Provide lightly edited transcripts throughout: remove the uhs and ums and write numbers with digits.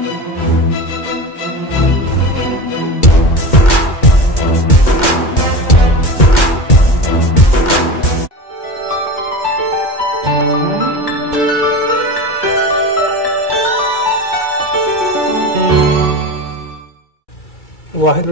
वाहिगुरू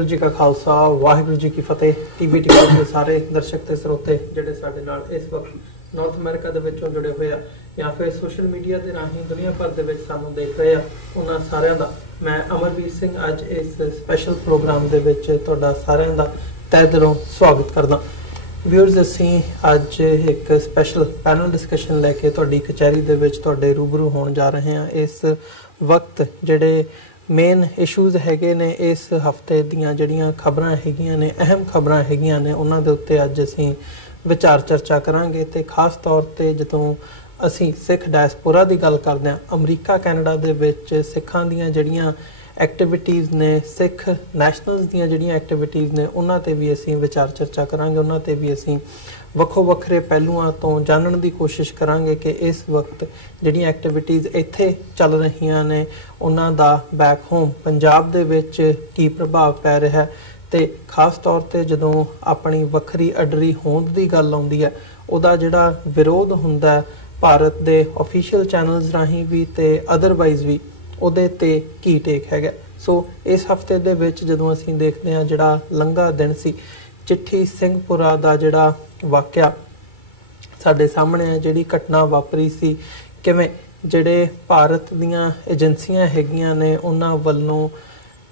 जी का खालसा वाहिगुरू जी की फतेह। TV TV के सारे दर्शक ते स्रोते ਜਿਹੜੇ ਸਾਡੇ ਨਾਲ ਇਸ ਵਕਤ ਨਾਰਥ ਅਮਰੀਕਾ ਦੇ ਵਿੱਚੋਂ ਜੁੜੇ ਹੋਏ ਆ ਜਾਂ ਫਿਰ ਸੋਸ਼ਲ ਮੀਡੀਆ ਦੇ ਰਾਹੀਂ ਦੁਨੀਆ ਭਰ ਦੇ ਵਿੱਚ ਸਾਨੂੰ ਦੇਖ ਰਹੇ ਆ, ਉਹਨਾਂ ਸਾਰਿਆਂ ਦਾ ਮੈਂ ਅਮਰਵੀਰ ਸਿੰਘ ਅੱਜ ਇਸ ਸਪੈਸ਼ਲ ਪ੍ਰੋਗਰਾਮ ਦੇ ਵਿੱਚ ਤੁਹਾਡਾ ਸਾਰਿਆਂ ਦਾ ਤਹਿ ਦਿਲੋਂ ਸਵਾਗਤ ਕਰਦਾ। ਵਿਊਅਰਸ, ਅਸੀਂ ਅੱਜ ਇੱਕ ਸਪੈਸ਼ਲ ਪੈਨਲ ਡਿਸਕਸ਼ਨ ਲੈ ਕੇ ਤੁਹਾਡੀ ਕਚਹਿਰੀ ਦੇ ਵਿੱਚ ਤੁਹਾਡੇ ਰੂਬਰੂ ਹੋਣ ਜਾ ਰਹੇ ਹਾਂ। ਇਸ ਵਕਤ ਜਿਹੜੇ ਮੇਨ ਇਸ਼ੂਜ਼ ਹੈਗੇ ਨੇ, ਇਸ ਹਫਤੇ ਦੀਆਂ ਜਿਹੜੀਆਂ ਖਬਰਾਂ ਹੈਗੀਆਂ ਨੇ, ਅਹਿਮ ਖਬਰਾਂ ਹੈਗੀਆਂ ਨੇ, ਉਹਨਾਂ ਦੇ ਉੱਤੇ ਅੱਜ ਅਸੀਂ ਵਿਚਾਰ ਚਰਚਾ ਕਰਾਂਗੇ। ਤੇ ਖਾਸ ਤੌਰ ਤੇ ਜਦੋਂ ਅਸੀਂ ਸਿੱਖ ਡਾਇਸਪੋਰਾ ਦੀ ਗੱਲ ਕਰਦੇ ਹਾਂ, ਅਮਰੀਕਾ ਕੈਨੇਡਾ ਦੇ ਵਿੱਚ ਸਿੱਖਾਂ ਦੀਆਂ ਜਿਹੜੀਆਂ ਐਕਟੀਵਿਟੀਜ਼ ਨੇ, ਸਿੱਖ ਨੈਸ਼ਨਲਸ ਦੀਆਂ ਜਿਹੜੀਆਂ ਐਕਟੀਵਿਟੀਜ਼ ਨੇ, ਉਹਨਾਂ ਤੇ ਵੀ ਅਸੀਂ ਵਿਚਾਰ ਚਰਚਾ ਕਰਾਂਗੇ। ਉਹਨਾਂ ਤੇ ਵੀ ਅਸੀਂ ਵੱਖੋ ਵੱਖਰੇ ਪਹਿਲੂਆਂ ਤੋਂ ਜਾਣਨ ਦੀ ਕੋਸ਼ਿਸ਼ ਕਰਾਂਗੇ ਕਿ ਇਸ ਵਕਤ ਜਿਹੜੀਆਂ ਐਕਟੀਵਿਟੀਜ਼ ਇੱਥੇ ਚੱਲ ਰਹੀਆਂ ਨੇ, ਉਹਨਾਂ ਦਾ ਬੈਕ ਹੋਮ ਪੰਜਾਬ ਦੇ ਵਿੱਚ ਕੀ ਪ੍ਰਭਾਵ ਪੈ ਰਿਹਾ ਹੈ। ਤੇ ਖਾਸ ਤੌਰ ਤੇ ਜਦੋਂ ਆਪਣੀ ਵੱਖਰੀ ਅਡਰੀ ਹੋਂਦ ਦੀ ਗੱਲ ਆਉਂਦੀ ਹੈ, ਉਹਦਾ ਜਿਹੜਾ ਵਿਰੋਧ ਹੁੰਦਾ ਹੈ ਭਾਰਤ ਦੇ ਆਫੀਸ਼ੀਅਲ ਚੈਨਲਸ ਰਾਹੀਂ ਵੀ ਤੇ ਅਦਰਵਾਈਜ਼ ਵੀ, ਉਹਦੇ ਤੇ ਕੀ ਟੇਕ ਹੈਗਾ। ਸੋ ਇਸ ਹਫਤੇ ਦੇ ਵਿੱਚ ਜਦੋਂ ਅਸੀਂ ਦੇਖਦੇ ਹਾਂ, ਜਿਹੜਾ ਲੰਘਾ ਦਿਨ ਸੀ, ਚਿੱਠੀ ਸਿੰਘਪੁਰਾ ਦਾ ਜਿਹੜਾ ਵਾਕਿਆ ਸਾਡੇ ਸਾਹਮਣੇ ਹੈ, ਜਿਹੜੀ ਘਟਨਾ ਵਾਪਰੀ ਸੀ, ਕਿਵੇਂ ਜਿਹੜੇ ਭਾਰਤ ਦੀਆਂ ਏਜੰਸੀਆਂ ਹੈਗੀਆਂ ਨੇ, ਉਹਨਾਂ ਵੱਲੋਂ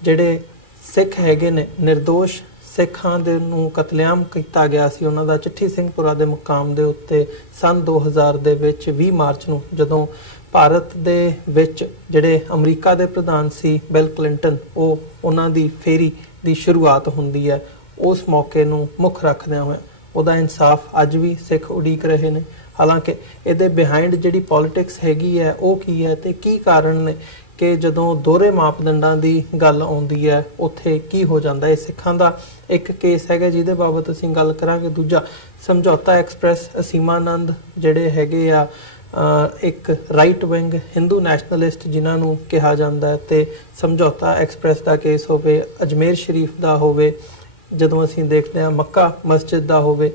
ਜਿਹੜੇ ਸਿੱਖ ਹੈਗੇ ਨੇ, ਨਿਰਦੋਸ਼ ਸਿੱਖਾਂ ਦੇ ਨੂੰ ਕਤਲੇਆਮ ਕੀਤਾ ਗਿਆ ਸੀ। ਉਹਨਾਂ ਦਾ ਚਿੱਠੀ ਸਿੰਘਪੁਰਾ ਦੇ ਮੁਕਾਮ ਦੇ ਉੱਤੇ ਸੰਨ 2000 ਦੇ ਵਿੱਚ 20 ਮਾਰਚ ਨੂੰ, ਜਦੋਂ ਭਾਰਤ ਦੇ ਵਿੱਚ ਜਿਹੜੇ ਅਮਰੀਕਾ ਦੇ ਪ੍ਰਧਾਨ ਸੀ ਬਿਲ ਕਲਿੰਟਨ, ਉਹਨਾਂ ਦੀ ਫੇਰੀ ਦੀ ਸ਼ੁਰੂਆਤ ਹੁੰਦੀ ਹੈ। ਉਸ ਮੌਕੇ ਨੂੰ ਮੁੱਖ ਰੱਖਦਿਆਂ ਹੋਇਆ ਉਹਦਾ ਇਨਸਾਫ ਅੱਜ ਵੀ ਸਿੱਖ ਉਡੀਕ ਰਹੇ ਨੇ। ਹਾਲਾਂਕਿ ਇਹਦੇ ਬਿਹਾਈਂਡ ਜਿਹੜੀ ਪੋਲਿਟਿਕਸ ਹੈਗੀ ਹੈ, ਉਹ ਕੀ ਹੈ ਤੇ ਕੀ ਕਾਰਨ ਨੇ ਕਿ ਜਦੋਂ ਦੋਹਰੇ ਮਾਪਦੰਡਾਂ ਦੀ ਗੱਲ ਆਉਂਦੀ ਹੈ, ਉੱਥੇ ਕੀ ਹੋ ਜਾਂਦਾ ਹੈ। ਸਿੱਖਾਂ ਦਾ ਇੱਕ ਕੇਸ ਹੈਗਾ ਜਿਹਦੇ ਬਾਬਤ ਅਸੀਂ ਗੱਲ ਕਰਾਂਗੇ। ਦੂਜਾ, ਸਮਝੌਤਾ ਐਕਸਪ੍ਰੈਸ ਅਸੀਮਾਨੰਦ ਜਿਹੜੇ ਹੈਗੇ ਆ, ਇੱਕ ਰਾਈਟ ਵਿੰਗ ਹਿੰਦੂ ਨੈਸ਼ਨਲਿਸਟ ਜਿਨ੍ਹਾਂ ਨੂੰ ਕਿਹਾ ਜਾਂਦਾ ਹੈ, ਤੇ ਸਮਝੌਤਾ ਐਕਸਪ੍ਰੈਸ ਦਾ ਕੇਸ ਹੋਵੇ, ਅਜਮੇਰ ਸ਼ਰੀਫ ਦਾ ਹੋਵੇ, ਜਦੋਂ ਅਸੀਂ ਦੇਖਦੇ ਹਾਂ ਮੱਕਾ ਮਸਜਿਦ ਦਾ ਹੋਵੇ,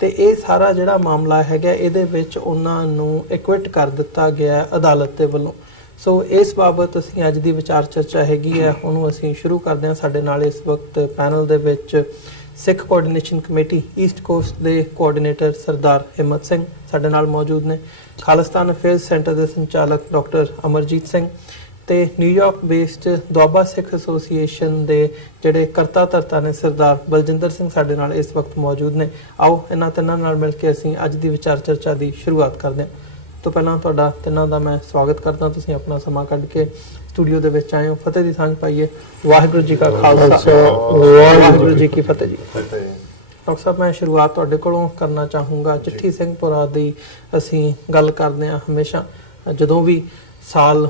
ਤੇ ਇਹ ਸਾਰਾ ਜਿਹੜਾ ਮਾਮਲਾ ਹੈਗਾ, ਇਹਦੇ ਵਿੱਚ ਉਹਨਾਂ ਨੂੰ ਐਕਵਿਟ ਕਰ ਦਿੱਤਾ ਗਿਆ ਅਦਾਲਤ ਦੇ ਵੱਲੋਂ। ਸੋ ਇਸ ਬਾਬਤ ਅਸੀਂ ਅੱਜ ਦੀ ਵਿਚਾਰ ਚਰਚਾ ਹੈਗੀ ਹੈ, ਉਹਨੂੰ ਅਸੀਂ ਸ਼ੁਰੂ ਕਰਦੇ ਹਾਂ। ਸਾਡੇ ਨਾਲ ਇਸ ਵਕਤ ਪੈਨਲ ਦੇ ਵਿੱਚ ਸਿੱਖ ਕੋਆਰਡੀਨੇਸ਼ਨ ਕਮੇਟੀ ਈਸਟ ਕੋਸਟ ਦੇ ਕੋਆਰਡੀਨੇਟਰ ਸਰਦਾਰ ਹਿੰਮਤ ਸਿੰਘ ਸਾਡੇ ਨਾਲ ਮੌਜੂਦ ਨੇ, ਖਾਲਿਸਤਾਨ ਅਫੇਅਰਸ ਸੈਂਟਰ ਦੇ ਸੰਚਾਲਕ ਡਾਕਟਰ ਅਮਰਜੀਤ ਸਿੰਘ, ਤੇ ਨਿਊਯਾਰਕ ਬੇਸਡ ਦੁਆਬਾ ਸਿੱਖ ਐਸੋਸੀਏਸ਼ਨ ਦੇ ਜਿਹੜੇ ਕਰਤਾ ਧਰਤਾ ਨੇ ਸਰਦਾਰ ਬਲਜਿੰਦਰ ਸਿੰਘ ਸਾਡੇ ਨਾਲ ਇਸ ਵਕਤ ਮੌਜੂਦ ਨੇ। ਆਓ ਇਹਨਾਂ ਤਿੰਨਾਂ ਨਾਲ ਮਿਲ ਕੇ ਅਸੀਂ ਅੱਜ ਦੀ ਵਿਚਾਰ ਚਰਚਾ ਦੀ ਸ਼ੁਰੂਆਤ ਕਰਦੇ ਹਾਂ। ਤੋਂ ਪਹਿਲਾਂ ਤੁਹਾਡਾ ਤਿੰਨਾਂ ਦਾ ਮੈਂ ਸਵਾਗਤ ਕਰਦਾ। ਤੁਸੀਂ ਆਪਣਾ ਸਮਾਂ ਕੱਢ ਕੇ ਸਟੂਡੀਓ ਦੇ ਵਿੱਚ ਆਏ ਹੋ। ਫਤਿਹ ਦੀ ਸਾਂਝ ਪਾਈਏ। ਵਾਹਿਗੁਰੂ ਜੀ ਕਾ ਖਾਲਸਾ ਵਾਹਿਗੁਰੂ ਜੀ ਕੀ ਫਤਿਹ ਜੀ। ਡਾਕਟਰ ਸਾਹਿਬ, ਮੈਂ ਸ਼ੁਰੂਆਤ ਤੁਹਾਡੇ ਕੋਲੋਂ ਕਰਨਾ ਚਾਹੂੰਗਾ। ਚਿੱਠੀ ਸਿੰਘਪੁਰਾ ਦੀ ਅਸੀਂ ਗੱਲ ਕਰਦੇ ਹਾਂ ਹਮੇਸ਼ਾ, ਜਦੋਂ ਵੀ ਸਾਲ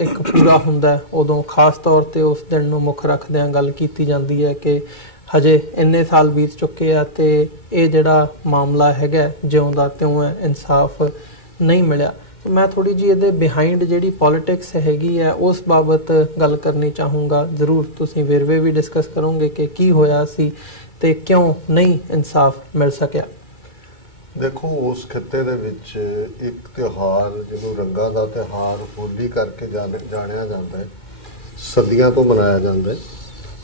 ਇੱਕ ਪੂਰਾ ਹੁੰਦਾ, ਉਦੋਂ ਖਾਸ ਤੌਰ ਤੇ ਉਸ ਦਿਨ ਨੂੰ ਮੁੱਖ ਰੱਖਦਿਆਂ ਗੱਲ ਕੀਤੀ ਜਾਂਦੀ ਹੈ ਕਿ ਹਜੇ ਇੰਨੇ ਸਾਲ ਬੀਤ ਚੁੱਕੇ ਆ ਤੇ ਇਹ ਜਿਹੜਾ ਮਾਮਲਾ ਹੈਗਾ ਜਿਉਂਦਾ ਤਿਉਂ ਹੈ, ਇਨਸਾਫ ਨਹੀਂ ਮਿਲਿਆ। ਮੈਂ ਥੋੜੀ ਜਿਹੀ ਇਹਦੇ ਬਿਹਾਈਂਡ ਜਿਹੜੀ ਪੋਲਿਟਿਕਸ ਹੈਗੀ ਹੈ, ਉਸ ਬਾਬਤ ਗੱਲ ਕਰਨੀ ਚਾਹੂੰਗਾ। ਜ਼ਰੂਰ ਤੁਸੀਂ ਵੇਰਵੇ ਵੀ ਡਿਸਕਸ ਕਰੋਗੇ ਕਿ ਕੀ ਹੋਇਆ ਸੀ ਤੇ ਕਿਉਂ ਨਹੀਂ ਇਨਸਾਫ ਮਿਲ ਸਕਿਆ। ਦੇਖੋ, ਉਸ ਖਿੱਤੇ ਦੇ ਵਿੱਚ ਇੱਕ ਤਿਉਹਾਰ ਜਿਹਨੂੰ ਰੰਗਾਂ ਦਾ ਤਿਉਹਾਰ ਹੋਲੀ ਕਰਕੇ ਜਾਣਿਆ ਜਾਂਦਾ ਹੈ, ਸਦੀਆਂ ਤੋਂ ਮਨਾਇਆ ਜਾਂਦਾ ਹੈ।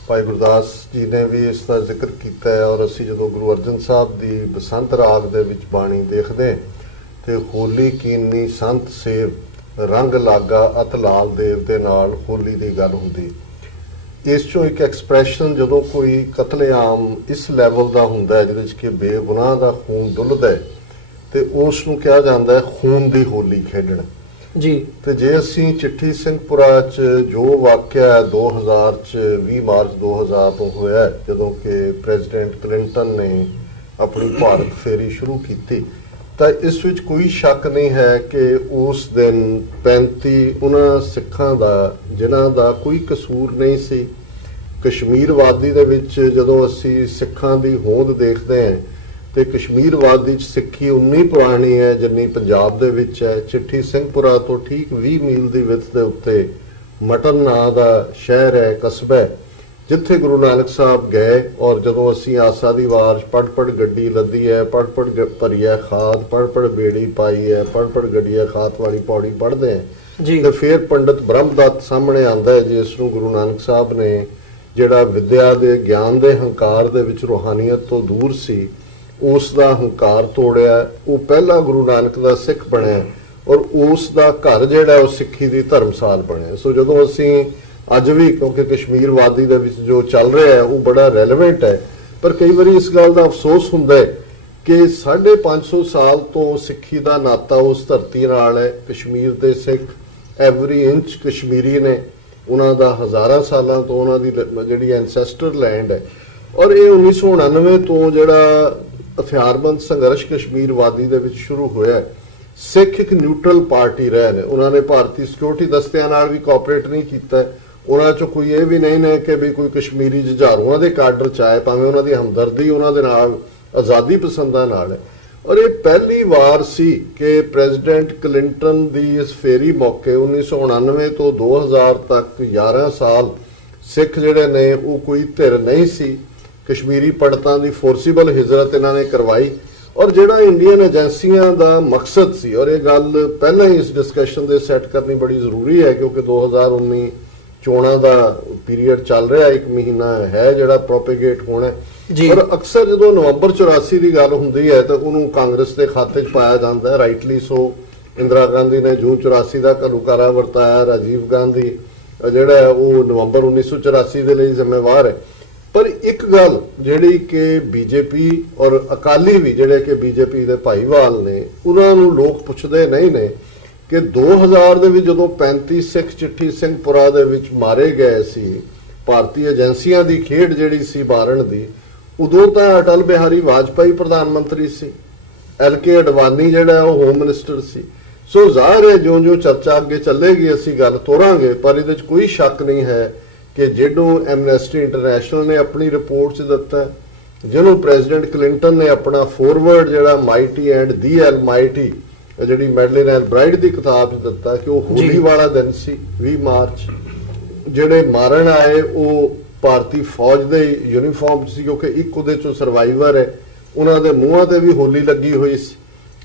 ਭਾਈ ਗੁਰਦਾਸ ਜੀ ਨੇ ਵੀ ਇਸ ਦਾ ਜ਼ਿਕਰ ਕੀਤਾ ਹੈ। ਔਰ ਅਸੀਂ ਜਦੋਂ ਗੁਰੂ ਅਰਜਨ ਸਾਹਿਬ ਦੀ ਬਸੰਤ ਰਾਗ ਦੇ ਵਿੱਚ ਬਾਣੀ ਦੇਖਦੇ ਤੇ ਹੋਲੀ ਕੀਨੀ ਸੰਤ ਸੇਵ ਰੰਗ ਲਾਗਾ ਅਤ ਲਾਲ ਦੇਵ ਦੇ ਨਾਲ ਹੋਲੀ ਦੀ ਗੱਲ ਹੁੰਦੀ। ਇਸ ਚੋਂ ਇੱਕ ਐਕਸਪ੍ਰੈਸ਼ਨ, ਜਦੋਂ ਕੋਈ ਕਤਲੇਆਮ ਇਸ ਲੈਵਲ ਦਾ ਹੁੰਦਾ ਹੈ ਜਿਹਦੇ ਵਿੱਚ ਕਿ ਬੇਗੁਨਾਹ ਦਾ ਖੂਨ ਡੁੱਲਦਾ ਹੈ, ਤੇ ਉਸ ਨੂੰ ਕਿਹਾ ਜਾਂਦਾ ਹੈ ਖੂਨ ਦੀ ਹੋਲੀ ਖੇਡਣ ਜੀ। ਤੇ ਜੇ ਅਸੀਂ ਚਿੱਠੀ ਸਿੰਘਪੁਰਾ 'ਚ ਜੋ ਵਾਕਿਆ 2000 'ਚ 20 ਮਾਰਚ 2000 ਤੋਂ ਹੋਇਆ, ਜਦੋਂ ਕਿ ਪ੍ਰੈਜ਼ੀਡੈਂਟ ਕਲਿੰਟਨ ਨੇ ਆਪਣੀ ਭਾਰਤ ਫੇਰੀ ਸ਼ੁਰੂ ਕੀਤੀ, ਤਾਂ ਇਸ ਵਿੱਚ ਕੋਈ ਸ਼ੱਕ ਨਹੀਂ ਹੈ ਕਿ ਉਸ ਦਿਨ 35 ਉਹਨਾਂ ਸਿੱਖਾਂ ਦਾ ਜਿਨ੍ਹਾਂ ਦਾ ਕੋਈ ਕਸੂਰ ਨਹੀਂ ਸੀ। ਕਸ਼ਮੀਰ ਵਾਦੀ ਦੇ ਵਿੱਚ ਜਦੋਂ ਅਸੀਂ ਸਿੱਖਾਂ ਦੀ ਹੋਂਦ ਦੇਖਦੇ ਹਾਂ, ਤੇ ਕਸ਼ਮੀਰ ਵਾਦੀ 'ਚ ਸਿੱਖੀ ਉਨੀ ਪੁਰਾਣੀ ਹੈ ਜਿੰਨੀ ਪੰਜਾਬ ਦੇ ਵਿੱਚ ਹੈ। ਚਿੱਠੀ ਸਿੰਘਪੁਰਾ ਤੋਂ ਠੀਕ 20 ਮੀਲ ਦੀ ਵਿੱਥ ਦੇ ਉੱਤੇ ਮਟਨ ਨਾਂ ਦਾ ਸ਼ਹਿਰ ਹੈ, ਕਸਬਾ ਹੈ, ਜਿੱਥੇ ਗੁਰੂ ਨਾਨਕ ਸਾਹਿਬ ਗਏ। ਔਰ ਜਦੋਂ ਅਸੀਂ ਆਸਾ ਦੀ ਵਾਰ ਪੜ ਪੜ ਗੱਡੀ ਲੱਦੀ ਹੈ, ਪੜ ਪੜ ਭਰੀ ਹੈ ਖਾਦ, ਪੜ ਪੜ ਬੇੜੀ ਪਾਈ ਹੈ, ਪੜ ਪੜ ਗੱਡੀਆ ਖਾਤ ਵਾਲੀ ਪੌੜੀ ਪੜ੍ਹਦੇ ਹੈ ਤੇ ਫਿਰ ਪੰਡਤ ਬ੍ਰਹਮਦੱਤ ਸਾਹਮਣੇ ਆਉਂਦਾ ਹੈ, ਜਿਸ ਨੂੰ ਗੁਰੂ ਨਾਨਕ ਸਾਹਿਬ ਨੇ ਜਿਹੜਾ ਵਿਦਿਆ ਦੇ ਗਿਆਨ ਦੇ ਹੰਕਾਰ ਦੇ ਵਿੱਚ ਰੂਹਾਨੀਅਤ ਤੋਂ ਦੂਰ ਸੀ, ਉਸ ਦਾ ਹੰਕਾਰ ਤੋੜਿਆ। ਉਹ ਪਹਿਲਾ ਗੁਰੂ ਨਾਨਕ ਦਾ ਸਿੱਖ ਬਣਿਆ ਔਰ ਉਸ ਦਾ ਘਰ ਜਿਹੜਾ ਉਹ ਸਿੱਖੀ ਦੀ ਧਰਮਸਾਲ ਬਣਿਆ। ਸੋ ਜਦੋਂ ਅਸੀਂ ਅੱਜ ਵੀ, ਕਿਉਂਕਿ ਕਸ਼ਮੀਰ ਵਾਦੀ ਦੇ ਵਿੱਚ ਜੋ ਚੱਲ ਰਿਹਾ ਹੈ ਉਹ ਬੜਾ ਰੈਲੇਵੈਂਟ ਹੈ, ਪਰ ਕਈ ਵਾਰੀ ਇਸ ਗੱਲ ਦਾ ਅਫਸੋਸ ਹੁੰਦਾ ਹੈ ਕਿ 550 ਸਾਲ ਤੋਂ ਸਿੱਖੀ ਦਾ ਨਾਤਾ ਉਸ ਧਰਤੀ ਨਾਲ ਹੈ। ਕਸ਼ਮੀਰ ਦੇ ਸਿੱਖ ਐਵਰੀ ਇੰਚ ਕਸ਼ਮੀਰੀ ਨੇ, ਉਹਨਾਂ ਦਾ ਹਜ਼ਾਰਾਂ ਸਾਲਾਂ ਤੋਂ ਉਹਨਾਂ ਦੀ ਜਿਹੜੀ ਐਂਸੈਸਟਰ ਲੈਂਡ ਹੈ। ਔਰ ਇਹ 1999 ਤੋਂ ਜਿਹੜਾ ਹਥਿਆਰਬੰਦ ਸੰਘਰਸ਼ ਕਸ਼ਮੀਰ ਵਾਦੀ ਦੇ ਵਿੱਚ ਸ਼ੁਰੂ ਹੋਇਆ, ਸਿੱਖ ਇੱਕ ਨਿਊਟਰਲ ਪਾਰਟੀ ਰਹੇ ਨੇ। ਉਹਨਾਂ ਨੇ ਭਾਰਤੀ ਸਿਕਿਉਰਿਟੀ ਦਸਤਿਆਂ ਨਾਲ ਵੀ ਕੋਆਪਰੇਟ ਨਹੀਂ ਕੀਤਾ। ਉਹਨਾਂ ਚੋਂ ਕੋਈ ਇਹ ਵੀ ਨਹੀਂ ਨੇ ਕਿ ਵੀ ਕੋਈ ਕਸ਼ਮੀਰੀ ਜੁਝਾਰੂਆਂ ਦੇ ਕਾਡਰ ਚ ਆਏ, ਭਾਵੇਂ ਉਹਨਾਂ ਦੀ ਹਮਦਰਦੀ ਉਹਨਾਂ ਦੇ ਨਾਲ ਆਜ਼ਾਦੀ ਪਸੰਦਾਂ ਨਾਲ ਹੈ। ਔਰ ਇਹ ਪਹਿਲੀ ਵਾਰ ਸੀ ਕਿ ਪ੍ਰੈਜ਼ੀਡੈਂਟ ਕਲਿੰਟਨ ਦੀ ਇਸ ਫੇਰੀ ਮੌਕੇ 1999 ਤੋਂ 2000 ਤੱਕ 11 ਸਾਲ ਸਿੱਖ ਜਿਹੜੇ ਨੇ ਉਹ ਕੋਈ ਧਿਰ ਨਹੀਂ ਸੀ। ਕਸ਼ਮੀਰੀ ਪੰਡਤਾਂ ਦੀ ਫੋਰਸੀਬਲ ਹਿਜਰਤ ਇਹਨਾਂ ਨੇ ਕਰਵਾਈ। ਔਰ ਜਿਹੜਾ ਇੰਡੀਅਨ ਏਜੰਸੀਆਂ ਦਾ ਮਕਸਦ ਸੀ, ਔਰ ਇਹ ਗੱਲ ਪਹਿਲਾਂ ਹੀ ਇਸ ਡਿਸਕਸ਼ਨ ਦੇ ਸੈੱਟ ਕਰਨੀ ਬੜੀ ਜ਼ਰੂਰੀ ਹੈ, ਕਿਉਂਕਿ 2019 ਚੋਣਾਂ ਦਾ ਪੀਰੀਅਡ ਚੱਲ ਰਿਹਾ, 1 ਮਹੀਨਾ ਹੈ ਜਿਹੜਾ ਪ੍ਰੋਪੇਗੇਟ ਹੋਣਾ। ਪਰ ਅਕਸਰ ਜਦੋਂ ਨਵੰਬਰ 84 ਦੀ ਗੱਲ ਹੁੰਦੀ ਹੈ ਤਾਂ ਉਹਨੂੰ ਕਾਂਗਰਸ ਦੇ ਖਾਤੇ 'ਚ ਪਾਇਆ ਜਾਂਦਾ ਹੈ, ਰਾਈਟਲੀ ਸੋ। ਇੰਦਰਾ ਗਾਂਧੀ ਨੇ ਜੂਨ 84 ਦਾ ਘੱਲੂਘਾਰਾ ਵਰਤਾਇਆ, ਰਾਜੀਵ ਗਾਂਧੀ ਜਿਹੜਾ ਉਹ ਨਵੰਬਰ 1984 ਦੇ ਲਈ ਜ਼ਿੰਮੇਵਾਰ ਹੈ। ਪਰ ਇੱਕ ਗੱਲ ਜਿਹੜੀ ਕਿ ਬੀਜੇਪੀ ਔਰ ਅਕਾਲੀ ਵੀ ਜਿਹੜੇ ਕਿ ਬੀਜੇਪੀ ਦੇ ਭਾਈਵਾਲ ਨੇ, ਉਹਨਾਂ ਨੂੰ ਲੋਕ ਪੁੱਛਦੇ ਨਹੀਂ ਨੇ ਕਿ 2000 ਦੇ ਵਿੱਚ ਜਦੋਂ 35 ਸਿੱਖ ਚਿੱਠੀ ਸਿੰਘਪੁਰਾ ਦੇ ਵਿੱਚ ਮਾਰੇ ਗਏ ਸੀ, ਭਾਰਤੀ ਏਜੰਸੀਆਂ ਦੀ ਖੇਡ ਜਿਹੜੀ ਸੀ ਮਾਰਨ ਦੀ, ਉਦੋਂ ਤਾਂ ਅਟਲ ਬਿਹਾਰੀ ਵਾਜਪਾਈ ਪ੍ਰਧਾਨ ਮੰਤਰੀ ਸੀ, LK ਅਡਵਾਨੀ ਜਿਹੜਾ ਉਹ ਹੋਮ ਮਿਨਿਸਟਰ ਸੀ। ਸੋ ਜ਼ਾਹਿਰ ਹੈ ਜਿਉਂ-ਜਿਉਂ ਚਰਚਾ ਅੱਗੇ ਚੱਲੇਗੀ ਅਸੀਂ ਗੱਲ ਤੋਰਾਂਗੇ, ਪਰ ਇਹਦੇ 'ਚ ਕੋਈ ਸ਼ੱਕ ਨਹੀਂ ਹੈ ਕਿ ਜਿਹਨੂੰ ਐਮਨੈਸਟੀ ਇੰਟਰਨੈਸ਼ਨਲ ਨੇ ਆਪਣੀ ਰਿਪੋਰਟ 'ਚ ਦਿੱਤਾ, ਜਿਹਨੂੰ ਪ੍ਰੈਜ਼ੀਡੈਂਟ ਕਲਿੰਟਨ ਨੇ ਆਪਣਾ ਫੋਰਵਰਡ ਜਿਹੜਾ ਮਾਈਟੀ ਐਂਡ ਦੀ ਐਲਮਾਈਟੀ ਜਿਹੜੀ ਮੈਡਲਿਨ ਐਲਬਰਾਈਟ ਦੀ ਕਿਤਾਬ 'ਚ ਦਿੱਤਾ ਕਿ ਉਹ ਹੋਲੀ ਵਾਲਾ ਦਿਨ ਸੀ 20 ਮਾਰਚ। ਜਿਹੜੇ ਮਾਰਨ ਆਏ ਉਹ ਭਾਰਤੀ ਫੌਜ ਦੇ ਯੂਨੀਫਾਰਮ 'ਚ ਸੀ, ਕਿਉਂਕਿ ਇੱਕ ਉਹਦੇ 'ਚੋਂ ਸਰਵਾਈਵਰ ਹੈ, ਉਹਨਾਂ ਦੇ ਮੂੰਹਾਂ ਤੇ ਵੀ ਹੋਲੀ ਲੱਗੀ ਹੋਈ ਸੀ।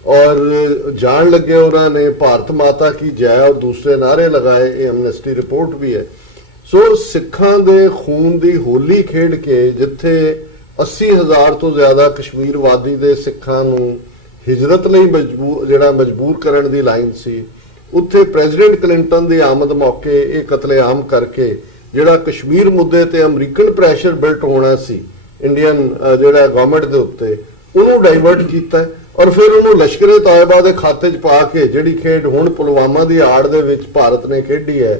ਔਰ ਜਾਣ ਲੱਗੇ ਉਹਨਾਂ ਨੇ ਭਾਰਤ ਮਾਤਾ ਕੀ ਜੈ ਔਰ ਦੂਸਰੇ ਨਾਅਰੇ ਲਗਾਏ। ਇਹ ਐਮਨੈਸਟੀ ਰਿਪੋਰਟ ਵੀ ਹੈ। ਸੋ ਸਿੱਖਾਂ ਦੇ ਖੂਨ ਦੀ ਹੋਲੀ ਖੇਡ ਕੇ ਜਿੱਥੇ 80,000 ਤੋਂ ਜ਼ਿਆਦਾ ਕਸ਼ਮੀਰ ਵਾਦੀ ਦੇ ਸਿੱਖਾਂ ਨੂੰ ਹਿਜਰਤ ਲਈ ਮਜਬੂਰ ਕਰਨ ਦੀ ਲਾਈਨ ਸੀ, ਉੱਥੇ ਪ੍ਰੈਜ਼ੀਡੈਂਟ ਕਲਿੰਟਨ ਦੀ ਆਮਦ ਮੌਕੇ ਇਹ ਕਤਲੇਆਮ ਕਰਕੇ ਜਿਹੜਾ ਕਸ਼ਮੀਰ ਮੁੱਦੇ ਤੇ ਅਮਰੀਕਨ ਪ੍ਰੈਸ਼ਰ ਬਿਲਟ ਹੋਣਾ ਸੀ ਇੰਡੀਅਨ ਜਿਹੜਾ ਗਵਰਨਮੈਂਟ ਦੇ ਉੱਤੇ, ਉਹਨੂੰ ਡਾਈਵਰਟ ਕੀਤਾ ਔਰ ਫਿਰ ਉਹਨੂੰ ਲਸ਼ਕਰੇ ਤਾਇਬਾ ਦੇ ਖਾਤੇ 'ਚ ਪਾ ਕੇ ਜਿਹੜੀ ਖੇਡ ਹੁਣ ਪੁਲਵਾਮਾ ਦੀ ਆੜ ਦੇ ਵਿੱਚ ਭਾਰਤ ਨੇ ਖੇਡੀ ਹੈ,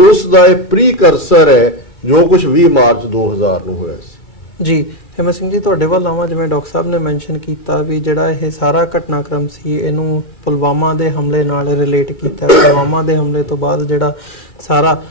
ਉਸ ਦਾ ਇਹ ਪ੍ਰੀਕਰਸਰ ਹੈ ਜੋ ਕੁਝ 20 ਮਾਰਚ 2000 ਨੂੰ ਹੋਇਆ ਸੀ। ਜੀ ਹਿੰਮਤ ਸਿੰਘ ਜੀ, ਤੁਹਾਡੇ ਵੱਲ ਆਵਾਂ। ਜਿਵੇਂ ਡਾਕਟਰ ਸਾਹਿਬ ਨੇ ਮੈਂਸ਼ਨ ਕੀਤਾ ਵੀ ਜਿਹੜਾ ਇਹ ਸਾਰਾ ਘਟਨਾਕ੍ਰਮ ਸੀ ਇਹਨੂੰ ਪੁਲਵਾਮਾ ਦੇ ਹਮਲੇ ਨਾਲ ਰਿਲੇਟ ਕੀਤਾ। ਪੁਲਵਾਮਾ ਦੇ ਹਮਲੇ ਤੋਂ ਬਾਅਦ ਜਿਹੜਾ ਸਾਰਾ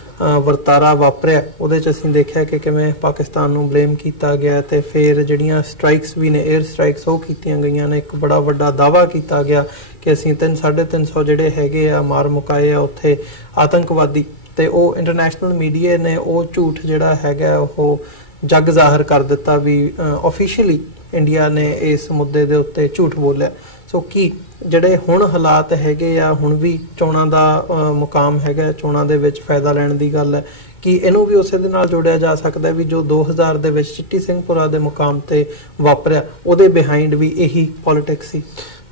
ਵਰਤਾਰਾ ਵਾਪਰਿਆ ਉਹਦੇ 'ਚ ਅਸੀਂ ਦੇਖਿਆ ਕਿ ਕਿਵੇਂ ਪਾਕਿਸਤਾਨ ਨੂੰ ਬਲੇਮ ਕੀਤਾ ਗਿਆ ਤੇ ਫਿਰ ਜਿਹੜੀਆਂ ਸਟ੍ਰਾਈਕਸ ਵੀ ਨੇ, 에ਅਰ ਸਟ੍ਰਾਈਕਸ, ਉਹ ਕੀਤੀਆਂ ਗਈਆਂ ਨੇ। ਇੱਕ ਬੜਾ ਵੱਡਾ ਦਾਅਵਾ ਕੀਤਾ ਗਿਆ ਕਿ ਅਸੀਂ 350 ਜਿਹੜੇ ਹੈਗੇ ਆ ਮਾਰ ਮੁਕਾਏ ਆ ਉੱਥੇ ਆਤੰਕਵਾਦੀ, ਤੇ ਉਹ ਇੰਟਰਨੈਸ਼ਨਲ ਮੀਡੀਆ ਨੇ ਉਹ ਝੂਠ ਜਿਹੜਾ ਹੈਗਾ ਉਹ ਜੱਗ ਜ਼ਾਹਰ ਕਰ ਦਿੱਤਾ ਵੀ ਆਫੀਸ਼ੀਅਲੀ ਇੰਡੀਆ ਨੇ ਇਸ ਮੁੱਦੇ ਦੇ ਉੱਤੇ ਝੂਠ ਬੋਲਿਆ। ਸੋ ਕੀ ਜਿਹੜੇ ਹੁਣ ਹਾਲਾਤ ਹੈਗੇ ਆ, ਹੁਣ ਵੀ ਚੋਣਾਂ ਦਾ ਮੁਕਾਮ ਹੈਗਾ, ਚੋਣਾਂ ਦੇ ਵਿੱਚ ਫਾਇਦਾ ਲੈਣ ਦੀ ਗੱਲ ਹੈ, ਕਿ ਇਹਨੂੰ ਵੀ ਉਸੇ ਦੇ ਨਾਲ ਜੋੜਿਆ ਜਾ ਸਕਦਾ ਵੀ ਜੋ 2000 ਦੇ ਵਿੱਚ ਚਿੱਟੀ ਸਿੰਘਪੁਰਾ ਦੇ ਮੁਕਾਮ ਤੇ ਵਾਪਰਿਆ ਉਹਦੇ ਬਿਹਾਈਂਡ ਵੀ ਇਹੀ ਪੋਲਿਟਿਕਸ ਸੀ?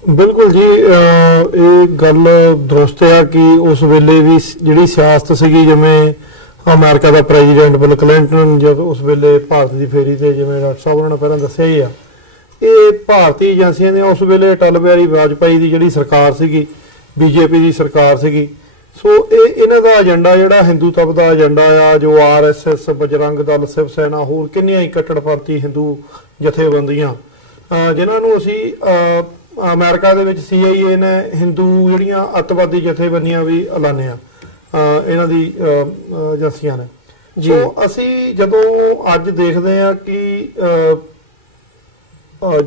ਬਿਲਕੁਲ ਜੀ, ਇਹ ਗੱਲ ਦਰੁਸਤ ਆ ਕਿ ਉਸ ਵੇਲੇ ਵੀ ਜਿਹੜੀ ਸਿਆਸਤ ਸੀਗੀ, ਜਿਵੇਂ ਅਮਰੀਕਾ ਦਾ ਪ੍ਰੈਜ਼ੀਡੈਂਟ ਬਿਲ ਕਲਿੰਟਨ ਜਦ ਉਸ ਵੇਲੇ ਭਾਰਤ ਦੀ ਫੇਰੀ ਤੇ, ਜਿਵੇਂ ਡਾਕਟਰ ਸਾਹਿਬ ਉਹਨਾਂ ਨੇ ਪਹਿਲਾਂ ਦੱਸਿਆ ਹੀ ਆ, ਇਹ ਭਾਰਤੀ ਏਜੰਸੀਆਂ ਨੇ ਉਸ ਵੇਲੇ ਅਟਲ ਬਿਹਾਰੀ ਵਾਜਪਾਈ ਦੀ ਜਿਹੜੀ ਸਰਕਾਰ ਸੀਗੀ, ਬੀਜੇਪੀ ਦੀ ਸਰਕਾਰ ਸੀਗੀ। ਸੋ ਇਹਨਾਂ ਦਾ ਏਜੰਡਾ ਜਿਹੜਾ ਹਿੰਦੂਤਵ ਦਾ ਏਜੰਡਾ ਆ, ਜੋ RSS, ਬਜਰੰਗ ਦਲ, ਸ਼ਿਵ ਸੈਨਾ, ਹੋਰ ਕਿੰਨੀਆਂ ਹੀ ਕੱਟੜਪੰਥੀ ਹਿੰਦੂ ਜਥੇਬੰਦੀਆਂ ਜਿਨ੍ਹਾਂ ਨੂੰ ਅਸੀਂ ਅਮਰੀਕਾ ਦੇ ਵਿੱਚ CIA ਨੇ ਹਿੰਦੂ ਜਿਹੜੀਆਂ ਅੱਤਵਾਦੀ ਜਥੇਬੰਦੀਆਂ ਵੀ ਐਲਾਨਿਆ ਇਹਨਾਂ ਦੀ ਏਜੰਸੀਆਂ ਨੇ। ਸੋ ਅਸੀਂ ਜਦੋਂ ਅੱਜ ਦੇਖਦੇ ਹਾਂ ਕਿ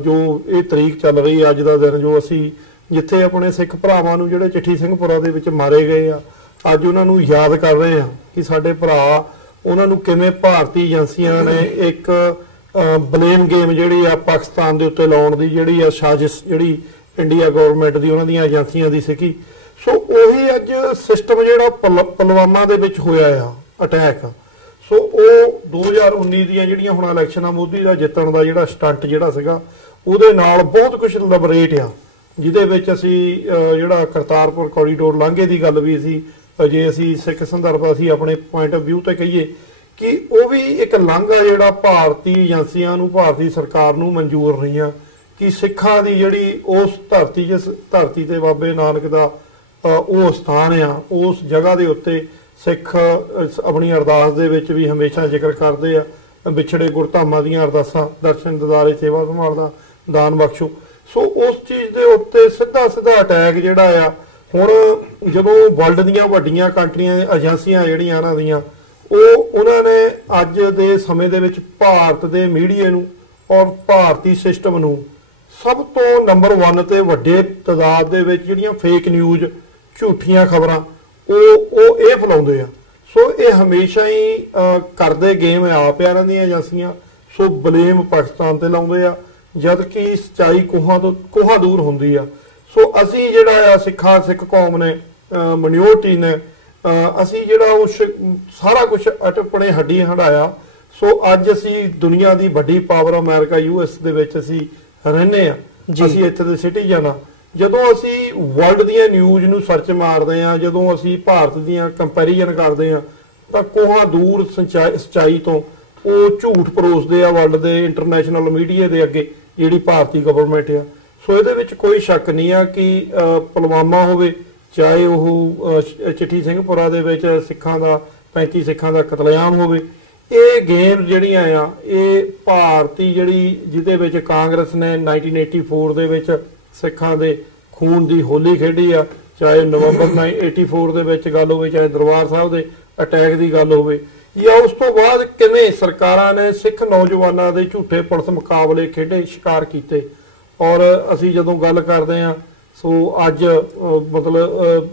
ਜੋ ਇਹ ਤਰੀਕ ਚੱਲ ਰਹੀ ਹੈ, ਅੱਜ ਦਾ ਦਿਨ ਜੋ ਅਸੀਂ ਜਿੱਥੇ ਆਪਣੇ ਸਿੱਖ ਭਰਾਵਾਂ ਨੂੰ ਜਿਹੜੇ ਚਿੱਠੀ ਸਿੰਘਪੁਰਾ ਦੇ ਵਿੱਚ ਮਾਰੇ ਗਏ ਆ, ਅੱਜ ਉਹਨਾਂ ਨੂੰ ਯਾਦ ਕਰ ਰਹੇ ਆ ਕਿ ਸਾਡੇ ਭਰਾ ਉਹਨਾਂ ਨੂੰ ਕਿਵੇਂ ਭਾਰਤੀ ਏਜੰਸੀਆਂ ਨੇ ਇੱਕ ਬਲੇਮ ਗੇਮ ਜਿਹੜੀ ਆ ਪਾਕਿਸਤਾਨ ਦੇ ਉੱਤੇ ਲਾਉਣ ਦੀ ਜਿਹੜੀ ਆ ਸਾਜ਼ਿਸ਼ ਜਿਹੜੀ ਇੰਡੀਆ ਗਵਰਨਮੈਂਟ ਦੀ ਉਹਨਾਂ ਦੀਆਂ ਏਜੰਸੀਆਂ ਦੀ ਸੀਗੀ। ਸੋ ਉਹੀ ਅੱਜ ਸਿਸਟਮ ਜਿਹੜਾ ਪੁਲਵਾਮਾ ਦੇ ਵਿੱਚ ਹੋਇਆ ਆ ਅਟੈਕ, ਸੋ ਉਹ 2019 ਦੀਆਂ ਜਿਹੜੀਆਂ ਹੁਣ ਇਲੈਕਸ਼ਨਾਂ ਮੋਦੀ ਦਾ ਜਿੱਤਣ ਦਾ ਜਿਹੜਾ ਸਟੰਟ ਜਿਹੜਾ ਸੀਗਾ ਉਹਦੇ ਨਾਲ ਬਹੁਤ ਕੁਝ ਲਿਬਰੇਟ ਆ, ਜਿਹਦੇ ਵਿੱਚ ਅਸੀਂ ਜਿਹੜਾ ਕਰਤਾਰਪੁਰ ਕੋਰੀਡੋਰ ਲਾਂਘੇ ਦੀ ਗੱਲ ਵੀ ਸੀ, ਜੇ ਅਸੀਂ ਸਿੱਖ ਸੰਦਰਭ ਅਸੀਂ ਆਪਣੇ ਪੁਆਇੰਟ ਆਫ ਵਿਊ ਤੇ ਕਹੀਏ ਕਿ ਉਹ ਵੀ ਇੱਕ ਲਾਂਘਾ ਜਿਹੜਾ ਭਾਰਤੀ ਏਜੰਸੀਆਂ ਨੂੰ ਭਾਰਤੀ ਸਰਕਾਰ ਨੂੰ ਮਨਜ਼ੂਰ ਨਹੀਂ ਆ ਕਿ ਸਿੱਖਾਂ ਦੀ ਜਿਹੜੀ ਉਸ ਧਰਤੀ ਜਿਸ ਧਰਤੀ ਤੇ ਬਾਬੇ ਨਾਨਕ ਦਾ ਉਹ ਸਥਾਨ ਆ, ਉਸ ਜਗ੍ਹਾ ਦੇ ਉੱਤੇ ਸਿੱਖ ਆਪਣੀ ਅਰਦਾਸ ਦੇ ਵਿੱਚ ਵੀ ਹਮੇਸ਼ਾ ਜ਼ਿਕਰ ਕਰਦੇ ਆ ਵਿਛੜੇ ਗੁਰਧਾਮਾਂ ਦੀਆਂ ਅਰਦਾਸਾਂ, ਦਰਸ਼ਨ ਦਿਦਾਰੇ ਸੇਵਾ ਸੰਭਾਲ ਦਾ ਦਾਨ ਬਖਸ਼ੋ। ਸੋ ਉਸ ਚੀਜ਼ ਦੇ ਉੱਤੇ ਸਿੱਧਾ ਅਟੈਕ ਜਿਹੜਾ ਆ ਹੁਣ ਜਦੋਂ ਵਰਲਡ ਦੀਆਂ ਵੱਡੀਆਂ ਕੰਟਰੀਆਂ ਏਜੰਸੀਆਂ ਜਿਹੜੀਆਂ ਇਹਨਾਂ ਦੀਆਂ ਉਹਨਾਂ ਨੇ ਅੱਜ ਦੇ ਸਮੇਂ ਦੇ ਵਿੱਚ ਭਾਰਤ ਦੇ ਮੀਡੀਆ ਨੂੰ ਔਰ ਭਾਰਤੀ ਸਿਸਟਮ ਨੂੰ ਸਭ ਤੋਂ ਨੰਬਰ 1 ਤੇ ਵੱਡੇ ਤਾਦਾਦ ਦੇ ਵਿੱਚ ਜਿਹੜੀਆਂ ਫੇਕ ਨਿਊਜ਼ ਝੂਠੀਆਂ ਖਬਰਾਂ ਉਹ ਇਹ ਫੈਲਾਉਂਦੇ ਆ। ਸੋ ਇਹ ਹਮੇਸ਼ਾ ਹੀ ਕਰਦੇ ਗੇਮ ਆਪ ਇਹਨਾਂ ਦੀਆਂ ਏਜੰਸੀਆਂ, ਸੋ ਬਲੇਮ ਪਾਕਿਸਤਾਨ ਤੇ ਲਾਉਂਦੇ ਆ ਜਦ ਕਿ ਸੱਚਾਈ ਕੋਹਾਂ ਦੂਰ ਹੁੰਦੀ ਆ। ਸੋ ਅਸੀਂ ਜਿਹੜਾ ਆ ਸਿੱਖ ਕੌਮ ਨੇ ਮਿਨੋਰਟੀ ਨੇ ਅਸੀਂ ਜਿਹੜਾ ਉਸ ਸਾਰਾ ਕੁਝ ਆਪਣੇ ਹੱਡੀ ਹੰਡਾਇਆ। ਸੋ ਅੱਜ ਅਸੀਂ ਦੁਨੀਆ ਦੀ ਵੱਡੀ ਪਾਵਰ ਅਮਰੀਕਾ US ਦੇ ਵਿੱਚ ਅਸੀਂ ਰਹਿੰਦੇ ਆ, ਅਸੀਂ ਇੱਥੇ ਦੇ ਸਿਟੀਜ਼ਨ ਆ। ਜਦੋਂ ਅਸੀਂ ਵਰਲਡ ਦੀਆਂ ਨਿਊਜ਼ ਨੂੰ ਸਰਚ ਮਾਰਦੇ ਆ, ਜਦੋਂ ਅਸੀਂ ਭਾਰਤ ਦੀਆਂ ਕੰਪੈਰੀਜ਼ਨ ਕਰਦੇ ਆ ਤਾਂ ਕੋਹਾਂ ਦੂਰ ਸੱਚਾਈ ਤੋਂ ਉਹ ਝੂਠ ਪਰੋਸਦੇ ਆ ਵਰਲਡ ਦੇ ਇੰਟਰਨੈਸ਼ਨਲ ਮੀਡੀਆ ਦੇ ਅੱਗੇ ਜਿਹੜੀ ਭਾਰਤੀ ਗਵਰਨਮੈਂਟ ਆ। ਸੋ ਇਹਦੇ ਵਿੱਚ ਕੋਈ ਸ਼ੱਕ ਨਹੀਂ ਆ ਕਿ ਪੁਲਵਾਮਾ ਹੋਵੇ ਚਾਹੇ ਉਹ ਚਿੱਠੀ ਸਿੰਘਪੁਰਾ ਦੇ ਵਿੱਚ ਸਿੱਖਾਂ ਦਾ 35 ਸਿੱਖਾਂ ਦਾ ਕਤਲੇਆਮ ਹੋਵੇ, ਇਹ ਗੇਮ ਜਿਹੜੀਆਂ ਆ ਇਹ ਭਾਰਤੀ ਜਿਹੜੀ ਜਿਹਦੇ ਵਿੱਚ ਕਾਂਗਰਸ ਨੇ 1984 ਦੇ ਵਿੱਚ ਸਿੱਖਾਂ ਦੇ ਖੂਨ ਦੀ ਹੋਲੀ ਖੇਡੀ ਆ, ਚਾਹੇ ਨਵੰਬਰ 1984 ਦੇ ਵਿੱਚ ਗੱਲ ਹੋਵੇ, ਚਾਹੇ ਦਰਬਾਰ ਸਾਹਿਬ ਦੇ ਅਟੈਕ ਦੀ ਗੱਲ ਹੋਵੇ, ਜਾਂ ਉਸ ਤੋਂ ਬਾਅਦ ਕਿਵੇਂ ਸਰਕਾਰਾਂ ਨੇ ਸਿੱਖ ਨੌਜਵਾਨਾਂ ਦੇ ਝੂਠੇ ਪੁਲਿਸ ਮੁਕਾਬਲੇ ਖੇਡੇ ਸ਼ਿਕਾਰ ਕੀਤੇ। ਔਰ ਅਸੀਂ ਜਦੋਂ ਗੱਲ ਕਰਦੇ ਆ ਸੋ ਅੱਜ ਮਤਲਬ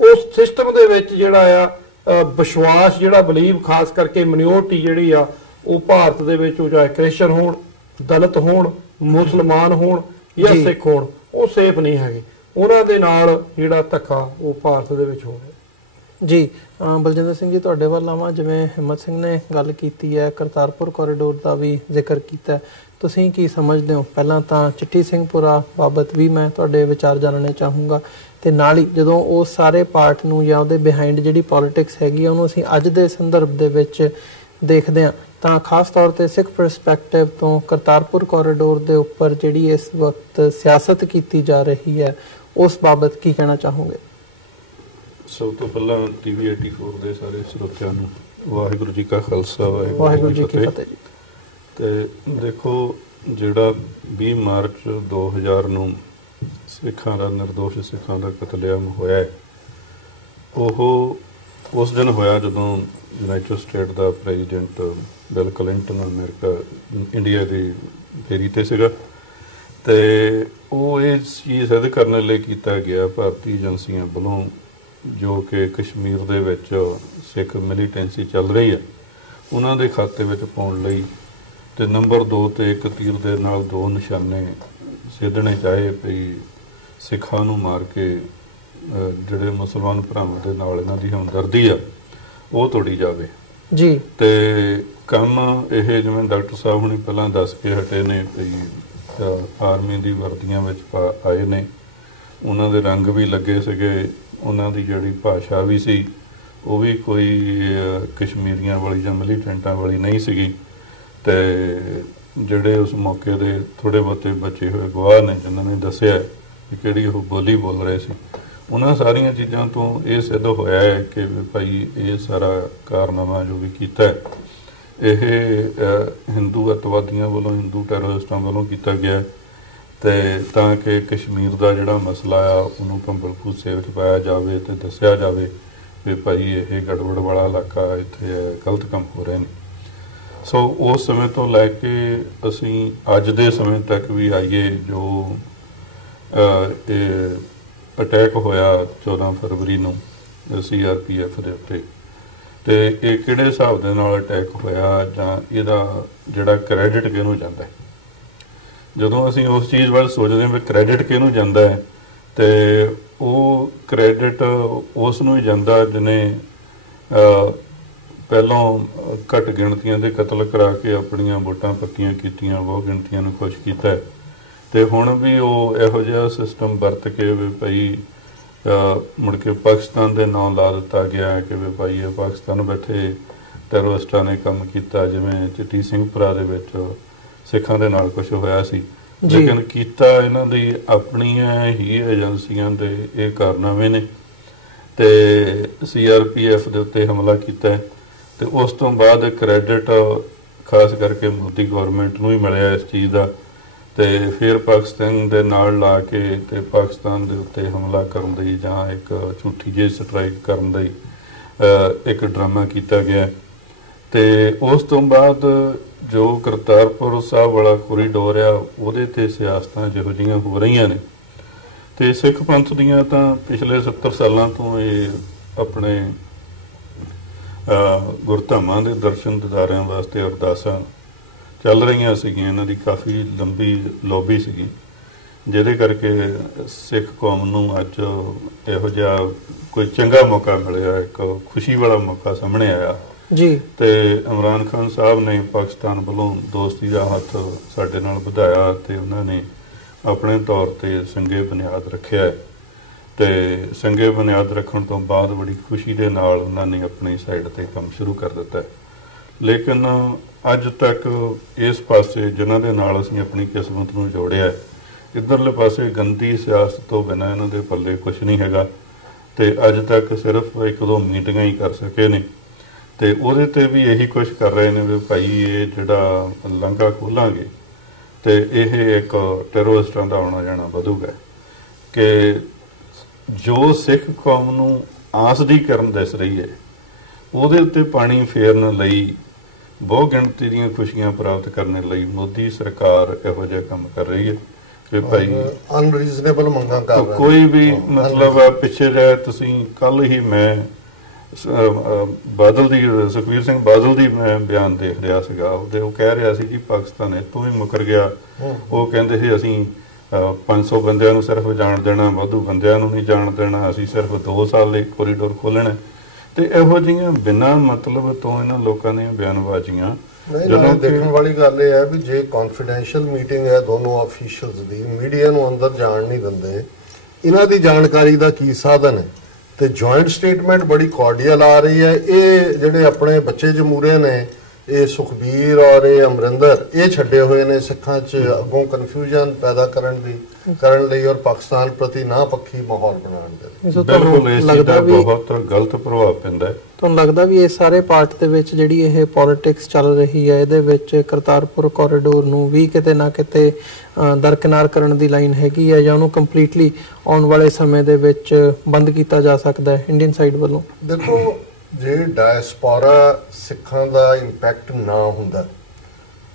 ਉਸ ਸਿਸਟਮ ਦੇ ਵਿੱਚ ਜਿਹੜਾ ਆ ਵਿਸ਼ਵਾਸ ਜਿਹੜਾ ਬਲੀਵ ਖਾਸ ਕਰਕੇ ਮਿਨੋਰਟੀ ਜਿਹੜੀ ਆ ਉਹ ਭਾਰਤ ਦੇ ਵਿੱਚ ਚਾਹੇ ਕ੍ਰਿਸਚਨ ਹੋਣ, ਦਲਿਤ ਹੋਣ, ਮੁਸਲਮਾਨ ਹੋਣ ਜਾਂ ਸਿੱਖ ਹੋਣ, ਉਹ ਸੇਫ ਨਹੀਂ ਹੈਗੇ। ਉਹਨਾਂ ਦੇ ਨਾਲ ਜਿਹੜਾ ਧੱਕਾ ਉਹ ਭਾਰਤ ਦੇ ਵਿੱਚ ਹੋ ਰਿਹਾ। ਜੀ ਬਲਜਿੰਦਰ ਸਿੰਘ ਜੀ, ਤੁਹਾਡੇ ਵੱਲ ਆਵਾਂ। ਜਿਵੇਂ ਹਿੰਮਤ ਸਿੰਘ ਨੇ ਗੱਲ ਕੀਤੀ ਹੈ, ਕਰਤਾਰਪੁਰ ਕੋਰੀਡੋਰ ਦਾ ਵੀ ਜ਼ਿਕਰ ਕੀਤਾ, ਤੁਸੀਂ ਕੀ ਸਮਝਦੇ ਹੋ? ਪਹਿਲਾਂ ਤਾਂ ਚਿੱਠੀ ਸਿੰਘਪੁਰਾ ਬਾਬਤ ਵੀ ਮੈਂ ਤੁਹਾਡੇ ਵਿਚਾਰ ਜਾਣਨੇ ਚਾਹੂੰਗਾ, ਤੇ ਨਾਲ ਹੀ ਜਦੋਂ ਉਹ ਸਾਰੇ ਪਾਰਟ ਨੂੰ ਜਾਂ ਉਹਦੇ ਬਿਹਾਈਂਡ ਜਿਹੜੀ ਪੋਲਿਟਿਕਸ ਹੈਗੀ ਉਹਨੂੰ ਅਸੀਂ ਅੱਜ ਦੇ ਸੰਦਰਭ ਦੇ ਵਿੱਚ ਦੇਖਦੇ ਹਾਂ ਤਾਂ ਖਾਸ ਤੌਰ ਤੇ ਸਿੱਖ ਪਰਸਪੈਕਟਿਵ ਤੋਂ ਕਰਤਾਰਪੁਰ ਕੋਰੀਡੋਰ ਦੇ ਉੱਪਰ ਜਿਹੜੀ ਇਸ ਵਕਤ ਸਿਆਸਤ ਕੀਤੀ ਜਾ ਰਹੀ ਹੈ ਉਸ ਬਾਬਤ ਕੀ ਕਹਿਣਾ ਚਾਹੋਗੇ? ਸਭ ਤੋਂ ਪਹਿਲਾਂ TV 84 ਦੇ ਸਾਰੇ ਸਰੋਤਿਆਂ ਨੂੰ ਵਾਹਿਗੁਰੂ ਜੀ ਕਾ ਖਾਲਸਾ ਵਾਹਿਗੁਰੂ ਜੀ ਕੀ ਫਤਿਹ ਜੀ। ਤੇ ਦੇਖੋ, ਜਿਹੜਾ 20 ਮਾਰਚ 2000 ਨੂੰ ਸਿੱਖਾਂ ਦਾ ਨਿਰਦੋਸ਼ ਸਿੱਖਾਂ ਦਾ ਕਤਲੇਆਮ ਹੋਇਆ, ਉਹ ਉਸ ਦਿਨ ਹੋਇਆ ਜਦੋਂ ਯੂਨਾਈਟਿਡ ਸਟੇਟ ਦਾ ਪ੍ਰੈਜ਼ੀਡੈਂਟ ਬਿਲ ਕਲਿੰਟਨ ਅਮਰੀਕਾ ਇੰਡੀਆ ਦੀ ਫੇਰੀ ਤੇ ਸੀਗਾ। ਤੇ ਉਹ ਇਹ ਚੀਜ਼ ਸਿੱਧ ਕਰਨ ਲਈ ਕੀਤਾ ਗਿਆ ਭਾਰਤੀ ਏਜੰਸੀਆਂ ਵੱਲੋਂ ਜੋ ਕਿ ਕਸ਼ਮੀਰ ਦੇ ਵਿੱਚ ਸਿੱਖ ਮਿਲੀਟੈਂਸੀ ਚੱਲ ਰਹੀ ਹੈ ਉਹਨਾਂ ਦੇ ਖਾਤੇ ਵਿੱਚ ਪਾਉਣ ਲਈ, ਤੇ ਨੰਬਰ 2 ਤੇ ਇੱਕ ਤੀਰ ਦੇ ਨਾਲ 2 ਨਿਸ਼ਾਨੇ ਸਿੱਧਣੇ ਚਾਹੇ ਵੀ ਸਿੱਖਾਂ ਨੂੰ ਮਾਰ ਕੇ ਜਿਹੜੇ ਮੁਸਲਮਾਨ ਭਰਾਵਾਂ ਦੇ ਨਾਲ ਇਹਨਾਂ ਦੀ ਹਮਦਰਦੀ ਆ ਉਹ ਤੋੜੀ ਜਾਵੇ ਜੀ। ਤੇ ਕੰਮ ਇਹ ਜਿਵੇਂ ਡਾਕਟਰ ਸਾਹਿਬ ਹੁਣੀ ਪਹਿਲਾਂ ਦੱਸ ਕੇ ਹਟੇ ਨੇ ਵੀ ਆਰਮੀ ਦੀ ਵਰਦੀਆਂ ਵਿੱਚ ਆਏ ਨੇ, ਉਹਨਾਂ ਦੇ ਰੰਗ ਵੀ ਲੱਗੇ ਸੀਗੇ, ਉਹਨਾਂ ਦੀ ਜਿਹੜੀ ਭਾਸ਼ਾ ਵੀ ਸੀ ਉਹ ਵੀ ਕੋਈ ਕਸ਼ਮੀਰੀਆਂ ਵਾਲੀ ਜਾਂ ਮਿਲੀਟੈਂਟਾਂ ਵਾਲੀ ਨਹੀਂ ਸੀਗੀ। ਤੇ ਜਿਹੜੇ ਉਸ ਮੌਕੇ ਦੇ ਥੋੜ੍ਹੇ ਬਹੁਤੇ ਬਚੇ ਹੋਏ ਗਵਾਹ ਨੇ ਜਿਨ੍ਹਾਂ ਨੇ ਦੱਸਿਆ ਕਿ ਕਿਹੜੀ ਉਹ ਬੋਲੀ ਬੋਲ ਰਹੇ ਸੀ, ਉਹਨਾਂ ਸਾਰੀਆਂ ਚੀਜ਼ਾਂ ਤੋਂ ਇਹ ਸਿੱਧ ਹੋਇਆ ਹੈ ਕਿ ਭਾਈ ਇਹ ਸਾਰਾ ਕਾਰਨਾਮਾ ਜੋ ਵੀ ਕੀਤਾ ਹੈ ਇਹ ਹਿੰਦੂ ਅੱਤਵਾਦੀਆਂ ਵੱਲੋਂ, ਹਿੰਦੂ ਟੈਰਰਿਸਟਾਂ ਵੱਲੋਂ ਕੀਤਾ ਗਿਆ, ਤੇ ਤਾਂ ਕਿ ਕਸ਼ਮੀਰ ਦਾ ਜਿਹੜਾ ਮਸਲਾ ਆ ਉਹਨੂੰ ਭੰਬਲ ਭੂਸੇ ਵਿੱਚ ਪਾਇਆ ਜਾਵੇ ਤੇ ਦੱਸਿਆ ਜਾਵੇ ਵੀ ਭਾਈ ਇਹ ਗੜਬੜ ਵਾਲਾ ਇਲਾਕਾ, ਇੱਥੇ ਗਲਤ ਕੰਮ ਹੋ ਰਹੇ ਨੇ। ਸੋ ਉਸ ਸਮੇਂ ਤੋਂ ਲੈ ਕੇ ਅਸੀਂ ਅੱਜ ਦੇ ਸਮੇਂ ਤੱਕ ਵੀ ਆਈਏ, ਜੋ ਇਹ ਅਟੈਕ ਹੋਇਆ 14 ਫਰਵਰੀ ਨੂੰ CRPF ਦੇ ਉੱਤੇ, ਤੇ ਇਹ ਕਿਹੜੇ ਹਿਸਾਬ ਦੇ ਨਾਲ ਅਟੈਕ ਹੋਇਆ ਜਾਂ ਇਹਦਾ ਜਿਹੜਾ ਕ੍ਰੈਡਿਟ ਕਿਹਨੂੰ ਜਾਂਦਾ ਹੈ। ਜਦੋਂ ਅਸੀਂ ਉਸ ਚੀਜ਼ ਵੱਲ ਸੋਚਦੇ ਹਾਂ ਵੀ ਕ੍ਰੈਡਿਟ ਕਿਹਨੂੰ ਜਾਂਦਾ ਹੈ ਤੇ ਉਹ ਕ੍ਰੈਡਿਟ ਉਸ ਨੂੰ ਹੀ ਜਾਂਦਾ ਜਿਹਨੇ ਪਹਿਲਾਂ ਘੱਟ ਗਿਣਤੀਆਂ ਦੇ ਕਤਲ ਕਰਾ ਕੇ ਆਪਣੀਆਂ ਵੋਟਾਂ ਪੱਕੀਆਂ ਕੀਤੀਆਂ, ਬਹੁਤ ਗਿਣਤੀਆਂ ਨੂੰ ਖੁਸ਼ ਕੀਤਾ ਤੇ ਹੁਣ ਵੀ ਉਹ ਇਹੋ ਜਿਹਾ ਸਿਸਟਮ ਵਰਤ ਕੇ ਵੀ ਭਾਈ ਮੁੜ ਕੇ ਪਾਕਿਸਤਾਨ ਦੇ ਨਾਂ ਲਾ ਦਿੱਤਾ ਗਿਆ ਕਿ ਵੀ ਭਾਈ ਇਹ ਪਾਕਿਸਤਾਨ ਬੈਠੇ ਟੈਰਰਿਸਟਾਂ ਨੇ ਕੰਮ ਕੀਤਾ, ਜਿਵੇਂ ਚਿੱਟੀ ਸਿੰਘਪੁਰਾ ਦੇ ਵਿੱਚ ਸਿੱਖਾਂ ਦੇ ਨਾਲ ਕੁਝ ਹੋਇਆ ਸੀ। ਲੇਕਿਨ ਕੀਤਾ ਇਹਨਾਂ ਦੀ ਆਪਣੀਆਂ ਹੀ ਏਜੰਸੀਆਂ ਦੇ ਇਹ ਕਾਰਨਾਮੇ ਨੇ ਤੇ CRPF ਦੇ ਉੱਤੇ ਹਮਲਾ ਕੀਤਾ ਤੇ ਉਸ ਤੋਂ ਬਾਅਦ ਕ੍ਰੈਡਿਟ ਖਾਸ ਕਰਕੇ ਮੋਦੀ ਗਵਰਨਮੈਂਟ ਨੂੰ ਹੀ ਮਿਲਿਆ ਇਸ ਚੀਜ਼ ਦਾ ਤੇ ਫਿਰ ਪਾਕਿਸਤਾਨ ਦੇ ਨਾਲ ਲਾ ਕੇ ਤੇ ਪਾਕਿਸਤਾਨ ਦੇ ਉੱਤੇ ਹਮਲਾ ਕਰਨ ਦੀ ਜਾਂ ਇੱਕ ਝੂਠੀ ਜਿਹੀ ਸਟ੍ਰਾਈਕ ਕਰਨ ਦੀ ਇੱਕ ਡਰਾਮਾ ਕੀਤਾ ਗਿਆ ਤੇ ਉਸ ਤੋਂ ਬਾਅਦ ਜੋ ਕਰਤਾਰਪੁਰ ਸਾਹਿਬ ਵਾਲਾ ਕੋਰੀਡੋਰ ਆ ਉਹਦੇ ਤੇ ਸਿਆਸਤਾਂ ਜਿਹੋ ਜਿਹੀਆਂ ਹੋ ਰਹੀਆਂ ਨੇ ਤੇ ਸਿੱਖ ਪੰਥ ਦੀਆਂ ਤਾਂ ਪਿਛਲੇ 70 ਸਾਲਾਂ ਤੋਂ ਇਹ ਆਪਣੇ ਗੁਰਧਾਮਾਂ ਦੇ ਦਰਸ਼ਨ ਦਿਦਾਰਿਆਂ ਵਾਸਤੇ ਅਰਦਾਸਾਂ ਚੱਲ ਰਹੀਆਂ ਸੀਗੀਆਂ। ਇਹਨਾਂ ਦੀ ਕਾਫੀ ਲੰਬੀ ਲੌਬੀ ਸੀਗੀ ਜਿਹਦੇ ਕਰਕੇ ਸਿੱਖ ਕੌਮ ਨੂੰ ਅੱਜ ਇਹੋ ਜਿਹਾ ਕੋਈ ਚੰਗਾ ਮੌਕਾ ਮਿਲਿਆ, ਇੱਕ ਖੁਸ਼ੀ ਵਾਲਾ ਮੌਕਾ ਸਾਹਮਣੇ ਆਇਆ ਜੀ। ਤੇ ਇਮਰਾਨ ਖਾਨ ਸਾਹਿਬ ਨੇ ਪਾਕਿਸਤਾਨ ਵੱਲੋਂ ਦੋਸਤੀ ਦਾ ਹੱਥ ਸਾਡੇ ਨਾਲ ਵਧਾਇਆ ਤੇ ਉਹਨਾਂ ਨੇ ਆਪਣੇ ਤੌਰ ਤੇ ਸੰਗੇ ਬੁਨਿਆਦ ਰੱਖਿਆ ਤੇ ਸੰਗੇ ਬੁਨਿਆਦ ਰੱਖਣ ਤੋਂ ਬਾਅਦ ਬੜੀ ਖੁਸ਼ੀ ਦੇ ਨਾਲ ਉਹਨਾਂ ਨੇ ਆਪਣੀ ਸਾਈਡ ਤੇ ਕੰਮ ਸ਼ੁਰੂ ਕਰ ਦਿੱਤਾ। ਲੇਕਿਨ ਅੱਜ ਤੱਕ ਇਸ ਪਾਸੇ ਜਿਨ੍ਹਾਂ ਦੇ ਨਾਲ ਅਸੀਂ ਆਪਣੀ ਕਿਸਮਤ ਨੂੰ ਜੋੜਿਆ, ਇੱਧਰਲੇ ਪਾਸੇ ਗੰਦੀ ਸਿਆਸਤ ਤੋਂ ਬਿਨਾਂ ਇਹਨਾਂ ਦੇ ਪੱਲੇ ਕੁਝ ਨਹੀਂ ਹੈਗਾ ਤੇ ਅੱਜ ਤੱਕ ਸਿਰਫ 1-2 ਮੀਟਿੰਗਾਂ ਹੀ ਕਰ ਸਕੇ ਨੇ ਤੇ ਉਹਦੇ ਤੇ ਵੀ ਇਹੀ ਕੁਝ ਕਰ ਰਹੇ ਨੇ ਵੀ ਭਾਈ ਇਹ ਜਿਹੜਾ ਲੰਘਾ ਖੋਲਾਂਗੇ ਤੇ ਇਹ ਇੱਕ ਟੈਰਰਿਸਟਾਂ ਦਾ ਆਉਣਾ ਜਾਣਾ ਵਧੂਗਾ ਕਿ ਜੋ ਸਿੱਖ ਕੌਮ ਨੂੰ ਆਸ ਦੀ ਕਰਨ ਦਿਸ ਰਹੀ ਹੈ ਉਹਦੇ ਉੱਤੇ ਪਾਣੀ ਫੇਰਨ ਲਈ, ਬਹੁ ਗਿਣਤੀ ਦੀਆਂ ਖੁਸ਼ੀਆਂ ਪ੍ਰਾਪਤ ਕਰਨ ਲਈ ਮੋਦੀ ਸਰਕਾਰ ਇਹੋ ਜਿਹਾ ਕੰਮ ਕਰ ਰਹੀ ਹੈ ਕਿ ਭਾਈ ਅਨਰੀਜ਼ਨੇਬਲ ਮੰਗਾਂ ਕਰ ਰਹੀ। ਕੋਈ ਵੀ ਮਤਲਬ ਪਿੱਛੇ ਜਾਏ ਤੁਸੀਂ ਕੱਲ ਹੀ ਮੈਂ ਬਾਦਲ ਦੀ ਸੁਖਬੀਰ ਸਿੰਘ ਬਾਦਲ ਦੀ ਮੈਂ ਬਿਆਨ ਦੇਖ ਰਿਹਾ ਸੀਗਾ ਉਹਦੇ ਉਹ ਕਹਿ ਰਿਹਾ ਸੀ ਕਿ ਪਾਕਿਸਤਾਨ ਇੱਥੋਂ ਹੀ ਮੁੱਕਰ ਗਿਆ। ਉਹ ਕਹਿੰਦੇ ਸੀ ਅਸੀਂ 500 ਬੰਦਿਆਂ ਨੂੰ ਸਿਰਫ ਜਾਣ ਦੇਣਾ, ਵਾਧੂ ਬੰਦਿਆਂ ਨੂੰ ਨਹੀਂ ਜਾਣ ਦੇਣਾ, ਅਸੀਂ ਸਿਰਫ 2 ਸਾਲ ਲਈ ਕੋਰੀਡੋਰ ਖੋਲ੍ਹਣਾ ਤੇ ਇਹੋ ਜਿਹੀਆਂ ਬਿਨਾਂ ਮਤਲਬ ਤੋਂ ਇਹਨਾਂ ਲੋਕਾਂ ਦੀਆਂ ਬਿਆਨਬਾਜ਼ੀਆਂ। ਜਦੋਂ ਦੇਖਣ ਵਾਲੀ ਗੱਲ ਇਹ ਹੈ ਵੀ ਜੇ ਕੌਨਫੀਡੈਂਸ਼ੀਅਲ ਮੀਟਿੰਗ ਹੈ ਦੋਨੋਂ ਅਫੀਸ਼ੀਅਲਸ ਦੀ, ਮੀਡੀਆ ਨੂੰ ਅੰਦਰ ਜਾਣ ਨਹੀਂ ਦਿੰਦੇ, ਇਹਨਾਂ ਦੀ ਜਾਣਕਾਰੀ ਦਾ ਕੀ ਸਾਧਨ ਹੈ ਤੇ ਜੁਆਇੰਟ ਸਟੇਟਮੈਂਟ ਬੜੀ ਕਾਰਡੀਅਲ ਆ ਰਹੀ ਹੈ। ਇਹ ਜਿਹੜੇ ਆਪਣੇ ਬੱਚੇ ਜਮੂਰੇ ਨੇ ਇਹ ਸੁਖਬੀਰ ਔਰ ਇਹ ਅਮਰਿੰਦਰ ਇਹ ਛੱਡੇ ਹੋਏ ਨੇ ਸਿੱਖਾਂ 'ਚ ਅੱਗੋਂ ਕਨਫਿਊਜ਼ਨ ਪੈਦਾ ਕਰਨ ਲਈ ਔਰ ਪਾਕਿਸਤਾਨ ਪ੍ਰਤੀ ਨਾ ਪੱਖੀ ਮਾਹੌਲ ਬਣਾਉਣ ਦੇ ਲਈ। ਬਿਲਕੁਲ ਇਸ ਚੀਜ਼ ਦਾ ਬਹੁਤ ਗਲਤ ਪ੍ਰਭਾਵ ਪੈਂਦਾ ਹੈ। ਤੁਹਾਨੂੰ ਲੱਗਦਾ ਵੀ ਇਹ ਸਾਰੇ ਪਾਰਟ ਦੇ ਵਿੱਚ ਜਿਹੜੀ ਇਹ ਪੋਲਿਟਿਕਸ ਚੱਲ ਰਹੀ ਹੈ ਇਹਦੇ ਵਿੱਚ ਕਰਤਾਰਪੁਰ ਕੋਰੀਡੋਰ ਨੂੰ ਵੀ ਕਿਤੇ ਨਾ ਕਿਤੇ ਦਰਕਿਨਾਰ ਕਰਨ ਦੀ ਲਾਈਨ ਹੈਗੀ ਹੈ ਜਾਂ ਉਹਨੂੰ ਕੰਪਲੀਟਲੀ ਆਉਣ ਵਾਲੇ ਸਮੇਂ ਦੇ ਵਿੱਚ ਬੰਦ ਕੀਤਾ ਜਾ ਸਕਦਾ ਹੈ ਇੰਡੀਅਨ ਸਾਈਡ ਵੱਲੋਂ? ਦੇਖੋ ਜੇ ਡਾਇਸਪੋਰਾ ਸਿੱਖਾਂ ਦਾ ਇੰਪੈਕਟ ਨਾ ਹੁੰਦਾ,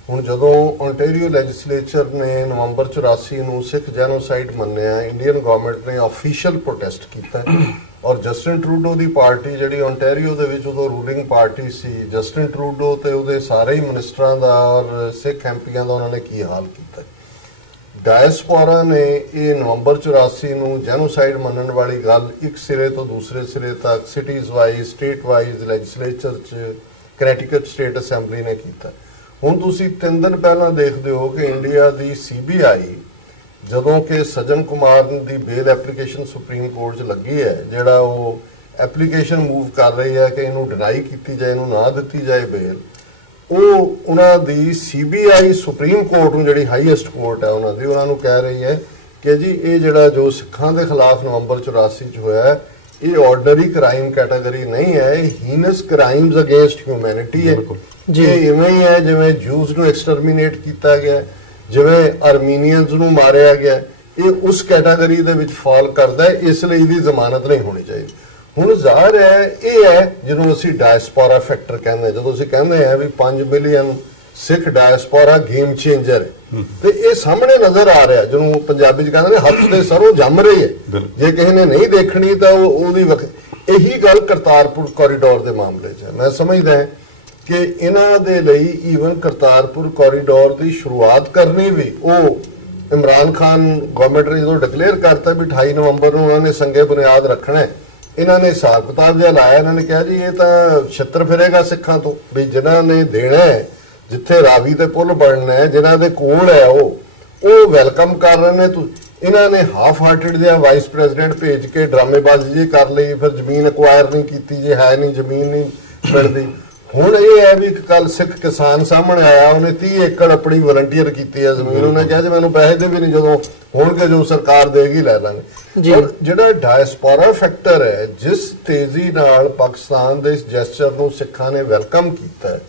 ਹੁਣ ਜਦੋਂ ਓਨਟਾਰੀਓ ਲੈਜਿਸਲੇਚਰ ਨੇ ਨਵੰਬਰ 84 ਨੂੰ ਸਿੱਖ ਜੈਨੋਸਾਈਡ ਮੰਨਿਆ, ਇੰਡੀਅਨ ਗਵਰਨਮੈਂਟ ਨੇ ਆਫੀਸ਼ੀਅਲ ਪ੍ਰੋਟੈਸਟ ਕੀਤਾ ਔਰ ਜਸਟਿਨ ਟਰੂਡੋ ਦੀ ਪਾਰਟੀ ਜਿਹੜੀ ਓਨਟਾਰੀਓ ਦੇ ਵਿੱਚ ਉਦੋਂ ਰੂਲਿੰਗ ਪਾਰਟੀ ਸੀ, ਜਸਟਿਨ ਟਰੂਡੋ ਤੇ ਉਹਦੇ ਸਾਰੇ ਹੀ ਮਿਨਿਸਟਰਾਂ ਦਾ ਔਰ ਸਿੱਖ ਐਮਪੀਆਂ ਦਾ ਉਹਨਾਂ ਨੇ ਕੀ ਹਾਲ ਕੀਤਾ। ਡਾਇਸਪੋਰਾ ਨੇ ਇਹ ਨਵੰਬਰ 84 ਨੂੰ ਜੈਨੋਸਾਈਡ ਮੰਨਣ ਵਾਲੀ ਗੱਲ ਇੱਕ ਸਿਰੇ ਤੋਂ ਦੂਸਰੇ ਸਿਰੇ ਤੱਕ cities wise, state wise legislature 'ਚ ਕਨੈਟੀਕਟ ਸਟੇਟ ਅਸੈਂਬਲੀ ਨੇ ਕੀਤਾ। ਹੁਣ ਤੁਸੀਂ 3 ਦਿਨ ਪਹਿਲਾਂ ਦੇਖਦੇ ਹੋ ਕਿ ਇੰਡੀਆ ਦੀ CBI ਜਦੋਂ ਕਿ ਸਜਨ ਕੁਮਾਰ ਦੀ ਬੇਲ ਐਪਲੀਕੇਸ਼ਨ ਸੁਪਰੀਮ ਕੋਰਟ 'ਚ ਲੱਗੀ ਹੈ, ਜਿਹੜਾ ਉਹ ਐਪਲੀਕੇਸ਼ਨ ਮੂਵ ਕਰ ਰਹੀ ਹੈ ਕਿ ਇਹਨੂੰ ਡਿਨਾਈ ਕੀਤੀ ਜਾਏ, ਇਹਨੂੰ ਨਾ ਦਿੱਤੀ ਜਾਏ ਬੇਲ, ਉਹ ਉਹਨਾਂ ਦੀ CBI ਸੁਪਰੀਮ ਕੋਰਟ ਨੂੰ ਜਿਹੜੀ ਹਾਈਐਸਟ ਕੋਰਟ ਹੈ ਉਹਨਾਂ ਨੂੰ ਕਹਿ ਰਹੀ ਹੈ ਕਿ ਜੀ ਇਹ ਜਿਹੜਾ ਜੋ ਸਿੱਖਾਂ ਦੇ ਖਿਲਾਫ ਨਵੰਬਰ 84 ਚ ਹੋਇਆ ਇਹ ਆਰਡੀਨਰੀ ਕ੍ਰਾਈਮ ਕੈਟਾਗਰੀ ਨਹੀਂ ਹੈ, ਇਹ ਹੀਨਸ ਕ੍ਰਾਈਮਸ ਅਗੇਂਸਟ ਹਿਊਮੈਨਿਟੀ ਹੈ। ਇਹ ਇਵੇਂ ਹੀ ਹੈ ਜਿਵੇਂ ਜੂਜ਼ ਨੂੰ ਐਕਸਟਰਮੀਨੇਟ ਕੀਤਾ ਗਿਆ, ਜਿਵੇਂ ਆਰਮੀਨੀਅਨਸ ਨੂੰ ਮਾਰਿਆ ਗਿਆ, ਇਹ ਉਸ ਕੈਟਾਗਰੀ ਦੇ ਵਿੱਚ ਫਾਲ ਕਰਦਾ ਹੈ, ਇਸ ਲਈ ਇਹਦੀ ਜ਼ਮਾਨਤ ਨਹੀਂ ਹੋਣੀ ਚਾਹੀਦੀ। ਹੁਣ ਜ਼ਾਹਰ ਹੈ ਇਹ ਹੈ ਜਿਹਨੂੰ ਅਸੀਂ ਡਾਇਸਪੋਰਾ ਫੈਕਟਰ ਕਹਿੰਦੇ, ਜਦੋਂ ਅਸੀਂ ਕਹਿੰਦੇ ਆ ਵੀ 5 ਮਿਲੀਅਨ ਸਿੱਖ ਡਾਇਸਪੋਰਾ ਗੇਮ ਚੇਂਜਰ ਹੈ ਤੇ ਇਹ ਸਾਹਮਣੇ ਨਜ਼ਰ ਆ ਰਿਹਾ, ਜਿਹਨੂੰ ਪੰਜਾਬੀ ਚ ਕਹਿੰਦੇ ਨੇ ਹੱਥ ਦੇ ਸਰੋਂ ਜੰਮ ਰਹੀ ਹੈ। ਜੇ ਕਿਸੇ ਨੇ ਨਹੀਂ ਦੇਖਣੀ ਤਾਂ ਉਹਦੀ ਇਹੀ ਗੱਲ ਕਰਤਾਰਪੁਰ ਕੋਰੀਡੋਰ ਦੇ ਮਾਮਲੇ 'ਚ ਹੈ। ਮੈਂ ਸਮਝਦਾ ਕਿ ਇਹਨਾਂ ਦੇ ਲਈ ਈਵਨ ਕਰਤਾਰਪੁਰ ਕੋਰੀਡੋਰ ਦੀ ਸ਼ੁਰੂਆਤ ਕਰਨੀ ਵੀ, ਉਹ ਇਮਰਾਨ ਖਾਨ ਗਵਰਨਮੈਂਟ ਨੇ ਜਦੋਂ ਡਿਕਲੇਅਰ ਕਰਤਾ ਵੀ 28 ਨਵੰਬਰ ਨੂੰ ਉਹਨਾਂ ਨੇ ਸੰਗੇ ਬੁਨਿਆਦ ਰੱਖਣਾ ਹੈ, ਇਹਨਾਂ ਨੇ ਹਿਸਾਬ ਕਿਤਾਬ ਜਿਹਾ ਲਾਇਆ। ਇਹਨਾਂ ਨੇ ਕਿਹਾ ਜੀ ਇਹ ਤਾਂ ਛਿੱਤਰ ਫਿਰੇਗਾ ਸਿੱਖਾਂ ਤੋਂ, ਵੀ ਜਿਨ੍ਹਾਂ ਨੇ ਦੇਣਾ ਹੈ, ਜਿੱਥੇ ਰਾਵੀ ਤੇ ਪੁੱਲ ਬਣਨਾ ਹੈ, ਜਿਨ੍ਹਾਂ ਦੇ ਕੋਲ ਹੈ ਉਹ ਵੈਲਕਮ ਕਰ ਰਹੇ ਨੇ। ਇਹਨਾਂ ਨੇ ਹਾਫ ਹਾਰਟਡ ਜਿਹਾ ਵਾਈਸ ਪ੍ਰੈਜ਼ੀਡੈਂਟ ਭੇਜ ਕੇ ਡਰਾਮੇਬਾਜ਼ੀ ਜੀ ਕਰ ਲਈ, ਫਿਰ ਜ਼ਮੀਨ ਅਕਵਾਇਰ ਨਹੀਂ ਕੀਤੀ, ਜੇ ਹੈ ਨਹੀਂ ਜ਼ਮੀਨ ਨਹੀਂ ਮਿਲਦੀ। ਹੁਣ ਇਹ ਹੈ ਵੀ ਇੱਕ ਕੱਲ ਸਿੱਖ ਕਿਸਾਨ ਸਾਹਮਣੇ ਆਇਆ, ਉਹਨੇ 30 ਏਕੜ ਆਪਣੀ ਵਲੰਟੀਅਰ ਕੀਤੀ ਹੈ ਜ਼ਮੀਨ, ਉਹਨੇ ਕਿਹਾ ਜੀ ਮੈਨੂੰ ਪੈਸੇ ਦੇ ਵੀ ਨਹੀਂ, ਜਦੋਂ ਹੋਣਗੇ ਜੋ ਸਰਕਾਰ ਦੇਗੀ ਲੈ ਲਾਂਗੇ। ਪਰ ਜਿਹੜਾ ਡਾਇਸਪੋਰਾ ਫੈਕਟਰ ਹੈ, ਜਿਸ ਤੇਜ਼ੀ ਨਾਲ ਪਾਕਿਸਤਾਨ ਦੇ ਇਸ ਜੈਸਚਰ ਨੂੰ ਸਿੱਖਾਂ ਨੇ ਵੈਲਕਮ ਕੀਤਾ ਹੈ,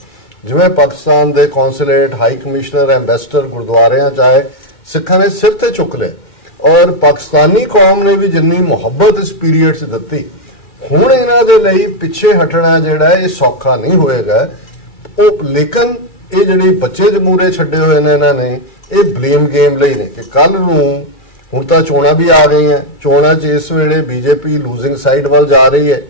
ਜਿਵੇਂ ਪਾਕਿਸਤਾਨ ਦੇ ਕੌਂਸੂਲੇਟ, ਹਾਈ ਕਮਿਸ਼ਨਰ, ਐਂਬੈਸਡਰ ਗੁਰਦੁਆਰਿਆਂ ਚਾਹੇ ਸਿੱਖਾਂ ਨੇ ਸਿਰ ਤੇ ਚੁੱਕ ਲਏ, ਔਰ ਪਾਕਿਸਤਾਨੀ ਕੌਮ ਨੇ ਵੀ ਜਿੰਨੀ ਮੁਹੱਬਤ ਇਸ ਪੀਰੀਅਡ 'ਚ ਦਿੱਤੀ, ਹੁਣ ਇਹਨਾਂ ਦੇ ਲਈ ਪਿੱਛੇ ਹਟਣਾ ਜਿਹੜਾ ਇਹ ਸੌਖਾ ਨਹੀਂ ਹੋਏਗਾ। ਲੇਕਿਨ ਇਹ ਜਿਹੜੇ ਬੱਚੇ ਜਮੂਰੇ ਛੱਡੇ ਹੋਏ ਨੇ ਇਹਨਾਂ ਨੇ, ਇਹ ਬਲੇਮ ਗੇਮ ਲਈ ਨੇ ਕਿ ਕੱਲ ਨੂੰ, ਹੁਣ ਤਾਂ ਚੋਣਾਂ ਵੀ ਆ ਗਈਆਂ, ਚੋਣਾਂ 'ਚ ਇਸ ਵੇਲੇ ਬੀਜੇਪੀ ਲੂਜ਼ਿੰਗ ਸਾਈਡ ਵੱਲ ਜਾ ਰਹੀ ਹੈ,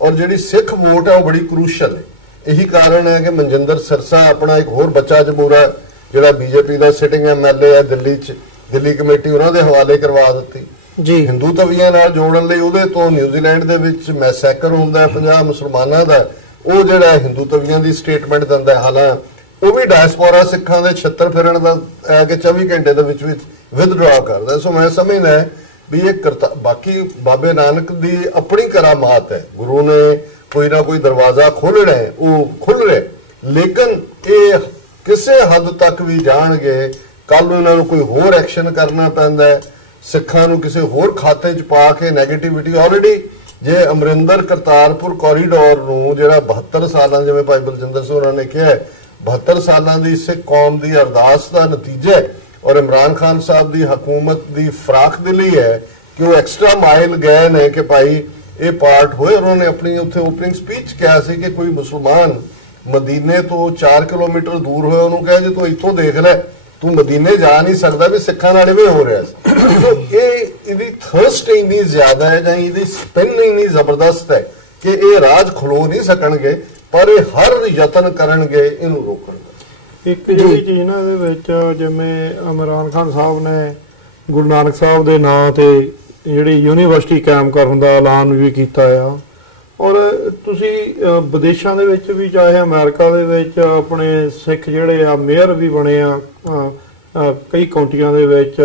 ਔਰ ਜਿਹੜੀ ਸਿੱਖ ਵੋਟ ਹੈ ਉਹ ਬੜੀ ਕਰੂਸ਼ਲ ਹੈ। ਇਹੀ ਕਾਰਨ ਹੈ ਕਿ ਮਨਜਿੰਦਰ ਸਿਰਸਾ ਆਪਣਾ ਇੱਕ ਹੋਰ ਬੱਚਾ ਜਮੂਰਾ ਜਿਹੜਾ ਬੀਜੇਪੀ ਦਾ ਸਿਟਿੰਗ ਐਮਐਲਏ ਹੈ ਦਿੱਲੀ 'ਚ, ਦਿੱਲੀ ਕਮੇਟੀ ਉਹਨਾਂ ਦੇ ਹਵਾਲੇ ਕਰਵਾ ਦਿੱਤੀ ਜੀ। ਹਿੰਦੂ ਤਵੀਆਂ ਨਾਲ ਜੋੜਨ ਲਈ ਉਹਦੇ ਤੋਂ ਨਿਊਜ਼ੀਲੈਂਡ ਦੇ ਵਿੱਚ ਮੈਸੈਕਰ ਹੁੰਦਾ 50 ਮੁਸਲਮਾਨਾਂ ਦਾ, ਉਹ ਜਿਹੜਾ ਹਿੰਦੂ ਤਵੀਆਂ ਦੀ ਸਟੇਟਮੈਂਟ ਦਿੰਦਾ, ਹਾਲਾਂਕਿ ਉਹ ਵੀ ਡਾਇਸਪੋਰਾ ਸਿੱਖਾਂ ਦੇ ਛੱਤਰ ਫਿਰਨ ਦਾ ਆ ਕੇ 24 ਘੰਟੇ ਦੇ ਵਿੱਚ ਵਿਦਡਰਾ ਕਰਦਾ। ਸੋ ਮੈਂ ਸਮਝਦਾ ਵੀ ਇਹ ਬਾਕੀ ਬਾਬੇ ਨਾਨਕ ਦੀ ਆਪਣੀ ਕਰਾਮਾਤ ਹੈ, ਗੁਰੂ ਨੇ ਕੋਈ ਨਾ ਕੋਈ ਦਰਵਾਜ਼ਾ ਖੋਲ੍ਹਣਾ ਹੈ, ਉਹ ਖੁੱਲ ਰਿਹਾ, ਲੇਕਿਨ ਇਹ ਕਿਸੇ ਹੱਦ ਤੱਕ ਵੀ ਜਾਣਗੇ। ਕੱਲ ਨੂੰ ਇਹਨਾਂ ਨੂੰ ਕੋਈ ਹੋਰ ਐਕਸ਼ਨ ਕਰਨਾ ਪੈਂਦਾ ਹੈ, ਸਿੱਖਾਂ ਨੂੰ ਕਿਸੇ ਹੋਰ ਖਾਤੇ 'ਚ ਪਾ ਕੇ ਨੈਗੇਟਿਵਿਟੀ। ਆਲਰੇਡੀ ਜੇ ਅਮਰਿੰਦਰ ਕਰਤਾਰਪੁਰ ਕੋਰੀਡੋਰ ਨੂੰ ਜਿਹੜਾ 72 ਸਾਲਾਂ, ਜਿਵੇਂ ਭਾਈ ਬਲਜਿੰਦਰ ਸਿੰਘ ਹੋਰਾਂ ਨੇ ਕਿਹਾ, 72 ਸਾਲਾਂ ਦੀ ਸਿੱਖ ਕੌਮ ਦੀ ਅਰਦਾਸ ਦਾ ਨਤੀਜਾ ਹੈ, ਔਰ ਇਮਰਾਨ ਖਾਨ ਸਾਹਿਬ ਦੀ ਹਕੂਮਤ ਦੀ ਫਰਾਖ ਦਿਲੀ ਹੈ ਕਿ ਉਹ ਐਕਸਟਰਾ ਮਾਈਲ ਗਏ ਨੇ ਕਿ ਭਾਈ ਇਹ ਪਾਰਟ ਹੋਏ। ਉਹਨਾਂ ਨੇ ਆਪਣੀ ਉੱਥੇ ਓਪਨਿੰਗ ਸਪੀਚ ਕਿਹਾ ਸੀ ਕਿ ਕੋਈ ਮੁਸਲਮਾਨ ਮਦੀਨੇ ਤੋਂ 4 ਕਿਲੋਮੀਟਰ ਦੂਰ ਹੋਇਆ, ਉਹਨੂੰ ਕਹੇ ਜੇ ਤੂੰ ਇੱਥੋਂ ਦੇਖ ਲੈ, ਤੂੰ ਮਦੀਨੇ ਜਾ ਨਹੀਂ ਸਕਦਾ, ਵੀ ਸਿੱਖਾਂ ਨਾਲ ਇਵੇਂ ਹੋ ਰਿਹਾ ਸੀ। ਸੋ ਇਹਦੀ ਥਰਸਟ ਇੰਨੀ ਜ਼ਿਆਦਾ ਹੈ, ਜਾਂ ਇਹਦੀ ਸਪਿਨ ਇੰਨੀ ਜ਼ਬਰਦਸਤ ਹੈ ਕਿ ਇਹ ਰਾਜ ਖਲੋ ਨਹੀਂ ਸਕਣਗੇ, ਪਰ ਇਹ ਹਰ ਯਤਨ ਕਰਨਗੇ ਇਹਨੂੰ ਰੋਕਣ ਦਾ। ਇੱਕ ਜਿਹੜੀ ਚੀਜ਼ ਨਾ ਇਹਦੇ ਵਿੱਚ, ਜਿਵੇਂ ਇਮਰਾਨ ਖਾਨ ਸਾਹਿਬ ਨੇ ਗੁਰੂ ਨਾਨਕ ਸਾਹਿਬ ਦੇ ਨਾਂ ਤੇ ਜਿਹੜੀ ਯੂਨੀਵਰਸਿਟੀ ਕਾਇਮ ਕਰਨ ਦਾ ਐਲਾਨ ਵੀ ਕੀਤਾ ਆ, ਔਰ ਤੁਸੀਂ ਵਿਦੇਸ਼ਾਂ ਦੇ ਵਿੱਚ ਵੀ, ਚਾਹੇ ਅਮਰੀਕਾ ਦੇ ਵਿੱਚ ਆਪਣੇ ਸਿੱਖ ਜਿਹੜੇ ਆ ਮੇਅਰ ਵੀ ਬਣੇ ਆ ਕਈ ਕਾਉਂਟੀਆਂ ਦੇ ਵਿੱਚ,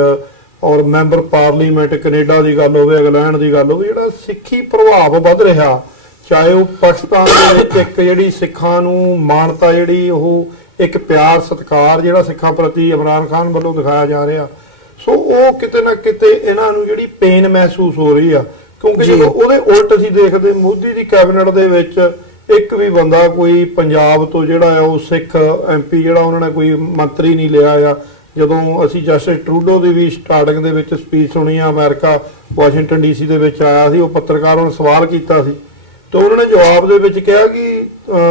ਔਰ ਮੈਂਬਰ ਪਾਰਲੀਮੈਂਟ, ਕੈਨੇਡਾ ਦੀ ਗੱਲ ਹੋਵੇ, ਇੰਗਲੈਂਡ ਦੀ ਗੱਲ ਹੋਵੇ, ਜਿਹੜਾ ਸਿੱਖੀ ਪ੍ਰਭਾਵ ਵੱਧ ਰਿਹਾ, ਚਾਹੇ ਉਹ ਪਾਕਿਸਤਾਨ ਦੇ ਵਿੱਚ ਇੱਕ ਜਿਹੜੀ ਸਿੱਖਾਂ ਨੂੰ ਮਾਨਤਾ, ਜਿਹੜੀ ਉਹ ਇੱਕ ਪਿਆਰ ਸਤਿਕਾਰ ਜਿਹੜਾ ਸਿੱਖਾਂ ਪ੍ਰਤੀ ਇਮਰਾਨ ਖਾਨ ਵੱਲੋਂ ਦਿਖਾਇਆ ਜਾ ਰਿਹਾ, ਸੋ ਉਹ ਕਿਤੇ ਨਾ ਕਿਤੇ ਇਹਨਾਂ ਨੂੰ ਜਿਹੜੀ ਪੇਨ ਮਹਿਸੂਸ ਹੋ ਰਹੀ ਆ। ਕਿਉਂਕਿ ਜਦੋਂ ਉਹਦੇ ਉਲਟ ਅਸੀਂ ਦੇਖਦੇ, ਮੋਦੀ ਦੀ ਕੈਬਨਿਟ ਦੇ ਵਿੱਚ ਇੱਕ ਵੀ ਬੰਦਾ ਕੋਈ ਪੰਜਾਬ ਤੋਂ ਜਿਹੜਾ ਆ ਉਹ ਸਿੱਖ ਐਮਪੀ ਜਿਹੜਾ ਉਹਨਾਂ ਨੇ ਕੋਈ ਮੰਤਰੀ ਨਹੀਂ ਲਿਆ ਆ। ਜਦੋਂ ਅਸੀਂ ਜਸਟਿਸ ਟਰੂਡੋ ਦੀ ਵੀ ਸਟਾਰਟਿੰਗ ਦੇ ਵਿੱਚ ਸਪੀਚ ਸੁਣੀ ਆ, ਅਮਰੀਕਾ ਵਾਸ਼ਿੰਗਟਨ ਡੀਸੀ ਦੇ ਵਿੱਚ ਆਇਆ ਸੀ, ਉਹ ਪੱਤਰਕਾਰਾਂ ਨੂੰ ਸਵਾਲ ਕੀਤਾ ਸੀ, ਤੇ ਉਹਨਾਂ ਨੇ ਜਵਾਬ ਦੇ ਵਿੱਚ ਕਿਹਾ ਕਿ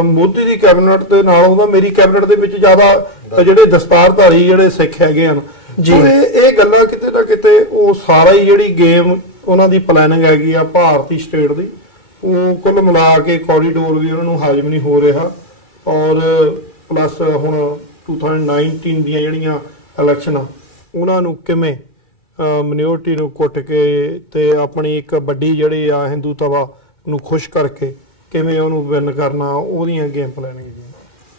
ਮੋਦੀ ਦੀ ਕੈਬਨਿਟ ਦੇ ਨਾਲੋਂ ਤਾਂ ਮੇਰੀ ਕੈਬਨਿਟ ਦੇ ਵਿੱਚ ਜ਼ਿਆਦਾ ਜਿਹੜੇ ਦਸਤਾਰਧਾਰੀ ਜਿਹੜੇ ਸਿੱਖ ਹੈਗੇ ਹਨ ਜੀ। ਇਹ ਗੱਲਾਂ ਕਿਤੇ ਨਾ ਕਿਤੇ ਉਹ ਸਾਰਾ ਹੀ ਜਿਹੜੀ ਗੇਮ ਉਹਨਾਂ ਦੀ ਪਲੈਨਿੰਗ ਹੈਗੀ ਆ ਭਾਰਤੀ ਸਟੇਟ ਦੀ, ਉਹ ਕੁੱਲ ਮਿਲਾ ਕੇ ਕੋਰੀਡੋਰ ਵੀ ਉਹਨਾਂ ਨੂੰ ਹਾਜ਼ਮ ਨਹੀਂ ਹੋ ਰਿਹਾ। ਔਰ ਪਲੱਸ ਹੁਣ 2019 ਦੀਆਂ ਜਿਹੜੀਆਂ ਇਲੈਕਸ਼ਨਾਂ, ਉਹਨਾਂ ਨੂੰ ਕਿਵੇਂ ਮਿਨੋਰਟੀ ਨੂੰ ਕੁੱਟ ਕੇ ਤੇ ਆਪਣੀ ਇੱਕ ਵੱਡੀ ਜਿਹੜੀ ਆ ਹਿੰਦੂਤਵਾ ਨੂੰ ਖੁਸ਼ ਕਰਕੇ ਕਿਵੇਂ ਉਹਨੂੰ ਵਿਨ ਕਰਨਾ, ਉਹਦੀਆਂ ਗੇਮ ਪਲੈਨਿੰਗ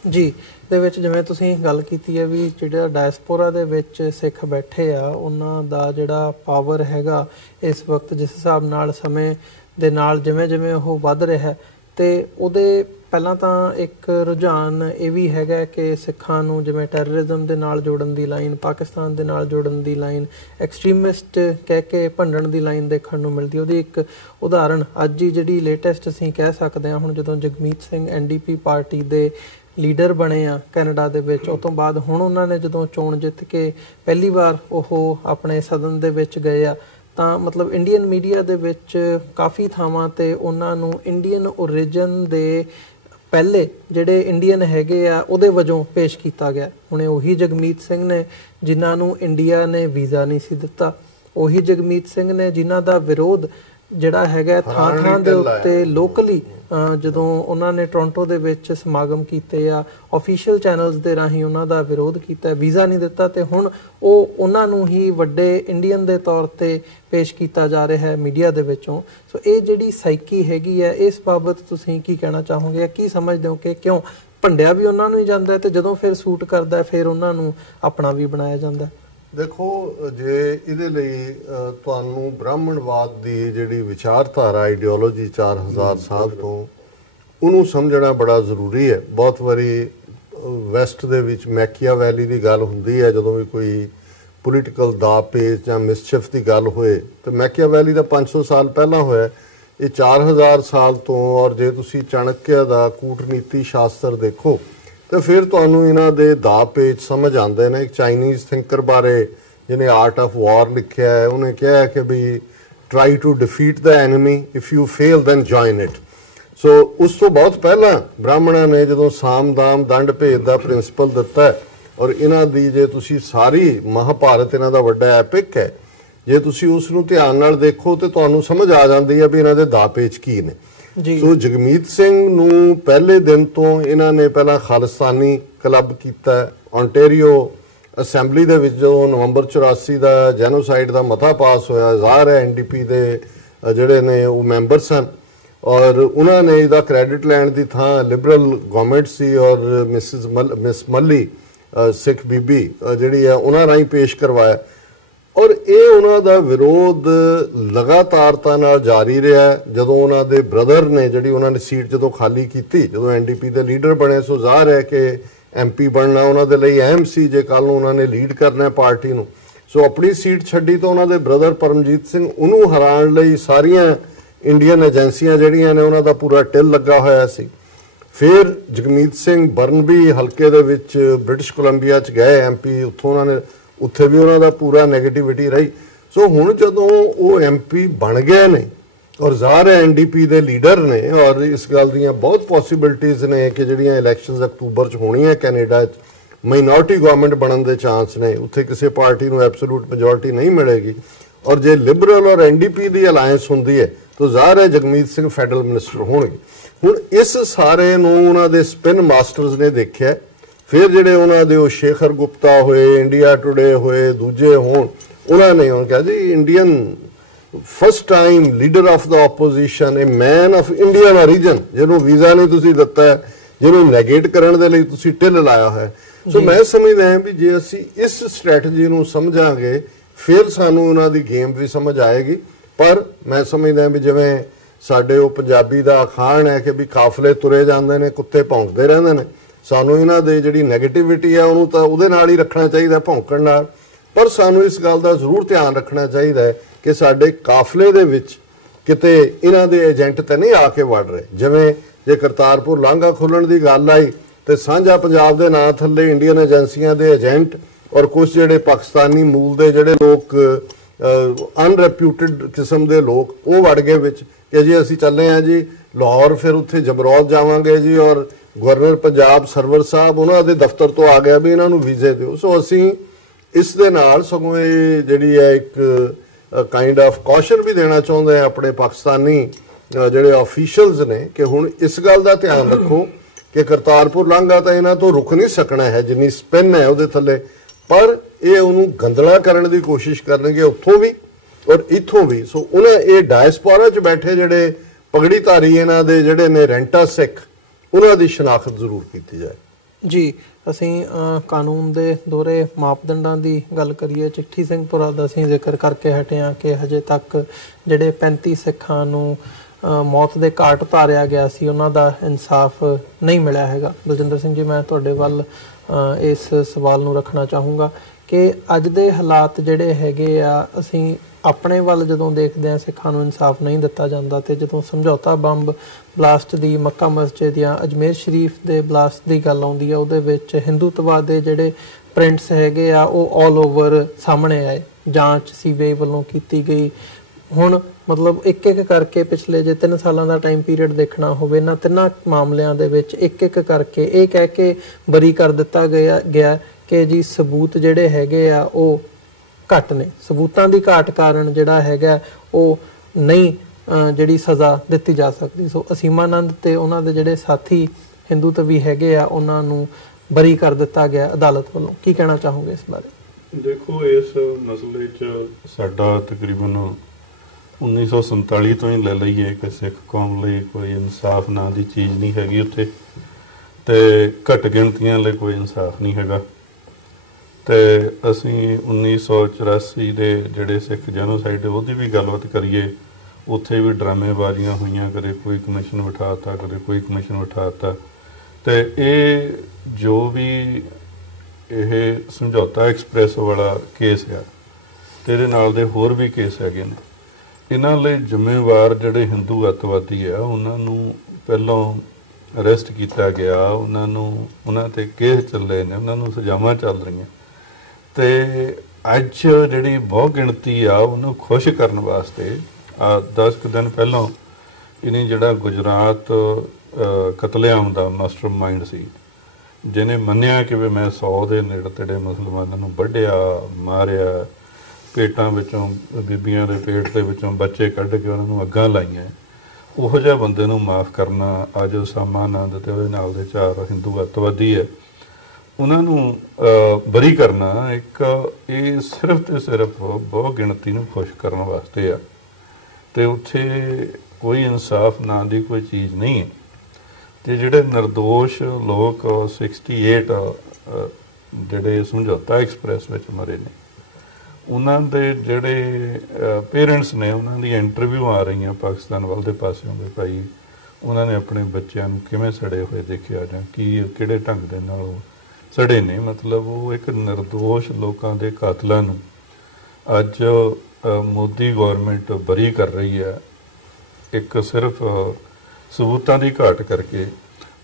ਜੀ ਦੇ ਵਿੱਚ ਜਿਵੇਂ ਤੁਸੀਂ ਗੱਲ ਕੀਤੀ ਹੈ ਵੀ ਜਿਹੜਾ ਡਾਇਸਪੋਰਾ ਦੇ ਵਿੱਚ ਸਿੱਖ ਬੈਠੇ ਆ, ਉਹਨਾਂ ਦਾ ਜਿਹੜਾ ਪਾਵਰ ਹੈਗਾ ਇਸ ਵਕਤ ਜਿਸ ਹਿਸਾਬ ਨਾਲ ਸਮੇਂ ਦੇ ਨਾਲ ਜਿਵੇਂ ਜਿਵੇਂ ਉਹ ਵੱਧ ਰਿਹਾ, ਤੇ ਉਹਦੇ ਪਹਿਲਾਂ ਤਾਂ ਇੱਕ ਰੁਝਾਨ ਇਹ ਵੀ ਹੈਗਾ ਕਿ ਸਿੱਖਾਂ ਨੂੰ ਜਿਵੇਂ ਟੈਰਰਿਜ਼ਮ ਦੇ ਨਾਲ ਜੋੜਨ ਦੀ ਲਾਈਨ, ਪਾਕਿਸਤਾਨ ਦੇ ਨਾਲ ਜੋੜਨ ਦੀ ਲਾਈਨ, ਐਕਸਟ੍ਰੀਮਿਸਟ ਕਹਿ ਕੇ ਭੰਡਣ ਦੀ ਲਾਈਨ ਦੇਖਣ ਨੂੰ ਮਿਲਦੀ। ਉਹਦੀ ਇੱਕ ਉਦਾਹਰਣ ਅੱਜ ਹੀ ਜਿਹੜੀ ਲੇਟੈਸਟ ਅਸੀਂ ਕਹਿ ਸਕਦੇ ਹਾਂ, ਹੁਣ ਜਦੋਂ ਜਗਮੀਤ ਸਿੰਘ NDP ਪਾਰਟੀ ਦੇ ਲੀਡਰ ਬਣੇ ਆ ਕੈਨੇਡਾ ਦੇ ਵਿੱਚ, ਉਸ ਤੋਂ ਬਾਅਦ ਹੁਣ ਉਹਨਾਂ ਨੇ ਜਦੋਂ ਚੋਣ ਜਿੱਤ ਕੇ ਪਹਿਲੀ ਵਾਰ ਉਹ ਆਪਣੇ ਸਦਨ ਦੇ ਵਿੱਚ ਗਏ ਆ, ਤਾਂ ਮਤਲਬ ਇੰਡੀਅਨ ਮੀਡੀਆ ਦੇ ਵਿੱਚ ਕਾਫੀ ਥਾਵਾਂ ਤੇ ਉਹਨਾਂ ਨੂੰ ਇੰਡੀਅਨ ਓਰੀਜਨ ਦੇ ਪਹਿਲੇ ਜਿਹੜੇ ਇੰਡੀਅਨ ਹੈਗੇ ਆ ਉਹਦੇ ਵਜੋਂ ਪੇਸ਼ ਕੀਤਾ ਗਿਆ। ਹੁਣੇ ਉਹੀ ਜਗਮੀਤ ਸਿੰਘ ਨੇ ਜਿਨ੍ਹਾਂ ਨੂੰ ਇੰਡੀਆ ਨੇ ਵੀਜ਼ਾ ਨਹੀਂ ਸੀ ਦਿੱਤਾ, ਉਹੀ ਜਗਮੀਤ ਸਿੰਘ ਨੇ ਜਿਨ੍ਹਾਂ ਦਾ ਵਿਰੋਧ ਜਿਹੜਾ ਹੈਗਾ ਥਾਂ ਦੇ ਉੱਤੇ ਲੋਕਲੀ ਜਦੋਂ ਉਹਨਾਂ ਨੇ ਟੋਰਾਂਟੋ ਦੇ ਵਿੱਚ ਸਮਾਗਮ ਕੀਤੇ ਆ, ਆਫੀਸ਼ੀਅਲ ਚੈਨਲਸ ਦੇ ਰਾਹੀਂ ਉਹਨਾਂ ਦਾ ਵਿਰੋਧ ਕੀਤਾ, ਵੀਜ਼ਾ ਨਹੀਂ ਦਿੱਤਾ, ਤੇ ਹੁਣ ਉਹ ਉਹਨਾਂ ਨੂੰ ਹੀ ਵੱਡੇ ਇੰਡੀਅਨ ਦੇ ਤੌਰ ਤੇ ਪੇਸ਼ ਕੀਤਾ ਜਾ ਰਿਹਾ ਹੈ ਮੀਡੀਆ ਦੇ ਵਿੱਚੋਂ। ਸੋ ਇਹ ਜਿਹੜੀ ਸਾਈਕੀ ਹੈਗੀ ਹੈ, ਇਸ ਬਾਬਤ ਤੁਸੀਂ ਕੀ ਕਹਿਣਾ ਚਾਹੋਗੇ? ਕੀ ਸਮਝਦੇ ਹੋ ਕਿ ਕਿਉਂ ਭੰਡਿਆ ਵੀ ਉਹਨਾਂ ਨੂੰ ਹੀ ਜਾਂਦਾ ਹੈ ਤੇ ਜਦੋਂ ਫਿਰ ਸੂਟ ਕਰਦਾ ਫਿਰ ਉਹਨਾਂ ਨੂੰ ਆਪਣਾ ਵੀ ਬਣਾਇਆ ਜਾਂਦਾ? ਦੇਖੋ, ਜੇ ਇਹਦੇ ਲਈ ਤੁਹਾਨੂੰ ਬ੍ਰਾਹਮਣਵਾਦ ਦੀ ਜਿਹੜੀ ਵਿਚਾਰਧਾਰਾ ਆਈਡੀਓਲੋਜੀ 4000 ਸਾਲ ਤੋਂ ਉਹਨੂੰ ਸਮਝਣਾ ਬੜਾ ਜ਼ਰੂਰੀ ਹੈ। ਬਹੁਤ ਵਾਰੀ ਵੈਸਟ ਦੇ ਵਿੱਚ ਮੈਕੀਆਵੈਲੀ ਦੀ ਗੱਲ ਹੁੰਦੀ ਹੈ ਜਦੋਂ ਵੀ ਕੋਈ ਪੋਲੀਟੀਕਲ ਦਾ ਪੇਚ ਜਾਂ ਮਿਸਚਿਫ ਦੀ ਗੱਲ ਹੋਏ, ਤੇ ਮੈਕੀਆਵੈਲੀ ਦਾ 500 ਸਾਲ ਪਹਿਲਾਂ ਹੋਇਆ, ਇਹ 4000 ਸਾਲ ਤੋਂ। ਔਰ ਜੇ ਤੁਸੀਂ ਚਾਣਕਿਆ ਦਾ ਕੂਟਨੀਤੀ ਸ਼ਾਸਤਰ ਦੇਖੋ ਤੇ ਫਿਰ ਤੁਹਾਨੂੰ ਇਹਨਾਂ ਦੇ ਦਾ ਪੇਚ ਸਮਝ ਆਉਂਦੇ ਨੇ। ਇੱਕ ਚਾਈਨੀਜ਼ ਥਿੰਕਰ ਬਾਰੇ ਜਿਹਨੇ ਆਰਟ ਆਫ ਵਾਰ ਲਿਖਿਆ ਹੈ, ਉਹਨੇ ਕਿਹਾ ਕਿ we try to defeat the enemy, if you fail then join it. So ਉਸ ਤੋਂ ਬਹੁਤ ਪਹਿਲਾਂ ਬ੍ਰਾਹਮਣਾਂ ਨੇ ਜਦੋਂ ਸਾਮ ਦਾਮ ਦੰਡ ਭੇਦ ਦਾ ਪ੍ਰਿੰਸੀਪਲ ਦਿੱਤਾ, ਔਰ ਇਹਨਾਂ ਦੀ ਜੇ ਤੁਸੀਂ ਸਾਰੀ ਮਹਾਭਾਰਤ ਇਹਨਾਂ ਦਾ ਵੱਡਾ ਐਪਿਕ ਹੈ, ਜੇ ਤੁਸੀਂ ਉਸ ਨੂੰ ਧਿਆਨ ਨਾਲ ਦੇਖੋ ਤੇ ਤੁਹਾਨੂੰ ਸਮਝ ਆ ਜਾਂਦੀ ਹੈ ਵੀ ਇਹਨਾਂ ਦੇ ਦਾ ਪੇਚ ਕੀ ਨੇ। ਸੋ ਜਗਮੀਤ ਸਿੰਘ ਨੂੰ ਪਹਿਲੇ ਦਿਨ ਤੋਂ ਇਹਨਾਂ ਨੇ ਪਹਿਲਾਂ ਖਾਲਿਸਤਾਨੀ ਕਲੱਬ ਕੀਤਾ। ontario ਅਸੈਂਬਲੀ ਦੇ ਵਿੱਚ ਜਦੋਂ ਨਵੰਬਰ 84 ਦਾ ਜੈਨੋਸਾਈਡ ਦਾ ਮਤਾ ਪਾਸ ਹੋਇਆ, ਜ਼ਾਹਰ ਹੈ NDP ਦੇ ਜਿਹੜੇ ਨੇ ਉਹ ਮੈਂਬਰ ਸਨ, ਔਰ ਉਹਨਾਂ ਨੇ ਇਹਦਾ ਕ੍ਰੈਡਿਟ ਲੈਣ ਦੀ ਥਾਂ ਲਿਬਰਲ ਗਵਰਨਮੈਂਟ ਸੀ ਔਰ ਮਿਸ ਮੱਲੀ ਸਿੱਖ ਬੀਬੀ ਜਿਹੜੀ ਹੈ ਉਹਨਾਂ ਰਾਹੀਂ ਪੇਸ਼ ਕਰਵਾਇਆ। ਔਰ ਇਹ ਉਹਨਾਂ ਦਾ ਵਿਰੋਧ ਲਗਾਤਾਰਤਾ ਨਾਲ ਜਾਰੀ ਰਿਹਾ। ਜਦੋਂ ਉਹਨਾਂ ਦੇ ਬ੍ਰਦਰ ਨੇ ਜਿਹੜੀ ਉਹਨਾਂ ਨੇ ਸੀਟ ਜਦੋਂ ਖਾਲੀ ਕੀਤੀ, ਜਦੋਂ NDP ਦੇ ਲੀਡਰ ਬਣੇ, ਸੋ ਜ਼ਾਹਰ ਹੈ ਕਿ MP ਬਣਨਾ ਉਹਨਾਂ ਦੇ ਲਈ ਅਹਿਮ ਸੀ ਜੇ ਕੱਲ ਨੂੰ ਉਹਨਾਂ ਨੇ ਲੀਡ ਕਰਨਾ ਪਾਰਟੀ ਨੂੰ। ਸੋ ਆਪਣੀ ਸੀਟ ਛੱਡੀ ਤਾਂ ਉਹਨਾਂ ਦੇ ਬ੍ਰਦਰ ਪਰਮਜੀਤ ਸਿੰਘ, ਉਹਨੂੰ ਹਰਾਉਣ ਲਈ ਸਾਰੀਆਂ ਇੰਡੀਅਨ ਏਜੰਸੀਆਂ ਜਿਹੜੀਆਂ ਨੇ ਉਹਨਾਂ ਦਾ ਪੂਰਾ ਟਿਲ ਲੱਗਾ ਹੋਇਆ ਸੀ। ਫਿਰ ਜਗਮੀਤ ਸਿੰਘ ਬਰਨਬੀ ਹਲਕੇ ਦੇ ਵਿੱਚ ਬ੍ਰਿਟਿਸ਼ ਕੋਲੰਬੀਆ 'ਚ ਗਏ MP, ਉੱਥੋਂ ਉਹਨਾਂ ਨੇ ਉੱਥੇ ਵੀ ਉਹਨਾਂ ਦਾ ਪੂਰਾ ਨੈਗੇਟਿਵਿਟੀ ਰਹੀ। ਸੋ ਹੁਣ ਜਦੋਂ ਉਹ MP ਬਣ ਗਏ ਨੇ ਔਰ ਜ਼ਾਹਰ ਹੈ NDP ਦੇ ਲੀਡਰ ਨੇ, ਔਰ ਇਸ ਗੱਲ ਦੀਆਂ ਬਹੁਤ ਪੋਸੀਬਿਲਿਟੀਜ਼ ਨੇ ਕਿ ਜਿਹੜੀਆਂ ਇਲੈਕਸ਼ਨਸ ਅਕਤੂਬਰ 'ਚ ਹੋਣੀਆਂ ਕੈਨੇਡਾ 'ਚ, ਮਾਈਨੋਰਟੀ ਗਵਰਨਮੈਂਟ ਬਣਨ ਦੇ ਚਾਂਸ ਨੇ, ਉੱਥੇ ਕਿਸੇ ਪਾਰਟੀ ਨੂੰ ਐਬਸੋਲੂਟ ਮੈਜੋਰਟੀ ਨਹੀਂ ਮਿਲੇਗੀ। ਔਰ ਜੇ ਲਿਬਰਲ ਔਰ NDP ਦੀ ਅਲਾਇੰਸ ਹੁੰਦੀ ਹੈ ਤਾਂ ਜ਼ਾਹਰ ਹੈ ਜਗਮੀਤ ਸਿੰਘ ਫੈਡਰਲ ਮਿਨਿਸਟਰ ਹੋਣਗੇ। ਹੁਣ ਇਸ ਸਾਰੇ ਨੂੰ ਉਹਨਾਂ ਦੇ ਸਪਿਨ ਮਾਸਟਰਸ ਨੇ ਦੇਖਿਆ। ਫਿਰ ਜਿਹੜੇ ਉਹਨਾਂ ਦੇ ਉਹ ਸ਼ੇਖਰ ਗੁਪਤਾ ਹੋਏ, ਇੰਡੀਆ ਟੁਡੇ ਹੋਏ, ਦੂਜੇ ਹੋਣ, ਉਹਨਾਂ ਨੇ ਉਹ ਕਿਹਾ ਜੀ Indian first time leader of the opposition, A man of Indian origin, ਜਿਹਨੂੰ ਵੀਜ਼ਾ ਨਹੀਂ ਤੁਸੀਂ ਦਿੱਤਾ, ਜਿਹਨੂੰ ਨੈਗੇਟ ਕਰਨ ਦੇ ਲਈ ਤੁਸੀਂ ਟਿਲ ਲਾਇਆ ਹੈ। ਸੋ ਮੈਂ ਸਮਝਦਾ ਹਾਂ ਵੀ ਜੇ ਅਸੀਂ ਇਸ ਸਟ੍ਰੈਟਜੀ ਨੂੰ ਸਮਝਾਂਗੇ ਫਿਰ ਸਾਨੂੰ ਉਹਨਾਂ ਦੀ ਗੇਮ ਵੀ ਸਮਝ ਆਏਗੀ। ਪਰ ਮੈਂ ਸਮਝਦਾ ਵੀ ਜਿਵੇਂ ਸਾਡੇ ਉਹ ਪੰਜਾਬੀ ਦਾ ਅਖਾਣ ਹੈ ਕਿ ਵੀ ਕਾਫਲੇ ਤੁਰੇ ਜਾਂਦੇ ਨੇ, ਕੁੱਤੇ ਭੌਂਕਦੇ ਰਹਿੰਦੇ ਨੇ, ਸਾਨੂੰ ਇਹਨਾਂ ਦੇ ਜਿਹੜੀ ਨੈਗੇਟਿਵਿਟੀ ਆ ਉਹਨੂੰ ਤਾਂ ਉਹਦੇ ਨਾਲ ਹੀ ਰੱਖਣਾ ਚਾਹੀਦਾ, ਭੌਂਕਣ ਨਾਲ। ਪਰ ਸਾਨੂੰ ਇਸ ਗੱਲ ਦਾ ਜ਼ਰੂਰ ਧਿਆਨ ਰੱਖਣਾ ਚਾਹੀਦਾ ਹੈ ਕਿ ਸਾਡੇ ਕਾਫਲੇ ਦੇ ਵਿੱਚ ਕਿਤੇ ਇਹਨਾਂ ਦੇ ਏਜੰਟ ਤਾਂ ਨਹੀਂ ਆ ਕੇ ਵੜ ਰਹੇ। ਜਿਵੇਂ ਜੇ ਕਰਤਾਰਪੁਰ ਲਾਂਘਾ ਖੋਲ੍ਹਣ ਦੀ ਗੱਲ ਆਈ ਤੇ ਸਾਂਝਾ ਪੰਜਾਬ ਦੇ ਨਾਂ ਥੱਲੇ ਇੰਡੀਅਨ ਏਜੰਸੀਆਂ ਦੇ ਏਜੰਟ ਔਰ ਕੁਝ ਜਿਹੜੇ ਪਾਕਿਸਤਾਨੀ ਮੂਲ ਦੇ ਜਿਹੜੇ ਲੋਕ ਅਨਰੈਪਿਊਟਡ ਕਿਸਮ ਦੇ ਲੋਕ ਉਹ ਵੜ ਗਏ ਵਿੱਚ ਕਿ ਜੀ ਅਸੀਂ ਚੱਲੇ ਹਾਂ ਜੀ ਲਾਹੌਰ, ਫਿਰ ਉੱਥੇ ਜਮਰੌਦ ਜਾਵਾਂਗੇ ਜੀ, ਔਰ ਗਵਰਨਰ ਪੰਜਾਬ ਸਰਵਰ ਸਾਹਿਬ ਉਹਨਾਂ ਦੇ ਦਫ਼ਤਰ ਤੋਂ ਆ ਗਿਆ ਵੀ ਇਹਨਾਂ ਨੂੰ ਵੀਜ਼ੇ ਦਿਓ। ਸੋ ਅਸੀਂ ਇਸ ਦੇ ਨਾਲ ਸਗੋਂ ਇਹ ਜਿਹੜੀ ਹੈ ਇੱਕ ਕਾਈਂਡ ਆਫ ਕੌਸ਼ਨ ਵੀ ਦੇਣਾ ਚਾਹੁੰਦੇ ਆ ਆਪਣੇ ਪਾਕਿਸਤਾਨੀ ਜਿਹੜੇ ਆਫੀਸ਼ੀਅਲਸ ਨੇ ਕਿ ਹੁਣ ਇਸ ਗੱਲ ਦਾ ਧਿਆਨ ਰੱਖੋ ਕਿ ਕਰਤਾਰਪੁਰ ਲਾਂਘਾ ਤਾਂ ਇਹਨਾਂ ਤੋਂ ਰੁਕ ਨਹੀਂ ਸਕਣਾ ਹੈ, ਜਿੰਨੀ ਸਪਿਨ ਹੈ ਉਹਦੇ ਥੱਲੇ, ਪਰ ਇਹ ਉਹਨੂੰ ਗੰਦਲਾ ਕਰਨ ਦੀ ਕੋਸ਼ਿਸ਼ ਕਰਨਗੇ ਉੱਥੋਂ ਵੀ ਔਰ ਇੱਥੋਂ ਵੀ। ਸੋ ਉਹਨਾਂ ਇਹ ਡਾਇਸਪੋਰਾ 'ਚ ਬੈਠੇ ਜਿਹੜੇ ਪਗੜੀਧਾਰੀ ਇਹਨਾਂ ਦੇ ਜਿਹੜੇ ਨੇ ਰੈਂਟਾ ਸਿੱਖ, ਉਹਨਾਂ ਦੀ ਸ਼ਨਾਖਤ ਜ਼ਰੂਰ ਕੀਤੀ ਜਾਏ। ਜੀ, ਅਸੀਂ ਕਾਨੂੰਨ ਦੇ ਦੋਹਰੇ ਮਾਪਦੰਡਾਂ ਦੀ ਗੱਲ ਕਰੀਏ, ਚਿੱਠੀ ਸਿੰਘਪੁਰਾ ਦਾ ਅਸੀਂ ਜ਼ਿਕਰ ਕਰਕੇ ਹਟੇ ਹਾਂ ਕਿ ਹਜੇ ਤੱਕ ਜਿਹੜੇ 35 ਸਿੱਖਾਂ ਨੂੰ ਮੌਤ ਦੇ ਘਾਟ ਉਤਾਰਿਆ ਗਿਆ ਸੀ ਉਹਨਾਂ ਦਾ ਇਨਸਾਫ ਨਹੀਂ ਮਿਲਿਆ ਹੈਗਾ। ਬਲਜਿੰਦਰ ਸਿੰਘ ਜੀ, ਮੈਂ ਤੁਹਾਡੇ ਵੱਲ ਇਸ ਸਵਾਲ ਨੂੰ ਰੱਖਣਾ ਚਾਹੂੰਗਾ ਕਿ ਅੱਜ ਦੇ ਹਾਲਾਤ ਜਿਹੜੇ ਹੈਗੇ ਆ, ਅਸੀਂ ਆਪਣੇ ਵੱਲ ਜਦੋਂ ਦੇਖਦੇ ਹਾਂ ਸਿੱਖਾਂ ਨੂੰ ਇਨਸਾਫ ਨਹੀਂ ਦਿੱਤਾ ਜਾਂਦਾ, ਤੇ ਜਦੋਂ ਸਮਝੌਤਾ ਬੰਬ ਬਲਾਸਟ ਦੀ ਮੱਕਾ ਮਸਜਿਦ ਜਾਂ ਅਜਮੇਰ ਸ਼ਰੀਫ ਦੇ ਬਲਾਸਟ ਦੀ ਗੱਲ ਆਉਂਦੀ ਆ, ਉਹਦੇ ਵਿੱਚ ਹਿੰਦੂਤਵਾ ਦੇ ਜਿਹੜੇ ਪ੍ਰਿੰਟਸ ਹੈਗੇ ਆ ਉਹ ਆਲ ਓਵਰ ਸਾਹਮਣੇ ਆਏ, ਜਾਂਚ CBI ਵੱਲੋਂ ਕੀਤੀ ਗਈ। ਹੁਣ ਮਤਲਬ ਇੱਕ ਇੱਕ ਕਰਕੇ ਪਿਛਲੇ ਜੇ 3 ਸਾਲਾਂ ਦਾ ਟਾਈਮ ਪੀਰੀਅਡ ਦੇਖਣਾ ਹੋਵੇ, ਇਹਨਾਂ ਤਿੰਨਾਂ ਮਾਮਲਿਆਂ ਦੇ ਵਿੱਚ ਇੱਕ ਇੱਕ ਕਰਕੇ ਇਹ ਕਹਿ ਕੇ ਬਰੀ ਕਰ ਦਿੱਤਾ ਗਿਆ ਕਿ ਜੀ ਸਬੂਤ ਜਿਹੜੇ ਹੈਗੇ ਆ ਉਹ ਘੱਟ ਨੇ, ਸਬੂਤਾਂ ਦੀ ਘਾਟ ਕਾਰਨ ਜਿਹੜਾ ਹੈਗਾ ਉਹ ਨਹੀਂ ਜਿਹੜੀ ਸਜ਼ਾ ਦਿੱਤੀ ਜਾ ਸਕਦੀ। ਸੋ ਅਸੀਮਾਨੰਦ ਤੇ ਉਹਨਾਂ ਦੇ ਜਿਹੜੇ ਸਾਥੀ ਹਿੰਦੂ ਤਵੀ ਹੈਗੇ ਆ ਉਹਨਾਂ ਨੂੰ ਬਰੀ ਕਰ ਦਿੱਤਾ ਗਿਆ ਅਦਾਲਤ ਵੱਲੋਂ। ਕੀ ਕਹਿਣਾ ਚਾਹੋਗੇ ਇਸ ਬਾਰੇ? ਦੇਖੋ, ਇਸ ਮਸਲੇ 'ਚ ਸਾਡਾ ਤਕਰੀਬਨ 1947 ਤੋਂ ਹੀ ਲੈ ਲਈਏ ਕਿ ਸਿੱਖ ਕੌਮ ਲਈ ਕੋਈ ਇਨਸਾਫ ਨਾਂ ਦੀ ਚੀਜ਼ ਨਹੀਂ ਹੈਗੀ ਉੱਥੇ, ਤੇ ਘੱਟ ਗਿਣਤੀਆਂ ਲਈ ਕੋਈ ਇਨਸਾਫ ਨਹੀਂ ਹੈਗਾ। ਤੇ ਅਸੀਂ 1984 ਦੇ ਜਿਹੜੇ ਸਿੱਖ ਜੈਨੋਸਾਈਡ ਉਹਦੀ ਵੀ ਗੱਲਬਾਤ ਕਰੀਏ, ਉੱਥੇ ਵੀ ਡਰਾਮੇਬਾਜ਼ੀਆਂ ਹੋਈਆਂ, ਕਦੇ ਕੋਈ ਕਮਿਸ਼ਨ ਬਿਠਾਤਾ, ਕਦੇ ਕੋਈ ਕਮਿਸ਼ਨ ਬਿਠਾਤਾ। ਤੇ ਇਹ ਜੋ ਵੀ ਇਹ ਸਮਝੌਤਾ ਐਕਸਪ੍ਰੈਸ ਵਾਲਾ ਕੇਸ ਆ ਤੇ ਇਹਦੇ ਨਾਲ ਦੇ ਹੋਰ ਵੀ ਕੇਸ ਹੈਗੇ ਨੇ, ਇਹਨਾਂ ਲਈ ਜ਼ਿੰਮੇਵਾਰ ਜਿਹੜੇ ਹਿੰਦੂ ਅੱਤਵਾਦੀ ਆ ਉਹਨਾਂ ਨੂੰ ਪਹਿਲਾਂ ਅਰੈਸਟ ਕੀਤਾ ਗਿਆ, ਉਹਨਾਂ ਤੇ ਕੇਸ ਚੱਲੇ ਨੇ, ਉਹਨਾਂ ਨੂੰ ਸਜ਼ਾਵਾਂ ਚੱਲ ਰਹੀਆਂ। ਤੇ ਅੱਜ ਜਿਹੜੀ ਬਹੁਤ ਗਿਣਤੀ ਆ ਉਹਨੂੰ ਖੁਸ਼ ਕਰਨ ਵਾਸਤੇ 10 ਕੁ ਦਿਨ ਪਹਿਲਾਂ ਇਹਨੇ ਜਿਹੜਾ ਗੁਜਰਾਤ ਕਤਲੇਆਮ ਦਾ ਮਾਸਟਰ ਮਾਈਂਡ ਸੀ, ਜਿਹਨੇ ਮੰਨਿਆ ਕਿ ਵੀ ਮੈਂ 100 ਦੇ ਨੇੜੇ ਤੇੜੇ ਮੁਸਲਮਾਨਾਂ ਨੂੰ ਵੱਢਿਆ, ਮਾਰਿਆ, ਪੇਟਾਂ ਵਿੱਚੋਂ ਬੀਬੀਆਂ ਦੇ ਪੇਟ ਦੇ ਵਿੱਚੋਂ ਬੱਚੇ ਕੱਢ ਕੇ ਉਹਨਾਂ ਨੂੰ ਅੱਗਾਂ ਲਾਈਆਂ, ਉਹੋ ਜਿਹੇ ਬੰਦੇ ਨੂੰ ਮਾਫ਼ ਕਰਨਾ, ਅੱਜ ਅਸੀਮਾਨੰਦ ਤੇ ਉਹਦੇ ਨਾਲ ਦੇ 4 ਹਿੰਦੂ ਅੱਤਵਾਦੀ ਹੈ, ਉਹਨਾਂ ਨੂੰ ਬਰੀ ਕਰਨਾ, ਇਹ ਸਿਰਫ ਤੇ ਸਿਰਫ ਬਹੁਤ ਗਿਣਤੀ ਨੂੰ ਖੁਸ਼ ਕਰਨ ਵਾਸਤੇ ਆ। ਤੇ ਉੱਥੇ ਕੋਈ ਇਨਸਾਫ ਨਾਂ ਦੀ ਕੋਈ ਚੀਜ਼ ਨਹੀਂ ਹੈ। ਤੇ ਜਿਹੜੇ ਨਿਰਦੋਸ਼ ਲੋਕ 68 ਜਿਹੜੇ ਸਮਝੌਤਾ ਐਕਸਪ੍ਰੈਸ ਵਿੱਚ ਮਰੇ ਨੇ, ਉਹਨਾਂ ਦੇ ਜਿਹੜੇ ਪੇਰੈਂਟਸ ਨੇ, ਉਹਨਾਂ ਦੀ ਇੰਟਰਵਿਊ ਆ ਰਹੀਆਂ ਪਾਕਿਸਤਾਨ ਵੱਲ ਦੇ ਪਾਸਿਓਂ ਦੇ, ਭਾਈ ਉਹਨਾਂ ਨੇ ਆਪਣੇ ਬੱਚਿਆਂ ਨੂੰ ਕਿਵੇਂ ਸੜੇ ਹੋਏ ਦੇਖਿਆ ਜਾਂ ਕਿਹੜੇ ਢੰਗ ਦੇ ਨਾਲ ਉਹ ਸੜੇ ਨੇ। ਮਤਲਬ ਉਹ ਇੱਕ ਨਿਰਦੋਸ਼ ਲੋਕਾਂ ਦੇ ਕਾਤਲਾਂ ਨੂੰ ਅੱਜ ਮੋਦੀ ਗੌਰਮੈਂਟ ਬਰੀ ਕਰ ਰਹੀ ਹੈ, ਇੱਕ ਸਿਰਫ ਸਬੂਤਾਂ ਦੀ ਘਾਟ ਕਰਕੇ।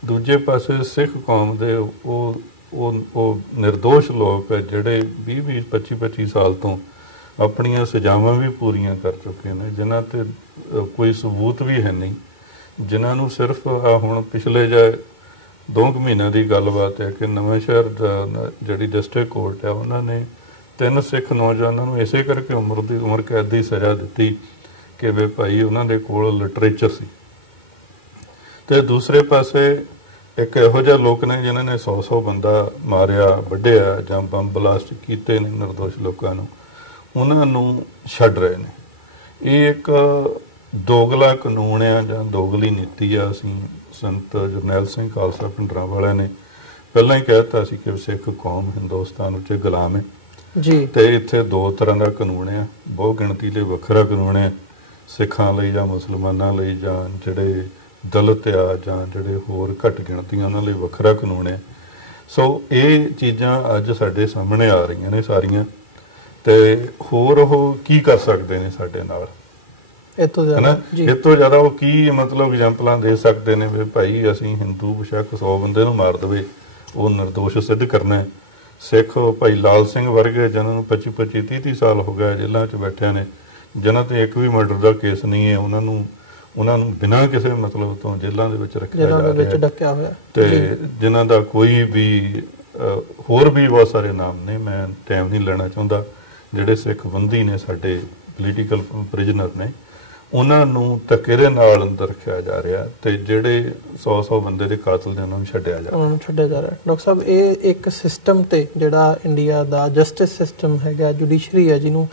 ਦੂਜੇ ਪਾਸੇ ਸਿੱਖ ਕੌਮ ਦੇ ਉਹ ਨਿਰਦੋਸ਼ ਲੋਕ ਜਿਹੜੇ 20-20, 25-25 ਸਾਲ ਤੋਂ ਆਪਣੀਆਂ ਸਜ਼ਾਵਾਂ ਵੀ ਪੂਰੀਆਂ ਕਰ ਚੁੱਕੇ ਨੇ, ਜਿਨ੍ਹਾਂ ਤੇ ਕੋਈ ਸਬੂਤ ਵੀ ਹੈ ਨਹੀਂ, ਜਿਨ੍ਹਾਂ ਨੂੰ ਸਿਰਫ ਹੁਣ ਪਿਛਲੇ 2 ਮਹੀਨਿਆਂ ਦੀ ਗੱਲਬਾਤ ਹੈ ਕਿ ਨਵਾਂ ਸ਼ਹਿਰ ਜਿਹੜੀ ਡਿਸਟ੍ਰਿਕਟ ਕੋਰਟ ਹੈ, ਉਹਨਾਂ ਨੇ 3 ਸਿੱਖ ਨੌਜਵਾਨਾਂ ਨੂੰ ਇਸੇ ਕਰਕੇ ਉਮਰ ਕੈਦ ਦੀ ਸਜ਼ਾ ਦਿੱਤੀ ਕਿ ਵੀ ਭਾਈ ਉਹਨਾਂ ਦੇ ਕੋਲ ਲਿਟਰੇਚਰ ਸੀ। ਤੇ ਦੂਸਰੇ ਪਾਸੇ ਇੱਕ ਇਹੋ ਜਿਹੇ ਲੋਕ ਨੇ ਜਿਨ੍ਹਾਂ ਨੇ 100 ਬੰਦਾ ਮਾਰਿਆ, ਵੱਢਿਆ ਜਾਂ ਬੰਬ ਬਲਾਸਟ ਕੀਤੇ ਨੇ ਨਿਰਦੋਸ਼ ਲੋਕਾਂ ਨੂੰ, ਉਹਨਾਂ ਨੂੰ ਛੱਡ ਰਹੇ ਨੇ। ਇਹ ਇੱਕ ਦੋਗਲਾ ਕਾਨੂੰਨ ਆ ਜਾਂ ਦੋਗਲੀ ਨੀਤੀ ਆ। ਅਸੀਂ ਸੰਤ ਜਰਨੈਲ ਸਿੰਘ ਖਾਲਸਾ ਪਿੰਡਰਾਂ ਵਾਲਿਆਂ ਨੇ ਪਹਿਲਾਂ ਹੀ ਕਹਿ ਦਿੱਤਾ ਸੀ ਕਿ ਸਿੱਖ ਕੌਮ ਹਿੰਦੁਸਤਾਨ ਉੱਤੇ ਗੁਲਾਮ ਹੈ ਜੀ। ਤੇ ਇੱਥੇ 2 ਤਰ੍ਹਾਂ ਦਾ ਕਾਨੂੰਨ ਆ, ਬਹੁਤ ਗਿਣਤੀ ਲਈ ਵੱਖਰਾ ਕਾਨੂੰਨ ਹੈ, ਸਿੱਖਾਂ ਲਈ ਜਾਂ ਮੁਸਲਮਾਨਾਂ ਲਈ ਜਾਂ ਜਿਹੜੇ ਦਲਿਤ ਆ ਜਾਂ ਜਿਹੜੇ ਹੋਰ ਘੱਟ ਗਿਣਤੀਆਂ ਉਹਨਾਂ ਲਈ ਵੱਖਰਾ ਕਾਨੂੰਨ ਹੈ। ਸੋ ਇਹ ਚੀਜ਼ਾਂ ਅੱਜ ਸਾਡੇ ਸਾਹਮਣੇ ਆ ਰਹੀਆਂ ਨੇ ਸਾਰੀਆਂ। ਤੇ ਹੋਰ ਉਹ ਕੀ ਕਰ ਸਕਦੇ ਨੇ ਸਾਡੇ ਨਾਲ, ਇਹ ਤੋਂ ਜ਼ਿਆਦਾ ਉਹ ਕੀ ਮਤਲਬ ਐਗਜ਼ਾਮਪਲਾਂ ਦੇ ਸਕਦੇ ਨੇ ਵੀ ਭਾਈ ਅਸੀਂ ਹਿੰਦੂ ਬੇਸ਼ੱਕ 100 ਬੰਦੇ ਨੂੰ ਮਾਰ ਦੇਵੇ, ਉਹ ਨਿਰਦੋਸ਼ ਸਿੱਧ ਕਰਨਾ। ਸਿੱਖ ਭਾਈ ਲਾਲ ਸਿੰਘ ਵਰਗੇ ਜਿਹਨਾਂ ਨੂੰ 25-25, 30-30 ਸਾਲ ਹੋ ਗਏ ਜੇਲ੍ਹਾਂ 'ਚ ਬੈਠਿਆਂ ਨੇ, ਜਿਨ੍ਹਾਂ ਤੇ ਇੱਕ ਵੀ ਮਰਡਰ ਦਾ ਕੇਸ ਨਹੀਂ ਹੈ, ਉਹਨਾਂ ਨੂੰ ਬਿਨਾਂ ਕਿਸੇ ਮਤਲਬ ਤੋਂ ਜੇਲ੍ਹਾਂ ਦੇ ਵਿੱਚ ਰੱਖਿਆ ਜਾ ਰਿਹਾ। ਤੇ ਜਿਨ੍ਹਾਂ ਦਾ ਕੋਈ ਵੀ ਹੋਰ ਵੀ ਬਹੁਤ ਸਾਰੇ ਨਾਮ ਨੇ, ਮੈਂ ਟਾਈਮ ਨਹੀਂ ਲੈਣਾ ਚਾਹੁੰਦਾ, ਜਿਹੜੇ ਸਿੱਖ ਬੰਦੀ ਨੇ ਸਾਡੇ ਪੋਲੀਟੀਕਲ ਪ੍ਰਿਜ਼ਨਰ ਨੇ, ਉਹਨਾਂ ਨੂੰ ਧੱਕੇ ਦੇ ਨਾਲ ਅੰਦਰ ਰੱਖਿਆ ਜਾ ਰਿਹਾ। ਤੇ ਜਿਹੜੇ 100 ਬੰਦੇ ਦੇ ਕਾਤਲ ਨੇ ਉਹਨਾਂ ਨੂੰ ਛੱਡਿਆ ਜਾ ਰਿਹਾ। ਡਾਕਟਰ ਸਾਹਿਬ, ਇਹ ਇੱਕ ਸਿਸਟਮ ਤੇ ਜਿਹੜਾ ਇੰਡੀਆ ਦਾ ਜਸਟਿਸ ਸਿਸਟਮ ਹੈਗਾ, ਜੁਡੀਸ਼ਰੀ ਹੈ, ਜਿਹਨੂੰ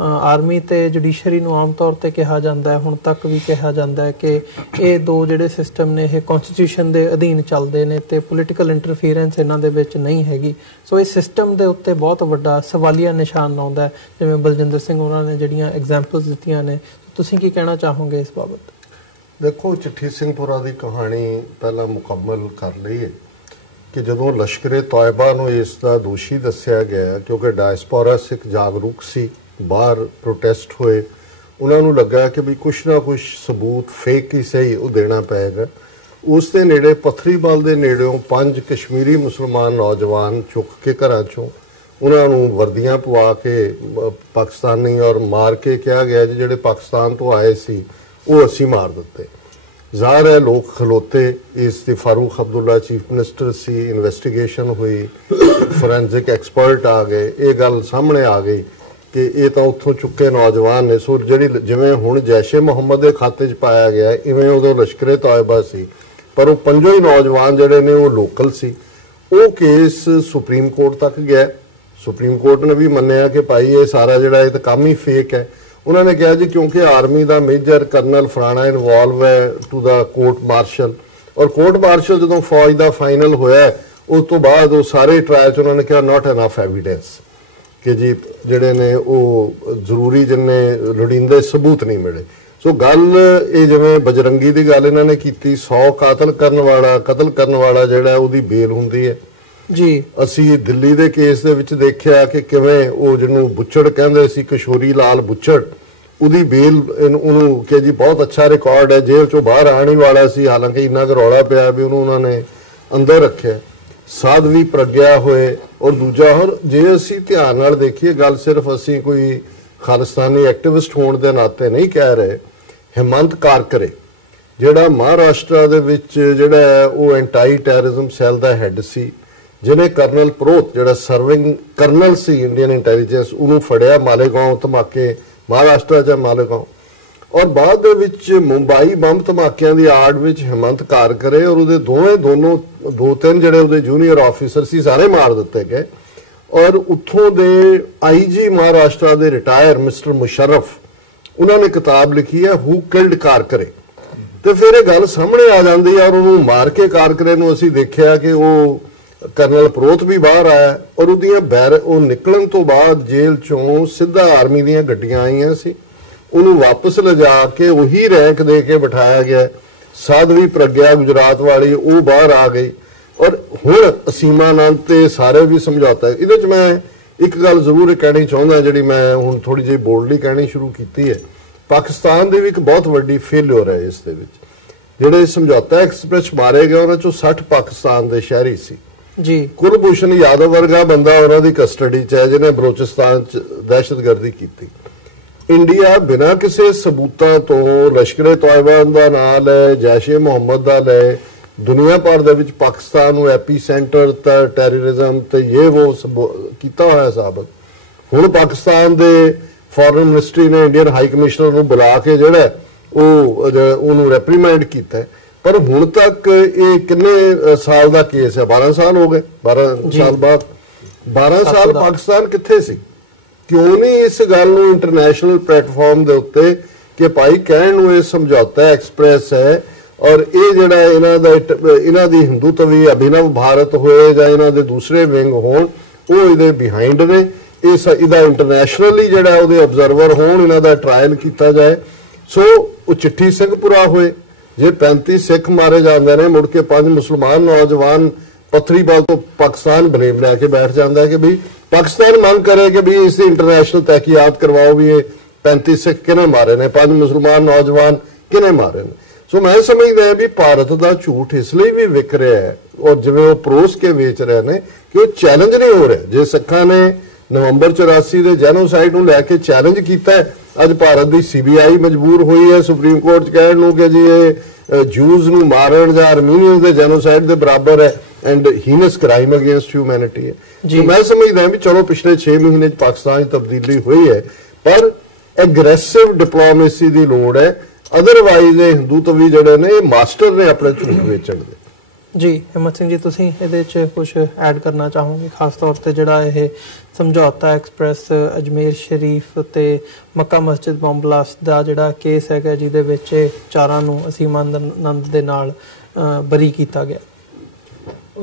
ਆਰਮੀ ਤੇ ਜੁਡੀਸ਼ਰੀ ਨੂੰ ਆਮ ਤੌਰ ਤੇ ਕਿਹਾ ਜਾਂਦਾ ਹੈ, ਹੁਣ ਤੱਕ ਵੀ ਕਿਹਾ ਜਾਂਦਾ ਹੈ ਕਿ ਇਹ 2 ਜਿਹੜੇ ਸਿਸਟਮ ਨੇ ਇਹ ਕਨਸਟੀਟਿਊਸ਼ਨ ਦੇ ਅਧੀਨ ਚੱਲਦੇ ਨੇ ਤੇ ਪੋਲੀਟੀਕਲ ਇੰਟਰਫੀਰੈਂਸ ਇਹਨਾਂ ਦੇ ਵਿੱਚ ਨਹੀਂ ਹੈਗੀ। ਸੋ ਇਸ ਸਿਸਟਮ ਦੇ ਉੱਤੇ ਬਹੁਤ ਵੱਡਾ ਸਵਾਲੀਆ ਨਿਸ਼ਾਨ ਆਉਂਦਾ ਹੈ, ਜਿਵੇਂ ਬਲਜਿੰਦਰ ਸਿੰਘ ਉਹਨਾਂ ਨੇ ਜਿਹੜੀਆਂ ਐਗਜ਼ਾਮਪਲਸ ਦਿੱਤੀਆਂ ਨੇ। ਤੁਸੀਂ ਕੀ ਕਹਿਣਾ ਚਾਹੋਗੇ ਇਸ ਬਾਬਤ? ਦੇਖੋ, ਚਿੱਠੀ ਸਿੰਘਪੁਰਾ ਦੀ ਕਹਾਣੀ ਪਹਿਲਾਂ ਮੁਕੰਮਲ ਕਰ ਲਈਏ ਕਿ ਜਦੋਂ ਲਸ਼ਕਰੇ ਤੌਇਬਾ ਨੂੰ ਇਸ ਦਾ ਦੋਸ਼ੀ ਦੱਸਿਆ ਗਿਆ, ਕਿਉਂਕਿ ਡਾਇਸਪੋਰਾ ਸਿੱਖ ਜਾਗਰੂਕ ਸੀ, ਬਾਹਰ ਪ੍ਰੋਟੈਸਟ ਹੋਏ, ਉਹਨਾਂ ਨੂੰ ਲੱਗਾ ਕਿ ਵੀ ਕੁਛ ਨਾ ਕੁਛ ਸਬੂਤ ਫੇਕ ਹੀ ਸਹੀ ਉਹ ਦੇਣਾ ਪਏਗਾ। ਉਸ ਦੇ ਨੇੜੇ ਪੱਥਰੀਵਾਲ ਦੇ ਨੇੜਿਓਂ 5 ਕਸ਼ਮੀਰੀ ਮੁਸਲਮਾਨ ਨੌਜਵਾਨ ਚੁੱਕ ਕੇ ਘਰਾਂ 'ਚੋਂ ਉਹਨਾਂ ਨੂੰ ਵਰਦੀਆਂ ਪਵਾ ਕੇ ਪਾਕਿਸਤਾਨੀ ਔਰ ਮਾਰ ਕੇ ਕਿਹਾ ਗਿਆ ਜੀ ਜਿਹੜੇ ਪਾਕਿਸਤਾਨ ਤੋਂ ਆਏ ਸੀ ਉਹ ਅਸੀਂ ਮਾਰ ਦਿੱਤੇ। ਜ਼ਾਹਰ ਹੈ ਲੋਕ ਖਲੋਤੇ, ਇਸ ਦੀ ਫਾਰੂਕ ਅਬਦੁੱਲਾ ਚੀਫ ਮਿਨਿਸਟਰ ਸੀ, ਇਨਵੈਸਟੀਗੇਸ਼ਨ ਹੋਈ, ਫੋਰੈਂਸਿਕ ਐਕਸਪਰਟ ਆ ਗਏ, ਇਹ ਗੱਲ ਸਾਹਮਣੇ ਆ ਗਈ ਕਿ ਇਹ ਤਾਂ ਉੱਥੋਂ ਚੁੱਕੇ ਨੌਜਵਾਨ ਨੇ। ਸੋ ਜਿਹੜੀ ਜਿਵੇਂ ਹੁਣ ਜੈਸ਼ੇ ਮੁਹੰਮਦ ਦੇ ਖਾਤੇ 'ਚ ਪਾਇਆ ਗਿਆ, ਇਵੇਂ ਉਦੋਂ ਲਸ਼ਕਰੇ ਤੌਇਬਾ ਸੀ, ਪਰ ਉਹ ਪੰਜੋਂ ਹੀ ਨੌਜਵਾਨ ਜਿਹੜੇ ਨੇ ਉਹ ਲੋਕਲ ਸੀ। ਉਹ ਕੇਸ ਸੁਪਰੀਮ ਕੋਰਟ ਤੱਕ ਗਿਆ। ਸੁਪਰੀਮ ਕੋਰਟ ਨੇ ਵੀ ਮੰਨਿਆ ਕਿ ਭਾਈ ਇਹ ਸਾਰਾ ਜਿਹੜਾ ਇਹ ਤਾਂ ਕੰਮ ਹੀ ਫੇਕ ਹੈ। ਉਹਨਾਂ ਨੇ ਕਿਹਾ ਜੀ ਕਿਉਂਕਿ ਆਰਮੀ ਦਾ ਮੇਜਰ ਕਰਨਲ ਫਲਾਣਾ ਇਨਵੋਲਵ ਹੈ ਟੂ ਦਾ ਕੋਰਟ ਮਾਰਸ਼ਲ, ਔਰ ਕੋਰਟ ਮਾਰਸ਼ਲ ਜਦੋਂ ਫੌਜ ਦਾ ਫਾਈਨਲ ਹੋਇਆ ਉਸ ਤੋਂ ਬਾਅਦ ਉਹ ਸਾਰੇ ਟਰਾਇਲ 'ਚ ਉਹਨਾਂ ਨੇ ਕਿਹਾ ਨਾਟ ਐਨਫ ਐਵੀਡੈਂਸ, ਕਿ ਜੀ ਜਿਹੜੇ ਨੇ ਉਹ ਜ਼ਰੂਰੀ ਜਿੰਨੇ ਲੋੜੀਂਦੇ ਸਬੂਤ ਨਹੀਂ ਮਿਲੇ। ਸੋ ਗੱਲ ਇਹ ਜਿਵੇਂ ਬਜਰੰਗੀ ਦੀ ਗੱਲ ਇਹਨਾਂ ਨੇ ਕੀਤੀ, 100 ਕਤਲ ਕਰਨ ਵਾਲਾ ਜਿਹੜਾ ਉਹਦੀ ਬੇਲ ਹੁੰਦੀ ਹੈ ਜੀ। ਅਸੀਂ ਦਿੱਲੀ ਦੇ ਕੇਸ ਦੇ ਵਿੱਚ ਦੇਖਿਆ ਕਿ ਕਿਵੇਂ ਉਹ ਜਿਹਨੂੰ ਬੁੱਚੜ ਕਹਿੰਦੇ ਸੀ, ਕਿਸ਼ੋਰੀ ਲਾਲ ਬੁੱਚੜ, ਉਹਦੀ ਬੇਲ ਉਹਨੂੰ ਕਿ ਜੀ ਬਹੁਤ ਅੱਛਾ ਰਿਕਾਰਡ ਹੈ, ਜੇਲ੍ਹ ਚੋਂ ਬਾਹਰ ਆਉਣ ਹੀ ਵਾਲਾ ਸੀ, ਹਾਲਾਂਕਿ ਇੰਨਾ ਕੁ ਰੌਲਾ ਪਿਆ ਵੀ ਉਹਨੂੰ ਉਹਨਾਂ ਨੇ ਅੰਦਰ ਰੱਖਿਆ। ਸਾਧਵੀ ਪ੍ਰਗਿਆ ਹੋਏ, ਔਰ ਦੂਜਾ ਹੋਰ ਜੇ ਅਸੀਂ ਧਿਆਨ ਨਾਲ ਦੇਖੀਏ, ਗੱਲ ਸਿਰਫ ਅਸੀਂ ਕੋਈ ਖਾਲਿਸਤਾਨੀ ਐਕਟਿਵਿਸਟ ਹੋਣ ਦੇ ਨਾਤੇ ਨਹੀਂ ਕਹਿ ਰਹੇ, ਹਿਮੰਤ ਕਾਰਕਰੇ ਜਿਹੜਾ ਮਹਾਰਾਸ਼ਟਰ ਦੇ ਵਿੱਚ ਜਿਹੜਾ ਉਹ ਐਂਟੀ ਟੈਰਰਿਜ਼ਮ ਸੈੱਲ ਦਾ ਹੈੱਡ ਸੀ, ਜਿਹਨੇ ਕਰਨਲ ਪ੍ਰੋਤ ਜਿਹੜਾ ਸਰਵਿੰਗ ਕਰਨਲ ਸੀ ਇੰਡੀਅਨ ਇੰਟੈਲੀਜੈਂਸ, ਉਹਨੂੰ ਫੜਿਆ ਮਾਲੇਗਾਂਵ ਧਮਾਕੇ, ਮਹਾਰਾਸ਼ਟਰ 'ਚ ਮਾਲੇਗਾਂਵ, ਔਰ ਬਾਅਦ ਦੇ ਵਿੱਚ ਮੁੰਬਈ ਬੰਬ ਧਮਾਕਿਆਂ ਦੀ ਆੜ ਵਿੱਚ ਹਿਮੰਤ ਕਾਰਕਰੇ ਔਰ ਉਹਦੇ ਦੋ ਤਿੰਨ ਜਿਹੜੇ ਉਹਦੇ ਜੂਨੀਅਰ ਆਫੀਸਰ ਸੀ ਸਾਰੇ ਮਾਰ ਦਿੱਤੇ ਗਏ। ਔਰ ਉੱਥੋਂ ਦੇ ਆਈਜੀ ਮਹਾਰਾਸ਼ਟਰ ਦੇ ਰਿਟਾਇਰ ਮਿਸਟਰ ਮੁਸ਼ਰਫ, ਉਹਨਾਂ ਨੇ ਕਿਤਾਬ ਲਿਖੀ ਹੈ ਹੂ ਕਿਲਡ ਕਾਰਕਰੇ, ਤੇ ਫਿਰ ਇਹ ਗੱਲ ਸਾਹਮਣੇ ਆ ਜਾਂਦੀ ਹੈ। ਔਰ ਉਹਨੂੰ ਮਾਰ ਕੇ ਕਾਰਕਰੇ ਨੂੰ ਅਸੀਂ ਦੇਖਿਆ ਕਿ ਉਹ ਕਰਨਲ ਪ੍ਰੋਤ ਵੀ ਬਾਹਰ ਆਇਆ, ਔਰ ਉਹ ਨਿਕਲਣ ਤੋਂ ਬਾਅਦ ਜੇਲ੍ਹ ਚੋਂ ਸਿੱਧਾ ਆਰਮੀ ਦੀਆਂ ਗੱਡੀਆਂ ਆਈਆਂ ਸੀ, ਉਹਨੂੰ ਵਾਪਸ ਲਿਜਾ ਕੇ ਉਹੀ ਰੈਂਕ ਦੇ ਕੇ ਬਿਠਾਇਆ ਗਿਆ। ਸਾਧਵੀ ਪ੍ਰਗਿਆ ਗੁਜਰਾਤ ਵਾਲੀ ਉਹ ਬਾਹਰ ਆ ਗਈ, ਔਰ ਹੁਣ ਅਸੀਮਾਨੰਦ ਤੇ ਸਾਰੇ ਵੀ ਸਮਝੌਤਾ। ਇਹਦੇ 'ਚ ਮੈਂ ਇੱਕ ਗੱਲ ਜ਼ਰੂਰ ਕਹਿਣੀ ਚਾਹੁੰਦਾ, ਜਿਹੜੀ ਮੈਂ ਹੁਣ ਥੋੜੀ ਜਿਹੀ ਬੋਲਡਲੀ ਕਹਿਣੀ ਸ਼ੁਰੂ ਕੀਤੀ ਹੈ, ਪਾਕਿਸਤਾਨ ਦੀ ਵੀ ਇੱਕ ਬਹੁਤ ਵੱਡੀ ਫੇਲਿਅਰ ਹੈ ਇਸ ਦੇ ਵਿੱਚ। ਜਿਹੜੇ ਸਮਝੌਤਾ ਐਕਸਪ੍ਰੈਸ ਮਾਰੇ ਗਏ ਉਹਨਾਂ 'ਚੋਂ 60 ਪਾਕਿਸਤਾਨ ਦੇ ਸ਼ਹਿਰੀ ਸੀ ਜੀ। ਕੁਲਭੂਸ਼ਣ ਯਾਦਵ ਵਰਗਾ ਬੰਦਾ ਉਹਨਾਂ ਦੀ ਕਸਟਡੀ 'ਚ ਹੈ, ਜਿਹਨੇ ਬਲੋਚਿਸਤਾਨ 'ਚ ਦਹਿਸ਼ਤਗਰਦੀ ਕੀਤੀ। ਇੰਡੀਆ ਬਿਨਾਂ ਕਿਸੇ ਸਬੂਤਾਂ ਤੋਂ ਲਸ਼ਕਰੇ ਤੌਇਬਾ ਦਾ ਨਾਂ ਲੈ, ਜੈਸ਼ੇ ਮੁਹੰਮਦ ਦਾ ਲੈ, ਦੁਨੀਆ ਭਰ ਦੇ ਵਿੱਚ ਪਾਕਿਸਤਾਨ ਨੂੰ ਐਪੀ ਸੈਂਟਰ ਤੇ ਟੈਰਰਿਜ਼ਮ ਤੇ ਇਹ ਕੀਤਾ ਹੋਇਆ ਸਾਬਤ। ਹੁਣ ਪਾਕਿਸਤਾਨ ਦੇ ਫੋਰਨ ਮਿਨਿਸਟਰੀ ਨੇ ਇੰਡੀਅਨ ਹਾਈ ਕਮਿਸ਼ਨਰ ਨੂੰ ਬੁਲਾ ਕੇ ਜਿਹੜਾ ਉਹਨੂੰ ਰੈਪਰੀਮੈਂਡ ਕੀਤਾ, ਪਰ ਹੁਣ ਤੱਕ ਇਹ ਕਿੰਨੇ ਸਾਲ ਦਾ ਕੇਸ ਹੈ? 12 ਸਾਲ ਹੋ ਗਏ। 12 ਸਾਲ ਬਾਅਦ 12 ਸਾਲ ਪਾਕਿਸਤਾਨ ਕਿੱਥੇ ਸੀ? ਕਿਉਂ ਨਹੀਂ ਇਸ ਗੱਲ ਨੂੰ ਇੰਟਰਨੈਸ਼ਨਲ ਪਲੇਟਫਾਰਮ ਦੇ ਉੱਤੇ ਕਿ ਭਾਈ ਕਹਿਣ ਨੂੰ ਇਹ ਸਮਝੌਤਾ ਐਕਸਪ੍ਰੈਸ ਹੈ, ਔਰ ਇਹ ਜਿਹੜਾ ਇਹਨਾਂ ਦੀ ਹਿੰਦੂਤਵੀ ਅਭਿਨਵ ਭਾਰਤ ਹੋਏ ਜਾਂ ਇਹਨਾਂ ਦੇ ਦੂਸਰੇ ਵਿੰਗ ਹੋਣ, ਉਹ ਇਹਦੇ ਬਿਹਾਈਂਡ ਨੇ। ਇਹਦਾ ਇੰਟਰਨੈਸ਼ਨਲੀ ਜਿਹੜਾ ਉਹਦੇ ਅਬਜ਼ਰਵਰ ਹੋਣ, ਇਹਨਾਂ ਦਾ ਟ੍ਰਾਇਲ ਕੀਤਾ ਜਾਏ। ਸੋ ਉਹ ਚਿੱਠੀ ਸਿੰਘਪੁਰਾ ਹੋਏ, ਜੇ 35 ਸਿੱਖ ਮਾਰੇ ਜਾਂਦੇ ਨੇ, ਮੁੜ ਕੇ 5 ਮੁਸਲਮਾਨ ਨੌਜਵਾਨ ਪੱਥਰੀਬਾਲ ਤੋਂ ਪਾਕਿਸਤਾਨ ਬਲੇਮ ਲੈ ਕੇ ਬੈਠ ਜਾਂਦਾ ਹੈ ਕਿ ਵੀ ਪਾਕਿਸਤਾਨ ਮੰਗ ਕਰੇ ਕਿ ਵੀ ਇਸ ਦੀ ਇੰਟਰਨੈਸ਼ਨਲ ਤਹਿਕੀਕਾਤ ਕਰਵਾਓ ਵੀ ਇਹ 35 ਸਿੱਖ ਕਿਹਨੇ ਮਾਰੇ ਨੇ, 5 ਮੁਸਲਮਾਨ ਨੌਜਵਾਨ ਕਿਹਨੇ ਮਾਰੇ ਨੇ। ਸੋ ਮੈਂ ਸਮਝਦਾ ਵੀ ਭਾਰਤ ਦਾ ਝੂਠ ਇਸ ਲਈ ਵੀ ਵਿਕ ਰਿਹਾ ਹੈ, ਔਰ ਜਿਵੇਂ ਉਹ ਪਰੋਸ ਕੇ ਵੇਚ ਰਹੇ ਨੇ ਕਿ ਉਹ ਚੈਲੰਜ ਨਹੀਂ ਹੋ ਰਿਹਾ। ਜੇ ਸਿੱਖਾਂ ਨੇ ਨਵੰਬਰ 84 ਦੇ ਜੈਨੋਸਾਈਡ ਨੂੰ ਲੈ ਕੇ ਚੈਲੰਜ ਕੀਤਾ, ਅੱਜ ਭਾਰਤ ਦੀ CBI ਮਜਬੂਰ ਹੋਈ ਹੈ ਸੁਪਰੀਮ ਕੋਰਟ 'ਚ ਕਹਿਣ ਨੂੰ ਕਿ ਜੀ ਇਹ ਜੂਜ਼ ਨੂੰ ਮਾਰਨ ਜਾਂ ਆਰਮੀਨੀਅਨ ਦੇ ਜੈਨੋਸਾਈਡ ਦੇ ਬਰਾਬਰ ਹੈ and heinous crime against humanity ਹੈ। ਸੋ ਮੈਂ ਸਮਝਦਾ ਵੀ ਚਲੋ ਪਿਛਲੇ 6 ਮਹੀਨੇ 'ਚ ਪਾਕਿਸਤਾਨ 'ਚ ਤਬਦੀਲੀ ਹੋਈ ਹੈ, ਪਰ ਐਗਰੈਸਿਵ ਡਿਪਲੋਮੇਸੀ ਦੀ ਲੋੜ ਹੈ। ਅਦਰਵਾਈਜ਼ ਇਹ ਹਿੰਦੂਤਵੀ ਜਿਹੜੇ ਨੇ ਇਹ ਮਾਸਟਰ ਨੇ ਆਪਣੇ ਝੂਠ ਵੇਚਣ ਦੇ। ਜੀ ਹਿੰਮਤ ਸਿੰਘ ਜੀ, ਤੁਸੀਂ ਇਹਦੇ 'ਚ ਕੁਝ ਐਡ ਕਰਨਾ ਚਾਹੋਗੇ, ਖਾਸ ਤੌਰ ਤੇ ਜਿਹੜਾ ਇਹ ਸਮਝੌਤਾ ਐਕਸਪ੍ਰੈਸ ਅਜਮੇਰ ਸ਼ਰੀਫ ਤੇ ਮੱਕਾ ਮਸਜਿਦ ਬੰਬ ਬਲਾਸਟ ਦਾ ਜਿਹੜਾ ਕੇਸ ਹੈਗਾ, ਜਿਹਦੇ ਵਿੱਚ ਚਾਰਾਂ ਨੂੰ ਅਸੀਮਾਨੰਦ ਦੇ ਨਾਲ ਬਰੀ ਕੀਤਾ ਗਿਆ?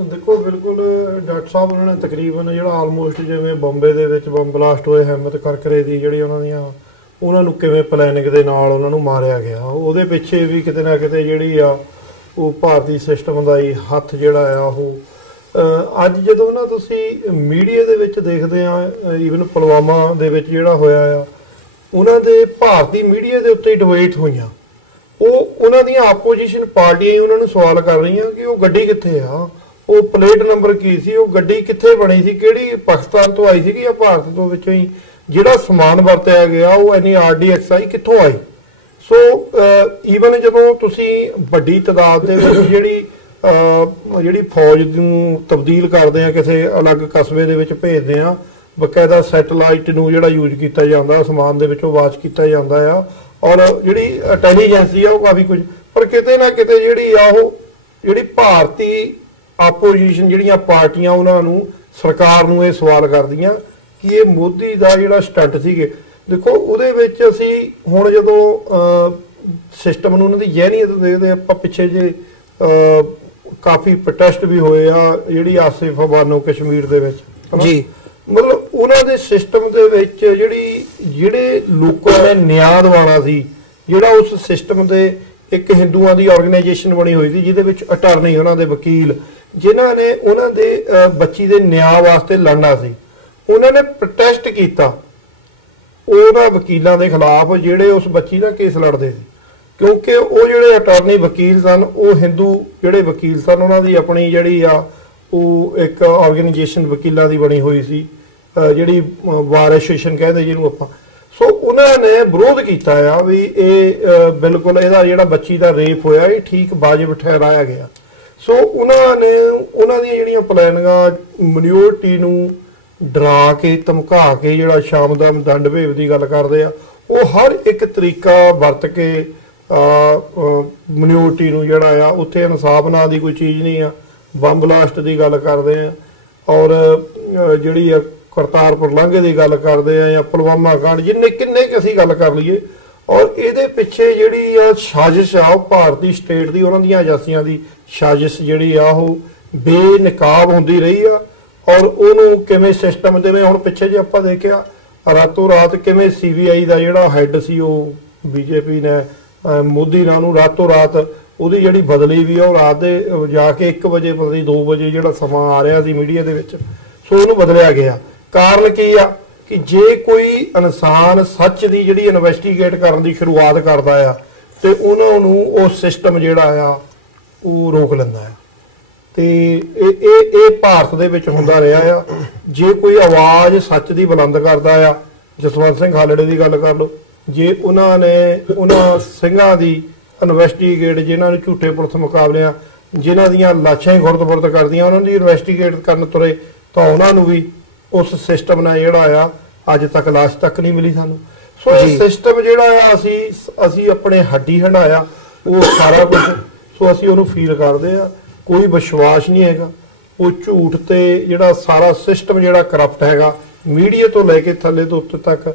ਦੇਖੋ, ਬਿਲਕੁਲ ਡਾਕਟਰ ਸਾਹਿਬ ਉਹਨਾਂ ਨੇ ਤਕਰੀਬਨ ਜਿਹੜਾ ਆਲਮੋਸਟ ਜਿਵੇਂ ਬੰਬੇ ਦੇ ਵਿੱਚ ਬੰਬ ਬਲਾਸਟ ਹੋਏ, ਹਿੰਮਤ ਕਾਰਕਰੇ ਦੀ ਜਿਹੜੀ ਉਹਨਾਂ ਨੂੰ ਕਿਵੇਂ ਪਲੈਨਿੰਗ ਦੇ ਨਾਲ ਉਹਨਾਂ ਨੂੰ ਮਾਰਿਆ ਗਿਆ, ਉਹਦੇ ਪਿੱਛੇ ਵੀ ਕਿਤੇ ਨਾ ਕਿਤੇ ਜਿਹੜੀ ਆ ਉਹ ਭਾਰਤੀ ਸਿਸਟਮ ਦਾ ਹੀ ਹੱਥ ਜਿਹੜਾ ਆ ਉਹ ਅੱਜ ਜਦੋਂ ਨਾ ਤੁਸੀਂ ਮੀਡੀਆ ਦੇ ਵਿੱਚ ਦੇਖਦੇ ਆ, ਈਵਨ ਪੁਲਵਾਮਾ ਦੇ ਵਿੱਚ ਜਿਹੜਾ ਹੋਇਆ ਆ, ਉਹਨਾਂ ਦੇ ਭਾਰਤੀ ਮੀਡੀਆ ਦੇ ਉੱਤੇ ਡਿਬੇਟ ਹੋਈਆਂ, ਉਹਨਾਂ ਦੀਆਂ ਆਪੋਜੀਸ਼ਨ ਪਾਰਟੀਆਂ ਹੀ ਉਹਨਾਂ ਨੂੰ ਸਵਾਲ ਕਰ ਰਹੀਆਂ ਕਿ ਉਹ ਗੱਡੀ ਕਿੱਥੇ ਆ, ਉਹ ਪਲੇਟ ਨੰਬਰ ਕੀ ਸੀ, ਉਹ ਗੱਡੀ ਕਿੱਥੇ ਬਣੀ ਸੀ, ਕਿਹੜੀ ਪਾਕਿਸਤਾਨ ਤੋਂ ਆਈ ਸੀਗੀ ਜਾਂ ਭਾਰਤ ਤੋਂ ਵਿੱਚੋਂ ਹੀ ਜਿਹੜਾ ਸਮਾਨ ਵਰਤਿਆ ਗਿਆ ਉਹ ਇੰਨੀ RDXI ਕਿੱਥੋਂ ਆਈ। ਸੋ ਈਵਨ ਜਦੋਂ ਤੁਸੀਂ ਵੱਡੀ ਤਾਦਾਦ ਦੇ ਵਿੱਚ ਜਿਹੜੀ ਫੌਜ ਨੂੰ ਤਬਦੀਲ ਕਰਦੇ ਆ, ਕਿਸੇ ਅਲੱਗ ਕਸਬੇ ਦੇ ਵਿੱਚ ਭੇਜਦੇ ਆ, ਬਕਾਇਦਾ ਸੈਟੇਲਾਈਟ ਨੂੰ ਜਿਹੜਾ ਯੂਜ਼ ਕੀਤਾ ਜਾਂਦਾ, ਅਸਮਾਨ ਦੇ ਵਿੱਚੋਂ ਵਾਚ ਕੀਤਾ ਜਾਂਦਾ ਆ, ਔਰ ਜਿਹੜੀ ਇੰਟੈਲੀਜੈਂਸੀ ਆ ਉਹ ਕਾਫੀ ਕੁਝ, ਪਰ ਕਿਤੇ ਨਾ ਕਿਤੇ ਜਿਹੜੀ ਆ ਉਹ ਜਿਹੜੀ ਭਾਰਤੀ ਆਪੋਜੀਸ਼ਨ ਜਿਹੜੀਆਂ ਪਾਰਟੀਆਂ ਉਹਨਾਂ ਨੂੰ ਸਰਕਾਰ ਨੂੰ ਇਹ ਸਵਾਲ ਕਰਦੀਆਂ ਕਿ ਇਹ ਮੋਦੀ ਦਾ ਜਿਹੜਾ ਸਟੰਟ ਸੀਗੇ। ਦੇਖੋ ਉਹਦੇ ਵਿੱਚ ਅਸੀਂ ਹੁਣ ਜਦੋਂ ਸਿਸਟਮ ਨੂੰ ਉਹਨਾਂ ਦੀ ਜ਼ਹਿਨੀਅਤ ਦੇਖਦੇ ਆਪਾਂ, ਪਿੱਛੇ ਜੇ ਕਾਫੀ ਪ੍ਰੋਟੈਸਟ ਵੀ ਹੋਏ ਆ ਜਿਹੜੀ ਆਸਿਫ ਅਬਾਨੋ ਕਸ਼ਮੀਰ ਦੇ ਵਿੱਚ ਜੀ, ਮਤਲਬ ਉਹਨਾਂ ਦੇ ਸਿਸਟਮ ਦੇ ਵਿੱਚ ਜਿਹੜੇ ਲੋਕਾਂ ਨੇ ਨਿਆਂ ਦਿਵਾਉਣਾ ਸੀ, ਜਿਹੜਾ ਉਸ ਸਿਸਟਮ ਦੇ ਇੱਕ ਹਿੰਦੂਆਂ ਦੀ ਆਰਗੇਨਾਈਜੇਸ਼ਨ ਬਣੀ ਹੋਈ ਸੀ ਜਿਹਦੇ ਵਿੱਚ ਅਟਾਰਨੀ ਉਹਨਾਂ ਦੇ ਵਕੀਲ ਜਿਨ੍ਹਾਂ ਨੇ ਉਹਨਾਂ ਦੇ ਬੱਚੀ ਦੇ ਨਿਆਂ ਵਾਸਤੇ ਲੜਨਾ ਸੀ, ਉਹਨਾਂ ਨੇ ਪ੍ਰੋਟੈਸਟ ਕੀਤਾ ਉਹਨਾਂ ਵਕੀਲਾਂ ਦੇ ਖਿਲਾਫ ਜਿਹੜੇ ਉਸ ਬੱਚੀ ਦਾ ਕੇਸ ਲੜਦੇ ਸੀ, ਕਿਉਂਕਿ ਉਹ ਜਿਹੜੇ ਅਟਾਰਨੀ ਵਕੀਲ ਸਨ ਉਹ ਹਿੰਦੂ ਜਿਹੜੇ ਵਕੀਲ ਸਨ, ਉਹਨਾਂ ਦੀ ਆਪਣੀ ਜਿਹੜੀ ਆ ਉਹ ਇੱਕ ਆਰਗੇਨਾਈਜੇਸ਼ਨ ਵਕੀਲਾਂ ਦੀ ਬਣੀ ਹੋਈ ਸੀ, ਜਿਹੜੀ ਬਾਰ ਐਸੋਸੀਏਸ਼ਨ ਕਹਿੰਦੇ ਜਿਹਨੂੰ ਆਪਾਂ। ਸੋ ਉਹਨਾਂ ਨੇ ਵਿਰੋਧ ਕੀਤਾ ਆ ਵੀ ਇਹ ਬਿਲਕੁਲ ਇਹਦਾ ਜਿਹੜਾ ਬੱਚੀ ਦਾ ਰੇਪ ਹੋਇਆ ਇਹ ਠੀਕ ਵਾਜਿਬ ਠਹਿਰਾਇਆ ਗਿਆ। ਸੋ ਉਹਨਾਂ ਨੇ ਉਹਨਾਂ ਦੀਆਂ ਜਿਹੜੀਆਂ ਪਲੈਨਿੰਗਾਂ ਮਿਨੋਰਟੀ ਨੂੰ ਡਰਾ ਕੇ ਧਮਕਾ ਕੇ ਜਿਹੜਾ ਸ਼ਾਮ ਦਾ ਦੰਡ ਭੇਵ ਦੀ ਗੱਲ ਕਰਦੇ ਆ, ਉਹ ਹਰ ਇੱਕ ਤਰੀਕਾ ਵਰਤ ਕੇ ਮਿਨੋਰਟੀ ਨੂੰ ਜਿਹੜਾ ਆ ਉੱਥੇ ਇਨਸਾਫ ਨਾਂ ਦੀ ਕੋਈ ਚੀਜ਼ ਨਹੀਂ ਆ, ਬੰਬ ਬਲਾਸਟ ਦੀ ਗੱਲ ਕਰਦੇ ਆ, ਔਰ ਜਿਹੜੀ ਆ ਕਰਤਾਰਪੁਰ ਲਾਂਘੇ ਦੀ ਗੱਲ ਕਰਦੇ ਆ ਜਾਂ ਪੁਲਵਾਮਾ ਕਾਂਡ ਜਿੰਨੇ ਕਿੰਨੇ ਕਿ ਅਸੀਂ ਗੱਲ ਕਰ ਲਈਏ, ਔਰ ਇਹਦੇ ਪਿੱਛੇ ਜਿਹੜੀ ਆ ਸਾਜ਼ਿਸ਼ ਆ ਉਹ ਭਾਰਤੀ ਸਟੇਟ ਦੀ ਉਹਨਾਂ ਦੀਆਂ ਏਜੰਸੀਆਂ ਦੀ ਸਾਜ਼ਿਸ਼ ਜਿਹੜੀ ਆ ਉਹ ਬੇਨਕਾਬ ਹੁੰਦੀ ਰਹੀ ਆ, ਔਰ ਉਹਨੂੰ ਕਿਵੇਂ ਸਿਸਟਮ ਦੇ ਹੁਣ ਪਿੱਛੇ ਜੇ ਆਪਾਂ ਦੇਖਿਆ ਰਾਤੋਂ ਰਾਤ ਕਿਵੇਂ CBI ਦਾ ਜਿਹੜਾ ਹੈੱਡ ਸੀ ਉਹ BJP ਨੇ ਮੋਦੀ ਨਾਲ ਨੂੰ ਰਾਤੋਂ ਰਾਤ ਉਹਦੀ ਜਿਹੜੀ ਬਦਲੀ ਵੀ ਆ ਉਹ ਰਾਤ ਦੇ ਜਾ ਕੇ 1 ਵਜੇ ਪਤਾ ਨਹੀਂ 2 ਵਜੇ ਜਿਹੜਾ ਸਮਾਂ ਆ ਰਿਹਾ ਸੀ ਮੀਡੀਆ ਦੇ ਵਿੱਚ, ਸੋ ਉਹਨੂੰ ਬਦਲਿਆ ਗਿਆ। ਕਾਰਨ ਕੀ ਆ ਕਿ ਜੇ ਕੋਈ ਇਨਸਾਨ ਸੱਚ ਦੀ ਜਿਹੜੀ ਇਨਵੈਸਟੀਗੇਟ ਕਰਨ ਦੀ ਸ਼ੁਰੂਆਤ ਕਰਦਾ ਆ ਤੇ ਉਹਨਾਂ ਨੂੰ ਉਹ ਸਿਸਟਮ ਜਿਹੜਾ ਆ ਉਹ ਰੋਕ ਲੈਂਦਾ ਆ, ਤੇ ਇਹ ਭਾਰਤ ਦੇ ਵਿੱਚ ਹੁੰਦਾ ਰਿਹਾ ਆ। ਜੇ ਕੋਈ ਆਵਾਜ਼ ਸੱਚ ਦੀ ਬੁਲੰਦ ਕਰਦਾ ਆ, ਜਸਵੰਤ ਸਿੰਘ ਖਾਲੜੇ ਦੀ ਗੱਲ ਕਰ ਲਓ, ਜੇ ਉਹਨਾਂ ਨੇ ਉਹਨਾਂ ਸਿੰਘਾਂ ਦੀ ਇਨਵੈਸਟੀਗੇਟ ਜਿਨ੍ਹਾਂ ਨੂੰ ਝੂਠੇ ਪੁਲਿਸ ਮੁਕਾਬਲਿਆਂ ਜਿਨ੍ਹਾਂ ਦੀਆਂ ਲਾਸ਼ਾਂ ਹੀ ਖੁਰਦ-ਫੁਰਦ ਕਰਦੀਆਂ ਉਹਨਾਂ ਦੀ ਇਨਵੈਸਟੀਗੇਟ ਕਰਨ ਤੁਰੇ ਤਾਂ ਉਹਨਾਂ ਨੂੰ ਵੀ ਉਸ ਸਿਸਟਮ ਨਾਲ ਜਿਹੜਾ ਆ ਅੱਜ ਤੱਕ ਲਾਸ਼ ਤੱਕ ਨਹੀਂ ਮਿਲੀ ਸਾਨੂੰ। ਸੋ ਇਹ ਸਿਸਟਮ ਜਿਹੜਾ ਆ ਅਸੀਂ ਆਪਣੇ ਹੱਡੀ ਹੰਡਾਇਆ ਉਹ ਸਾਰਾ ਕੁਝ, ਸੋ ਅਸੀਂ ਉਹਨੂੰ ਫੀਲ ਕਰਦੇ ਆ, ਕੋਈ ਵਿਸ਼ਵਾਸ ਨਹੀਂ ਹੈਗਾ। ਉਹ ਝੂਠ ਤੇ ਜਿਹੜਾ ਸਾਰਾ ਸਿਸਟਮ ਜਿਹੜਾ ਕਰਪਟ ਹੈਗਾ ਮੀਡੀਆ ਤੋਂ ਲੈ ਕੇ ਥੱਲੇ ਤੋਂ ਉੱਤੇ ਤੱਕ,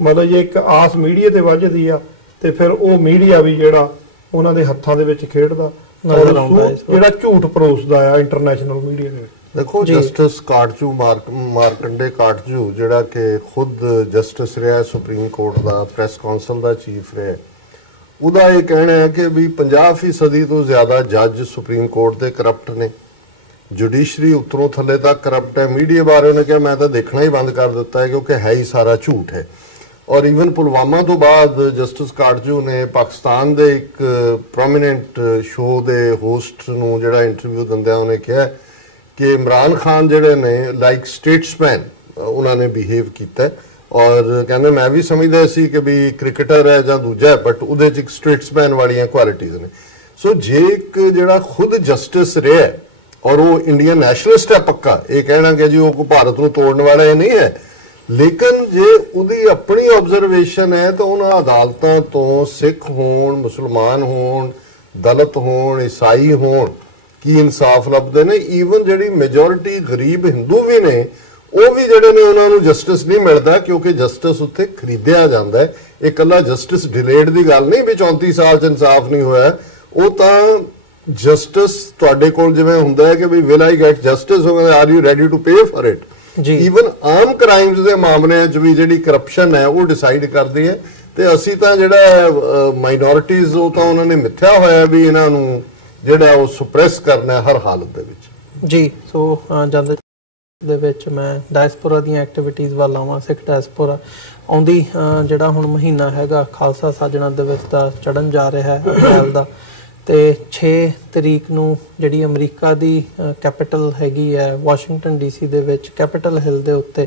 ਮਤਲਬ ਜੇ ਇੱਕ ਆਸ ਮੀਡੀਆ ਤੇ ਵੱਜਦੀ ਆ ਤੇ ਫਿਰ ਉਹ ਮੀਡੀਆ ਵੀ ਜਿਹੜਾ ਉਹਨਾਂ ਦੇ ਹੱਥਾਂ ਦੇ ਵਿੱਚ ਖੇਡਦਾ ਜਿਹੜਾ ਝੂਠ ਪਰੋਸਦਾ ਆ ਇੰਟਰਨੈਸ਼ਨਲ ਮੀਡੀਆ ਦੇ ਵਿੱਚ। ਦੇਖੋ ਜਸਟਿਸ ਕਾਟਜੂ ਮਾਰਕੰਡੇ ਕਾਟਜੂ ਜਿਹੜਾ ਕਿ ਖੁਦ ਜਸਟਿਸ ਰਿਹਾ ਸੁਪਰੀਮ ਕੋਰਟ ਦਾ, ਪ੍ਰੈਸ ਕਾਉਂਸਲ ਦਾ ਚੀਫ ਰਿਹਾ, ਉਹਦਾ ਇਹ ਕਹਿਣਾ ਹੈ ਕਿ ਵੀ 50% ਤੋਂ ਜ਼ਿਆਦਾ ਜੱਜ ਸੁਪਰੀਮ ਕੋਰਟ ਦੇ ਕਰਪਟ ਨੇ, ਜੁਡੀਸ਼ਰੀ ਉੱਤਰੋਂ ਥੱਲੇ ਤੱਕ ਕਰਪਟ ਹੈ। ਮੀਡੀਆ ਬਾਰੇ ਉਹਨੇ ਕਿਹਾ ਮੈਂ ਤਾਂ ਦੇਖਣਾ ਹੀ ਬੰਦ ਕਰ ਦਿੱਤਾ ਹੈ ਕਿਉਂਕਿ ਹੈ ਹੀ ਸਾਰਾ ਝੂਠ ਹੈ। ਔਰ ਈਵਨ ਪੁਲਵਾਮਾ ਤੋਂ ਬਾਅਦ ਜਸਟਿਸ ਕਾਟਜੂ ਨੇ ਪਾਕਿਸਤਾਨ ਦੇ ਇੱਕ ਪ੍ਰੋਮੀਨੈਂਟ ਸ਼ੋਅ ਦੇ ਹੋਸਟ ਨੂੰ ਜਿਹੜਾ ਇੰਟਰਵਿਊ ਦਿੰਦਿਆਂ ਉਹਨੇ ਕਿਹਾ ਕਿ ਇਮਰਾਨ ਖਾਨ ਜਿਹੜੇ ਨੇ ਲਾਈਕ ਸਟੇਟਸਮੈਨ ਉਹਨਾਂ ਨੇ ਬਿਹੇਵ ਕੀਤਾ, ਔਰ ਕਹਿੰਦੇ ਮੈਂ ਵੀ ਸਮਝਦਾ ਸੀ ਕਿ ਵੀ ਕ੍ਰਿਕਟਰ ਹੈ ਜਾਂ ਦੂਜਾ, ਬਟ ਉਹਦੇ 'ਚ ਇੱਕ ਸਟੇਟਸਮੈਨ ਵਾਲੀਆਂ ਕੁਆਲਿਟੀਜ਼ ਨੇ। ਸੋ ਜੇ ਇੱਕ ਜਿਹੜਾ ਖੁਦ ਜਸਟਿਸ ਰਿਹਾ ਔਰ ਉਹ ਇੰਡੀਅਨ ਨੈਸ਼ਨਲਿਸਟ ਹੈ ਪੱਕਾ, ਇਹ ਕਹਿਣਾ ਕਿ ਜੀ ਉਹ ਭਾਰਤ ਨੂੰ ਤੋੜਨ ਵਾਲਾ ਇਹ ਨਹੀਂ ਹੈ, ਲੇਕਿਨ ਜੇ ਉਹਦੀ ਆਪਣੀ ਆਬਜ਼ਰਵੇਸ਼ਨ ਹੈ ਤਾਂ ਉਹਨਾਂ ਅਦਾਲਤਾਂ ਤੋਂ ਸਿੱਖ ਹੋਣ, ਮੁਸਲਮਾਨ ਹੋਣ, ਦਲਿਤ ਹੋਣ, ਈਸਾਈ ਹੋਣ ਕੀ ਇਨਸਾਫ ਲੱਭਦੇ ਨੇ। ਈਵਨ ਜਿਹੜੀ ਮੈਜੋਰਿਟੀ ਗਰੀਬ ਹਿੰਦੂ ਵੀ ਨੇ ਉਹ ਵੀ ਜਿਹੜੇ ਨੇ ਉਹਨਾਂ ਨੂੰ ਜਸਟਿਸ ਨਹੀਂ ਮਿਲਦਾ ਕਿਉਂਕਿ ਜਸਟਿਸ ਉੱਥੇ ਖਰੀਦਿਆ ਜਾਂਦਾ ਹੈ। ਇਹ ਇਕੱਲਾ ਜਸਟਿਸ ਡਿਲੇਡ ਦੀ ਗੱਲ ਨਹੀਂ ਵੀ 34 ਸਾਲ 'ਚ ਇਨਸਾਫ ਨਹੀਂ ਹੋਇਆ, ਉਹ ਤਾਂ ਜਸਟਿਸ ਤੁਹਾਡੇ ਕੋਲ ਜਿਵੇਂ ਹੁੰਦਾ ਹੈ ਕਿ we will I get justice, are you ready to pay for it. Even ਆਮ ਕ੍ਰਾਈਮਸ ਦੇ ਮਾਮਲਿਆਂ 'ਚ ਵੀ ਜਿਹੜੀ ਕਰਪਸ਼ਨ ਹੈ ਉਹ ਡਿਸਾਈਡ ਕਰਦੀ ਹੈ, ਤੇ ਅਸੀਂ ਤਾਂ ਜਿਹੜਾ ਮਾਈਨੋਰਿਟੀਜ਼ ਉਹ ਤਾਂ ਉਹਨਾਂ ਨੇ ਮਿੱਥਿਆ ਹੋਇਆ ਵੀ ਇਹਨਾਂ ਨੂੰ ਜਿਹੜਾ ਉਹ ਸੁਪਰੈਸ ਕਰਨਾ ਹਰ ਹਾਲਤ ਦੇ ਵਿੱਚ। ਜੀ ਸੋ ਜਾਂਦੇ ਦੇ ਵਿੱਚ ਮੈਂ ਡਾਇਸਪੋਰਾ ਦੀਆਂ ਐਕਟੀਵਿਟੀਜ਼ ਵੱਲ ਆਵਾਂ। ਸਿੱਖ ਡਾਇਸਪੋਰਾ ਆਉਂਦੀ ਜਿਹੜਾ ਹੁਣ ਮਹੀਨਾ ਹੈਗਾ ਖਾਲਸਾ ਸਾਜਣਾ ਦਿਵਸ ਦਾ ਚੜ੍ਹਨ ਜਾ ਰਿਹਾ ਹੈ ਅਪ੍ਰੈਲ ਦਾ, ਤੇ 6 ਤਰੀਕ ਨੂੰ ਜਿਹੜੀ ਅਮਰੀਕਾ ਦੀ ਕੈਪੀਟਲ ਹੈਗੀ ਹੈ ਵਾਸ਼ਿੰਗਟਨ DC ਦੇ ਵਿੱਚ ਕੈਪੀਟਲ ਹਿੱਲ ਦੇ ਉੱਤੇ,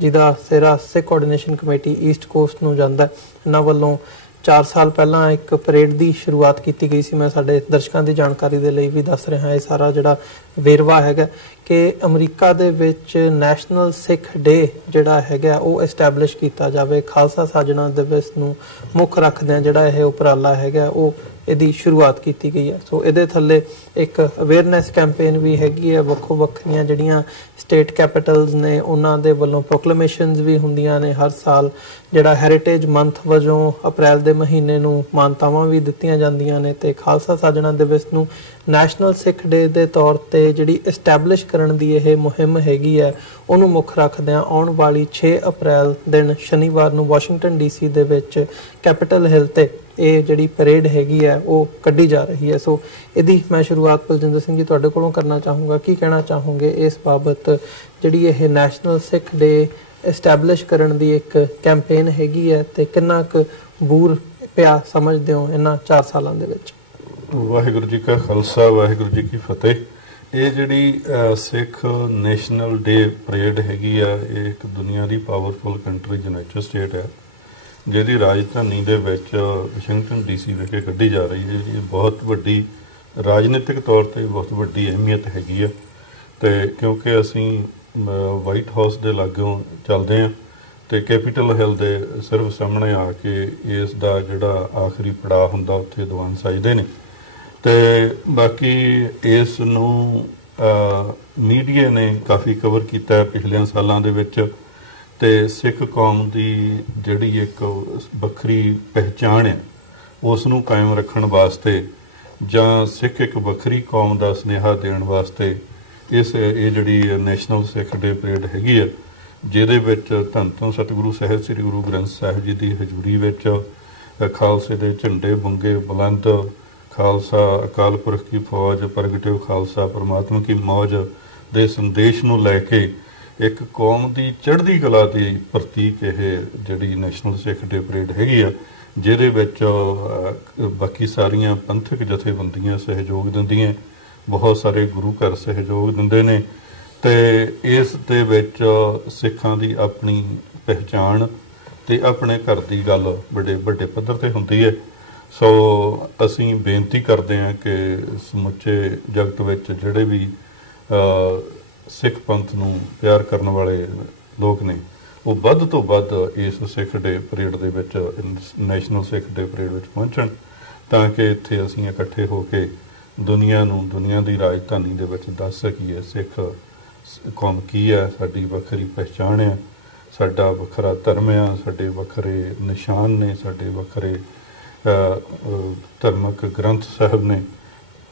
ਜਿਹਦਾ ਸਿਰਾ ਸਿੱਖ ਕੋਆਰਡੀਨੇਸ਼ਨ ਕਮੇਟੀ ਈਸਟ ਕੋਸਟ ਨੂੰ ਜਾਂਦਾ, ਇਹਨਾਂ ਵੱਲੋਂ 4 ਸਾਲ ਪਹਿਲਾਂ ਇੱਕ ਪਰੇਡ ਦੀ ਸ਼ੁਰੂਆਤ ਕੀਤੀ ਗਈ ਸੀ। ਮੈਂ ਸਾਡੇ ਦਰਸ਼ਕਾਂ ਦੀ ਜਾਣਕਾਰੀ ਦੇ ਲਈ ਵੀ ਦੱਸ ਰਿਹਾ ਇਹ ਸਾਰਾ ਜਿਹੜਾ ਵੇਰਵਾ ਹੈਗਾ ਕਿ ਅਮਰੀਕਾ ਦੇ ਵਿੱਚ ਨੈਸ਼ਨਲ ਸਿੱਖ ਡੇ ਜਿਹੜਾ ਹੈਗਾ ਉਹ ਐਸਟੈਬਲਿਸ਼ ਕੀਤਾ ਜਾਵੇ। ਖਾਲਸਾ ਸਾਜਣਾ ਦਿਵਸ ਨੂੰ ਮੁੱਖ ਰੱਖਦਿਆਂ ਜਿਹੜਾ ਇਹ ਉਪਰਾਲਾ ਹੈਗਾ ਉਹ ਇਹਦੀ ਸ਼ੁਰੂਆਤ ਕੀਤੀ ਗਈ ਹੈ। ਸੋ ਇਹਦੇ ਥੱਲੇ ਇੱਕ ਅਵੇਅਰਨੈਸ ਕੈਂਪੇਨ ਵੀ ਹੈਗੀ ਹੈ। ਵੱਖੋ ਵੱਖਰੀਆਂ ਜਿਹੜੀਆਂ ਸਟੇਟ ਕੈਪੀਟਲਸ ਨੇ ਉਹਨਾਂ ਦੇ ਵੱਲੋਂ ਪ੍ਰੋਕਲੇਮੇਸ਼ਨਸ ਵੀ ਹੁੰਦੀਆਂ ਨੇ। ਹਰ ਸਾਲ ਜਿਹੜਾ ਹੈਰੀਟੇਜ ਮੰਥ ਵਜੋਂ ਅਪ੍ਰੈਲ ਦੇ ਮਹੀਨੇ ਨੂੰ ਮਾਨਤਾਵਾਂ ਵੀ ਦਿੱਤੀਆਂ ਜਾਂਦੀਆਂ ਨੇ ਤੇ ਖਾਲਸਾ ਸਾਜਣਾ ਦਿਵਸ ਨੂੰ ਨੈਸ਼ਨਲ ਸਿੱਖ ਡੇ ਦੇ ਤੌਰ ਤੇ ਜਿਹੜੀ ਐਸਟੈਬਲਿਸ਼ ਕਰਨ ਦੀ ਇਹ ਮੁਹਿੰਮ ਹੈਗੀ ਹੈ ਉਹਨੂੰ ਮੁੱਖ ਰੱਖਦਿਆਂ ਆਉਣ ਵਾਲੀ 6 ਅਪ੍ਰੈਲ ਦਿਨ ਸ਼ਨੀਵਾਰ ਨੂੰ ਵਾਸ਼ਿੰਗਟਨ ਡੀਸੀ ਦੇ ਵਿੱਚ ਕੈਪੀਟਲ ਹਿੱਲ ਤੇ ਇਹ ਜਿਹੜੀ ਪਰੇਡ ਹੈਗੀ ਹੈ ਉਹ ਕੱਢੀ ਜਾ ਰਹੀ ਹੈ। ਸੋ ਇਹਦੀ ਮੈਂ ਸ਼ੁਰੂਆਤ ਬਲਜਿੰਦਰ ਸਿੰਘ ਜੀ ਤੁਹਾਡੇ ਕੋਲੋਂ ਕਰਨਾ ਚਾਹੂੰਗਾ। ਕੀ ਕਹਿਣਾ ਚਾਹੋਗੇ ਇਸ ਬਾਬਤ ਜਿਹੜੀ ਇਹ ਨੈਸ਼ਨਲ ਸਿੱਖ ਡੇ ਐਸਟੈਬਲਿਸ਼ ਕਰਨ ਦੀ ਇੱਕ ਕੈਂਪੇਨ ਹੈਗੀ ਹੈ ਤੇ ਕਿੰਨਾ ਕੁ ਬੂਰ ਪਿਆ ਸਮਝਦੇ ਹੋ ਇਹਨਾਂ 4 ਸਾਲਾਂ ਦੇ ਵਿੱਚ? ਵਾਹਿਗੁਰੂ ਜੀ ਕਾ ਖਾਲਸਾ, ਵਾਹਿਗੁਰੂ ਜੀ ਕੀ ਫਤਿਹ। ਇਹ ਜਿਹੜੀ ਸਿੱਖ ਨੈਸ਼ਨਲ ਡੇ ਪਰੇਡ ਹੈਗੀ ਆ, ਇਹ ਇੱਕ ਦੁਨੀਆ ਦੀ ਪਾਵਰਫੁਲ ਕੰਟਰੀ ਯੂਨਾਈਟਿਡ ਸਟੇਟ ਹੈ ਜਿਹਦੀ ਰਾਜਧਾਨੀ ਦੇ ਵਿੱਚ ਵਾਸ਼ਿੰਗਟਨ ਡੀਸੀ ਵਿਖੇ ਕੱਢੀ ਜਾ ਰਹੀ ਹੈ। ਇਹ ਬਹੁਤ ਵੱਡੀ ਰਾਜਨੀਤਿਕ ਤੌਰ ਤੇ ਬਹੁਤ ਵੱਡੀ ਅਹਿਮੀਅਤ ਹੈਗੀ ਆ ਤੇ ਕਿਉਂਕਿ ਅਸੀਂ ਵਾਈਟ ਹਾਊਸ ਦੇ ਲਾਗੋਂ ਚੱਲਦੇ ਹਾਂ ਤੇ ਕੈਪੀਟਲ ਹਿੱਲ ਦੇ ਸਿਰਫ ਸਾਹਮਣੇ ਆ ਕੇ ਇਸ ਦਾ ਜਿਹੜਾ ਆਖਰੀ ਪੜਾਅ ਹੁੰਦਾ ਉੱਥੇ ਦੀਵਾਨ ਸਜਦੇ ਨੇ ਤੇ ਬਾਕੀ ਇਸ ਨੂੰ ਮੀਡੀਆ ਨੇ ਕਾਫੀ ਕਵਰ ਕੀਤਾ ਪਿਛਲੇ ਸਾਲਾਂ ਦੇ ਵਿੱਚ ਤੇ ਸਿੱਖ ਕੌਮ ਦੀ ਜਿਹੜੀ ਇੱਕ ਵੱਖਰੀ ਪਹਿਚਾਣ ਹੈ ਉਸ ਨੂੰ ਕਾਇਮ ਰੱਖਣ ਵਾਸਤੇ ਜਾਂ ਸਿੱਖ ਇੱਕ ਵੱਖਰੀ ਕੌਮ ਦਾ ਸੁਨੇਹਾ ਦੇਣ ਵਾਸਤੇ ਇਹ ਜਿਹੜੀ ਨੈਸ਼ਨਲ ਸਿੱਖ ਡੇ ਪਰੇਡ ਹੈਗੀ ਹੈ ਜਿਹਦੇ ਵਿੱਚ ਧੰਨ ਧੰਨ ਸਤਿਗੁਰੂ ਸਾਹਿਬ ਸ੍ਰੀ ਗੁਰੂ ਗ੍ਰੰਥ ਸਾਹਿਬ ਜੀ ਦੀ ਹਜ਼ੂਰੀ ਵਿੱਚ ਖਾਲਸੇ ਦੇ ਝੰਡੇ ਬੁੰਗੇ ਬੁਲੰਦ, ਖਾਲਸਾ ਅਕਾਲ ਪੁਰਖ ਕੀ ਫੌਜ, ਪ੍ਰਗਟਿਓ ਖਾਲਸਾ ਪਰਮਾਤਮਾ ਕੀ ਮੌਜ ਦੇ ਸੰਦੇਸ਼ ਨੂੰ ਲੈ ਕੇ ਇੱਕ ਕੌਮ ਦੀ ਚੜ੍ਹਦੀ ਕਲਾ ਦੀ ਪ੍ਰਤੀਕ ਇਹ ਜਿਹੜੀ ਨੈਸ਼ਨਲ ਸਿੱਖ ਡੇ ਪਰੇਡ ਹੈਗੀ ਆ ਜਿਹਦੇ ਵਿੱਚ ਬਾਕੀ ਸਾਰੀਆਂ ਪੰਥਕ ਜਥੇਬੰਦੀਆਂ ਸਹਿਯੋਗ ਦਿੰਦੀਆਂ, ਬਹੁਤ ਸਾਰੇ ਗੁਰੂ ਘਰ ਸਹਿਯੋਗ ਦਿੰਦੇ ਨੇ ਤੇ ਇਸ ਦੇ ਵਿੱਚ ਸਿੱਖਾਂ ਦੀ ਆਪਣੀ ਪਹਿਚਾਣ ਤੇ ਆਪਣੇ ਘਰ ਦੀ ਗੱਲ ਵੱਡੇ ਵੱਡੇ ਪੱਧਰ ਤੇ ਹੁੰਦੀ ਹੈ। ਸੋ ਅਸੀਂ ਬੇਨਤੀ ਕਰਦੇ ਹਾਂ ਕਿ ਸਮੁੱਚੇ ਜਗਤ ਵਿੱਚ ਜਿਹੜੇ ਵੀ ਸਿੱਖ ਪੰਥ ਨੂੰ ਪਿਆਰ ਕਰਨ ਵਾਲੇ ਲੋਕ ਨੇ ਉਹ ਵੱਧ ਤੋਂ ਵੱਧ ਇਸ ਸਿੱਖ ਡੇ ਪਰੇਡ ਦੇ ਵਿੱਚ ਨੈਸ਼ਨਲ ਸਿੱਖ ਡੇ ਪਰੇਡ ਵਿੱਚ ਪਹੁੰਚਣ ਤਾਂ ਕਿ ਇੱਥੇ ਅਸੀਂ ਇਕੱਠੇ ਹੋ ਕੇ ਦੁਨੀਆ ਨੂੰ ਦੁਨੀਆ ਦੀ ਰਾਜਧਾਨੀ ਦੇ ਵਿੱਚ ਦੱਸ ਸਕੀਏ ਸਿੱਖ ਕੌਮ ਕੀ ਹੈ, ਸਾਡੀ ਵੱਖਰੀ ਪਹਿਚਾਣ ਹੈ, ਸਾਡਾ ਵੱਖਰਾ ਧਰਮ ਆ, ਸਾਡੇ ਵੱਖਰੇ ਨਿਸ਼ਾਨ ਨੇ, ਸਾਡੇ ਵੱਖਰੇ ਧਾਰਮਿਕ ਗ੍ਰੰਥ ਸਾਹਿਬ ਨੇ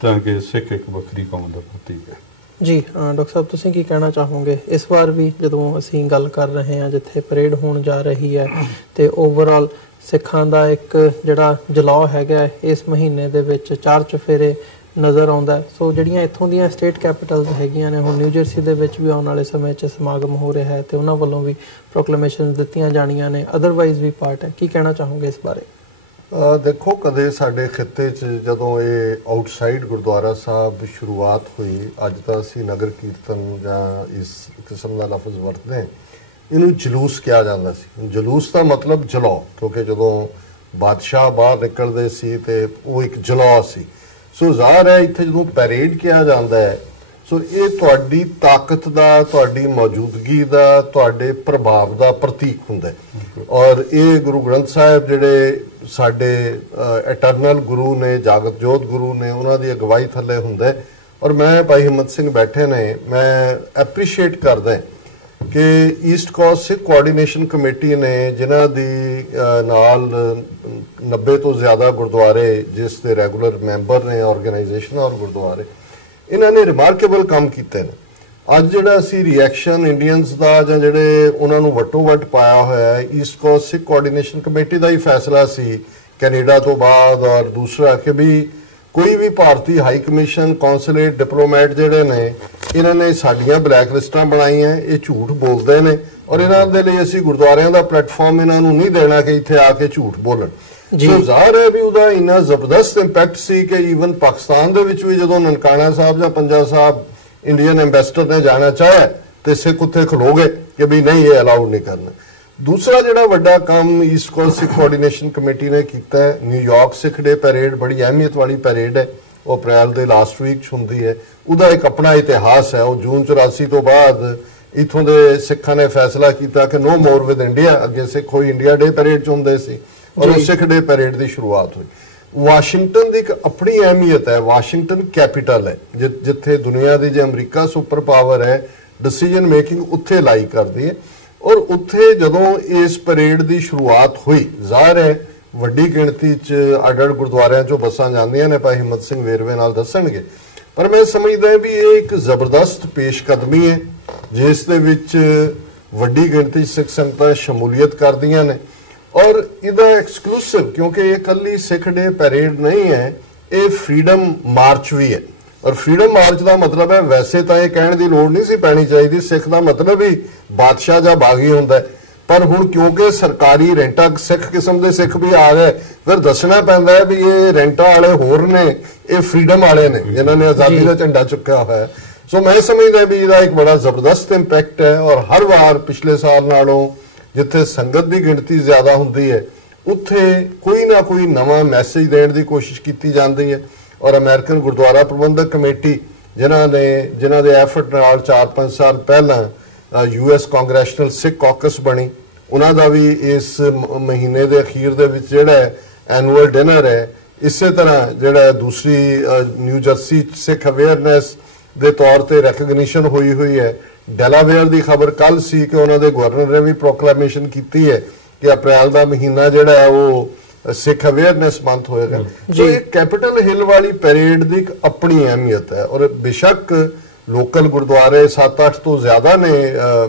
ਤਾਂ ਕਿ ਸਿੱਖ ਇੱਕ ਵੱਖਰੀ ਕੌਮ ਦਾ ਪ੍ਰਤੀਕ ਹੈ। ਜੀ ਡਾਕਟਰ ਸਾਹਿਬ ਤੁਸੀਂ ਕੀ ਕਹਿਣਾ ਚਾਹੋਗੇ? ਇਸ ਵਾਰ ਵੀ ਜਦੋਂ ਅਸੀਂ ਗੱਲ ਕਰ ਰਹੇ ਹਾਂ ਜਿੱਥੇ ਪਰੇਡ ਹੋਣ ਜਾ ਰਹੀ ਹੈ ਤੇ ਓਵਰਆਲ ਸਿੱਖਾਂ ਦਾ ਇੱਕ ਜਿਹੜਾ ਜਲਾਅ ਹੈਗਾ ਇਸ ਮਹੀਨੇ ਦੇ ਵਿੱਚ 4 ਚੁਫੇਰੇ ਨਜ਼ਰ ਆਉਂਦਾ। ਸੋ ਜਿਹੜੀਆਂ ਇੱਥੋਂ ਦੀਆਂ ਸਟੇਟ ਕੈਪੀਟਲਸ ਹੈਗੀਆਂ ਨੇ, ਹੁਣ ਨਿਊ ਜਰਸੀ ਦੇ ਵਿੱਚ ਵੀ ਆਉਣ ਵਾਲੇ ਸਮੇਂ 'ਚ ਸਮਾਗਮ ਹੋ ਰਿਹਾ ਹੈ ਤੇ ਉਹਨਾਂ ਵੱਲੋਂ ਵੀ ਪ੍ਰੋਕਲੇਮੇਸ਼ਨ ਦਿੱਤੀਆਂ ਜਾਣੀਆਂ ਨੇ, ਅਦਰਵਾਈਜ਼ ਵੀ ਪਾਰਟ ਹੈ। ਕੀ ਕਹਿਣਾ ਚਾਹੋਗੇ ਇਸ ਬਾਰੇ? ਦੇਖੋ ਕਦੇ ਸਾਡੇ ਖਿੱਤੇ 'ਚ ਜਦੋਂ ਇਹ ਆਊਟਸਾਈਡ ਗੁਰਦੁਆਰਾ ਸਾਹਿਬ ਸ਼ੁਰੂਆਤ ਹੋਈ, ਅੱਜ ਤਾਂ ਅਸੀਂ ਨਗਰ ਕੀਰਤਨ ਜਾਂ ਇਸ ਕਿਸਮ ਦਾ ਲਫ਼ਜ਼ ਵਰਤਦੇ ਹਾਂ, ਇਹਨੂੰ ਜਲੂਸ ਕਿਹਾ ਜਾਂਦਾ ਸੀ। ਜਲੂਸ ਦਾ ਮਤਲਬ ਜਲਾਅ, ਕਿਉਂਕਿ ਜਦੋਂ ਬਾਦਸ਼ਾਹ ਬਾਹਰ ਨਿਕਲਦੇ ਸੀ ਤੇ ਉਹ ਇੱਕ ਜਲਾਅ ਸੀ। ਸੋ ਜ਼ਾਹਰ ਹੈ ਇੱਥੇ ਜਦੋਂ ਪੈਰੇਡ ਕਿਹਾ ਜਾਂਦਾ ਹੈ ਸੋ ਇਹ ਤੁਹਾਡੀ ਤਾਕਤ ਦਾ, ਤੁਹਾਡੀ ਮੌਜੂਦਗੀ ਦਾ, ਤੁਹਾਡੇ ਪ੍ਰਭਾਵ ਦਾ ਪ੍ਰਤੀਕ ਹੁੰਦਾ ਹੈ। ਔਰ ਇਹ ਗੁਰੂ ਗ੍ਰੰਥ ਸਾਹਿਬ ਜਿਹੜੇ ਸਾਡੇ ਇਟਰਨਲ ਗੁਰੂ ਨੇ, ਜਾਗਤ ਜੋਤ ਗੁਰੂ ਨੇ, ਉਹਨਾਂ ਦੀ ਅਗਵਾਈ ਥੱਲੇ ਹੁੰਦਾ ਹੈ। ਔਰ ਮੈਂ ਭਾਈ ਹਿੰਮਤ ਸਿੰਘ ਬੈਠੇ ਨੇ, ਮੈਂ ਐਪਰੀਸ਼ੀਏਟ ਕਰਦਾ ਕਿ ਈਸਟ ਕੋਸਟ ਸਿੱਖ ਕੋਆਰਡੀਨੇਸ਼ਨ ਕਮੇਟੀ ਨੇ ਜਿਨ੍ਹਾਂ ਦੀ ਨਾਲ 90 ਤੋਂ ਜ਼ਿਆਦਾ ਗੁਰਦੁਆਰੇ ਜਿਸ ਦੇ ਰੈਗੂਲਰ ਮੈਂਬਰ ਨੇ ਆਰਗੇਨਾਈਜੇਸ਼ਨ ਔਰ ਗੁਰਦੁਆਰੇ, ਇਹਨਾਂ ਨੇ ਰਿਮਾਰਕੇਬਲ ਕੰਮ ਕੀਤੇ ਨੇ। ਅੱਜ ਜਿਹੜਾ ਅਸੀਂ ਰਿਐਕਸ਼ਨ ਇੰਡੀਅਨਸ ਦਾ ਜਾਂ ਜਿਹੜੇ ਉਹਨਾਂ ਨੂੰ ਵੱਟੋ ਵੱਟ ਪਾਇਆ ਹੋਇਆ ਹੈ, ਈਸਟ ਕੋਸਟ ਸਿੱਖ ਕੋਆਰਡੀਨੇਸ਼ਨ ਕਮੇਟੀ ਦਾ ਹੀ ਫੈਸਲਾ ਸੀ ਕੈਨੇਡਾ ਤੋਂ ਬਾਅਦ। ਔਰ ਦੂਸਰਾ ਕਿ ਵੀ ਕੋਈ ਵੀ ਭਾਰਤੀ ਹਾਈ ਕਮਿਸ਼ਨ, ਕੌਂਸੂਲੇਟ, ਡਿਪਲੋਮੈਟ ਜਿਹੜੇ ਨੇ ਇਹਨਾਂ ਨੇ ਸਾਡੀਆਂ ਬਲੈਕ ਲਿਸਟਾਂ ਬਣਾਈਆਂ, ਇਹ ਝੂਠ ਬੋਲਦੇ ਨੇ ਔਰ ਇਹਨਾਂ ਦੇ ਲਈ ਅਸੀਂ ਗੁਰਦੁਆਰਿਆਂ ਦਾ ਪਲੇਟਫਾਰਮ ਇਹਨਾਂ ਨੂੰ ਨਹੀਂ ਦੇਣਾ ਕਿ ਇੱਥੇ ਆ ਕੇ ਝੂਠ ਬੋਲਣ। ਸੋ ਜ਼ਾਹਰ ਹੈ ਵੀ ਉਹਦਾ ਇੰਨਾ ਜ਼ਬਰਦਸਤ ਇੰਪੈਕਟ ਸੀ ਕਿ ਈਵਨ ਪਾਕਿਸਤਾਨ ਦੇ ਵਿੱਚ ਵੀ ਜਦੋਂ ਨਨਕਾਣਾ ਸਾਹਿਬ ਜਾਂ ਪੰਜਾ ਸਾਹਿਬ ਇੰਡੀਅਨ ਐਂਬੈਸਡਰ ਨੇ ਜਾਣਾ ਚਾਹਿਆ ਤੇ ਸਿੱਖ ਉੱਥੇ ਖਲੋ ਗਏ ਕਿ ਵੀ ਨਹੀਂ ਇਹ ਅਲਾਉਡ ਨਹੀਂ ਕਰਨਾ। ਦੂਸਰਾ ਜਿਹੜਾ ਵੱਡਾ ਕੰਮ ਈਸਟ ਕੋਸਟ ਸਿੱਖ ਕੋਆਰਡੀਨੇਸ਼ਨ ਕਮੇਟੀ ਨੇ ਕੀਤਾ ਹੈ, ਨਿਊਯਾਰਕ ਸਿੱਖ ਡੇ ਪੈਰੇਡ ਬੜੀ ਅਹਿਮੀਅਤ ਵਾਲੀ ਪੈਰੇਡ ਹੈ, ਉਹ ਅਪ੍ਰੈਲ ਦੇ ਲਾਸਟ ਵੀਕ 'ਚ ਹੁੰਦੀ ਹੈ। ਉਹਦਾ ਇੱਕ ਆਪਣਾ ਇਤਿਹਾਸ ਹੈ। ਉਹ ਜੂਨ 84 ਤੋਂ ਬਾਅਦ ਇਥੋਂ ਦੇ ਸਿੱਖਾਂ ਨੇ ਫੈਸਲਾ ਕੀਤਾ ਕਿ ਨੋ ਮੋਰ ਵਿਦ ਇੰਡੀਆ। ਅੱਗੇ ਸਿੱਖ ਹੋਈ ਇੰਡੀਆ ਡੇ ਪੈਰੇਡ 'ਚ ਹੁੰਦੇ ਸੀ ਔਰ ਉਹ ਸਿੱਖ ਡੇ ਪੈਰੇਡ ਦੀ ਸ਼ੁਰੂਆਤ ਹੋਈ। ਵਾਸ਼ਿੰਗਟਨ ਦੀ ਇੱਕ ਆਪਣੀ ਅਹਿਮੀਅਤ ਹੈ। ਵਾਸ਼ਿੰਗਟਨ ਕੈਪੀਟਲ ਹੈ, ਜਿੱਥੇ ਦੁਨੀਆ ਦੀ ਜੇ ਅਮਰੀਕਾ ਸੁਪਰ ਪਾਵਰ ਹੈ, ਡਿਸੀਜਨ ਮੇਕਿੰਗ ਉੱਥੇ ਲਾਈ ਕਰਦੀ ਹੈ। ਔਰ ਉੱਥੇ ਜਦੋਂ ਇਸ ਪਰੇਡ ਦੀ ਸ਼ੁਰੂਆਤ ਹੋਈ, ਜ਼ਾਹਿਰ ਹੈ ਵੱਡੀ ਗਿਣਤੀ 'ਚ ਅੱਡ-ਅੱਡ ਗੁਰਦੁਆਰਿਆਂ 'ਚੋਂ ਬੱਸਾਂ ਜਾਂਦੀਆਂ ਨੇ, ਭਾਈ ਹਿੰਮਤ ਸਿੰਘ ਵੇਰਵੇ ਨਾਲ ਦੱਸਣਗੇ। ਪਰ ਮੈਂ ਸਮਝਦਾ ਵੀ ਇਹ ਇੱਕ ਜ਼ਬਰਦਸਤ ਪੇਸ਼ਕਦਮੀ ਹੈ ਜਿਸ ਦੇ ਵਿੱਚ ਵੱਡੀ ਗਿਣਤੀ ਸਿੱਖ ਸੰਗਤਾਂ ਸ਼ਮੂਲੀਅਤ ਕਰਦੀਆਂ ਨੇ। ਔਰ ਇਹਦਾ ਐਕਸਕਲੂਸਿਵ, ਕਿਉਂਕਿ ਇਹ ਇਕੱਲੀ ਸਿੱਖ ਡੇ ਪੈਰੇਡ ਨਹੀਂ ਹੈ, ਇਹ ਫਰੀडम ਮਾਰਚ ਵੀ ਹੈ। ਔਰ ਫਰੀडम ਮਾਰਚ ਦਾ ਮਤਲਬ ਹੈ, ਵੈਸੇ ਤਾਂ ਇਹ ਕਹਿਣ ਦੀ ਲੋੜ ਨਹੀਂ ਸੀ ਪੈਣੀ ਚਾਹੀਦੀ, ਸਿੱਖ ਦਾ ਮਤਲਬ ਹੀ ਬਾਦਸ਼ਾਹ ਜਾਂ ਬਾਗੀ ਹੁੰਦਾ ਹੈ, ਪਰ ਹੁਣ ਕਿਉਂਕਿ ਸਰਕਾਰੀ ਰੈਂਟਾ ਸਿੱਖ ਕਿਸਮ ਦੇ ਸਿੱਖ ਵੀ ਆ ਗਏ, ਫਿਰ ਦੱਸਣਾ ਪੈਂਦਾ ਹੈ ਵੀ ਇਹ ਰੈਂਟਾ ਵਾਲੇ ਹੋਰ ਨੇ, ਇਹ ਫਰੀडम ਵਾਲੇ ਨੇ ਜਿਨ੍ਹਾਂ ਨੇ ਆਜ਼ਾਦੀ ਦਾ ਝੰਡਾ ਚੁੱਕਿਆ ਹੋਇਆ ਹੈ। ਸੋ ਮੈਂ ਸਮਝਦਾ ਵੀ ਇਹਦਾ ਇੱਕ ਬੜਾ ਜ਼ਬਰਦਸਤ ਇੰਪੈਕਟ ਹੈ। ਔਰ ਹਰ ਵਾਰ ਪਿਛਲੇ ਸਾਲ ਨਾਲੋਂ ਜਿੱਥੇ ਸੰਗਤ ਦੀ ਗਿਣਤੀ ਜ਼ਿਆਦਾ ਹੁੰਦੀ ਹੈ, ਉੱਥੇ ਕੋਈ ਨਾ ਕੋਈ ਨਵਾਂ ਮੈਸੇਜ ਦੇਣ ਦੀ ਕੋਸ਼ਿਸ਼ ਕੀਤੀ ਜਾਂਦੀ ਹੈ। ਔਰ ਅਮਰੀਕਨ ਗੁਰਦੁਆਰਾ ਪ੍ਰਬੰਧਕ ਕਮੇਟੀ ਜਿਨ੍ਹਾਂ ਦੇ ਐਫਰਟ ਨਾਲ 4-5 ਸਾਲ ਪਹਿਲਾਂ US ਕਾਂਗਰੈਸ਼ਨਲ ਸਿੱਖ ਕਾਕਸ ਬਣੀ, ਉਹਨਾਂ ਦਾ ਵੀ ਇਸ ਮਹੀਨੇ ਦੇ ਅਖੀਰ ਦੇ ਵਿੱਚ ਜਿਹੜਾ ਐਨੂਅਲ ਡਿਨਰ ਹੈ। ਇਸੇ ਤਰ੍ਹਾਂ ਜਿਹੜਾ ਦੂਸਰੀ ਨਿਊ ਜਰਸੀ ਸਿੱਖ ਅਵੇਅਰਨੈਸ ਦੇ ਤੌਰ ਤੇ ਰੈਕਗਨੀਸ਼ਨ ਹੋਈ ਹੈ। ਡੈਲਾਵੇਅਰ ਦੀ ਖਬਰ ਕੱਲ ਸੀ ਕਿ ਉਹਨਾਂ ਦੇ ਗਵਰਨਰ ਨੇ ਵੀ ਪ੍ਰੋਕਲੇਮੇਸ਼ਨ ਕੀਤੀ ਹੈ ਕਿ ਅਪ੍ਰੈਲ ਦਾ ਮਹੀਨਾ ਜਿਹੜਾ ਹੈ ਉਹ ਸਿੱਖ ਅਵੇਅਰਨੈਸ ਮੰਥ ਹੋਏਗਾ। ਸੋ ਇਹ ਕੈਪੀਟਲ ਹਿੱਲ ਵਾਲੀ ਪੈਰੇਡ ਦੀ ਇੱਕ ਆਪਣੀ ਅਹਿਮੀਅਤ ਹੈ। ਔਰ ਬੇਸ਼ੱਕ ਲੋਕਲ ਗੁਰਦੁਆਰੇ 7-8 ਤੋਂ ਜ਼ਿਆਦਾ ਨੇ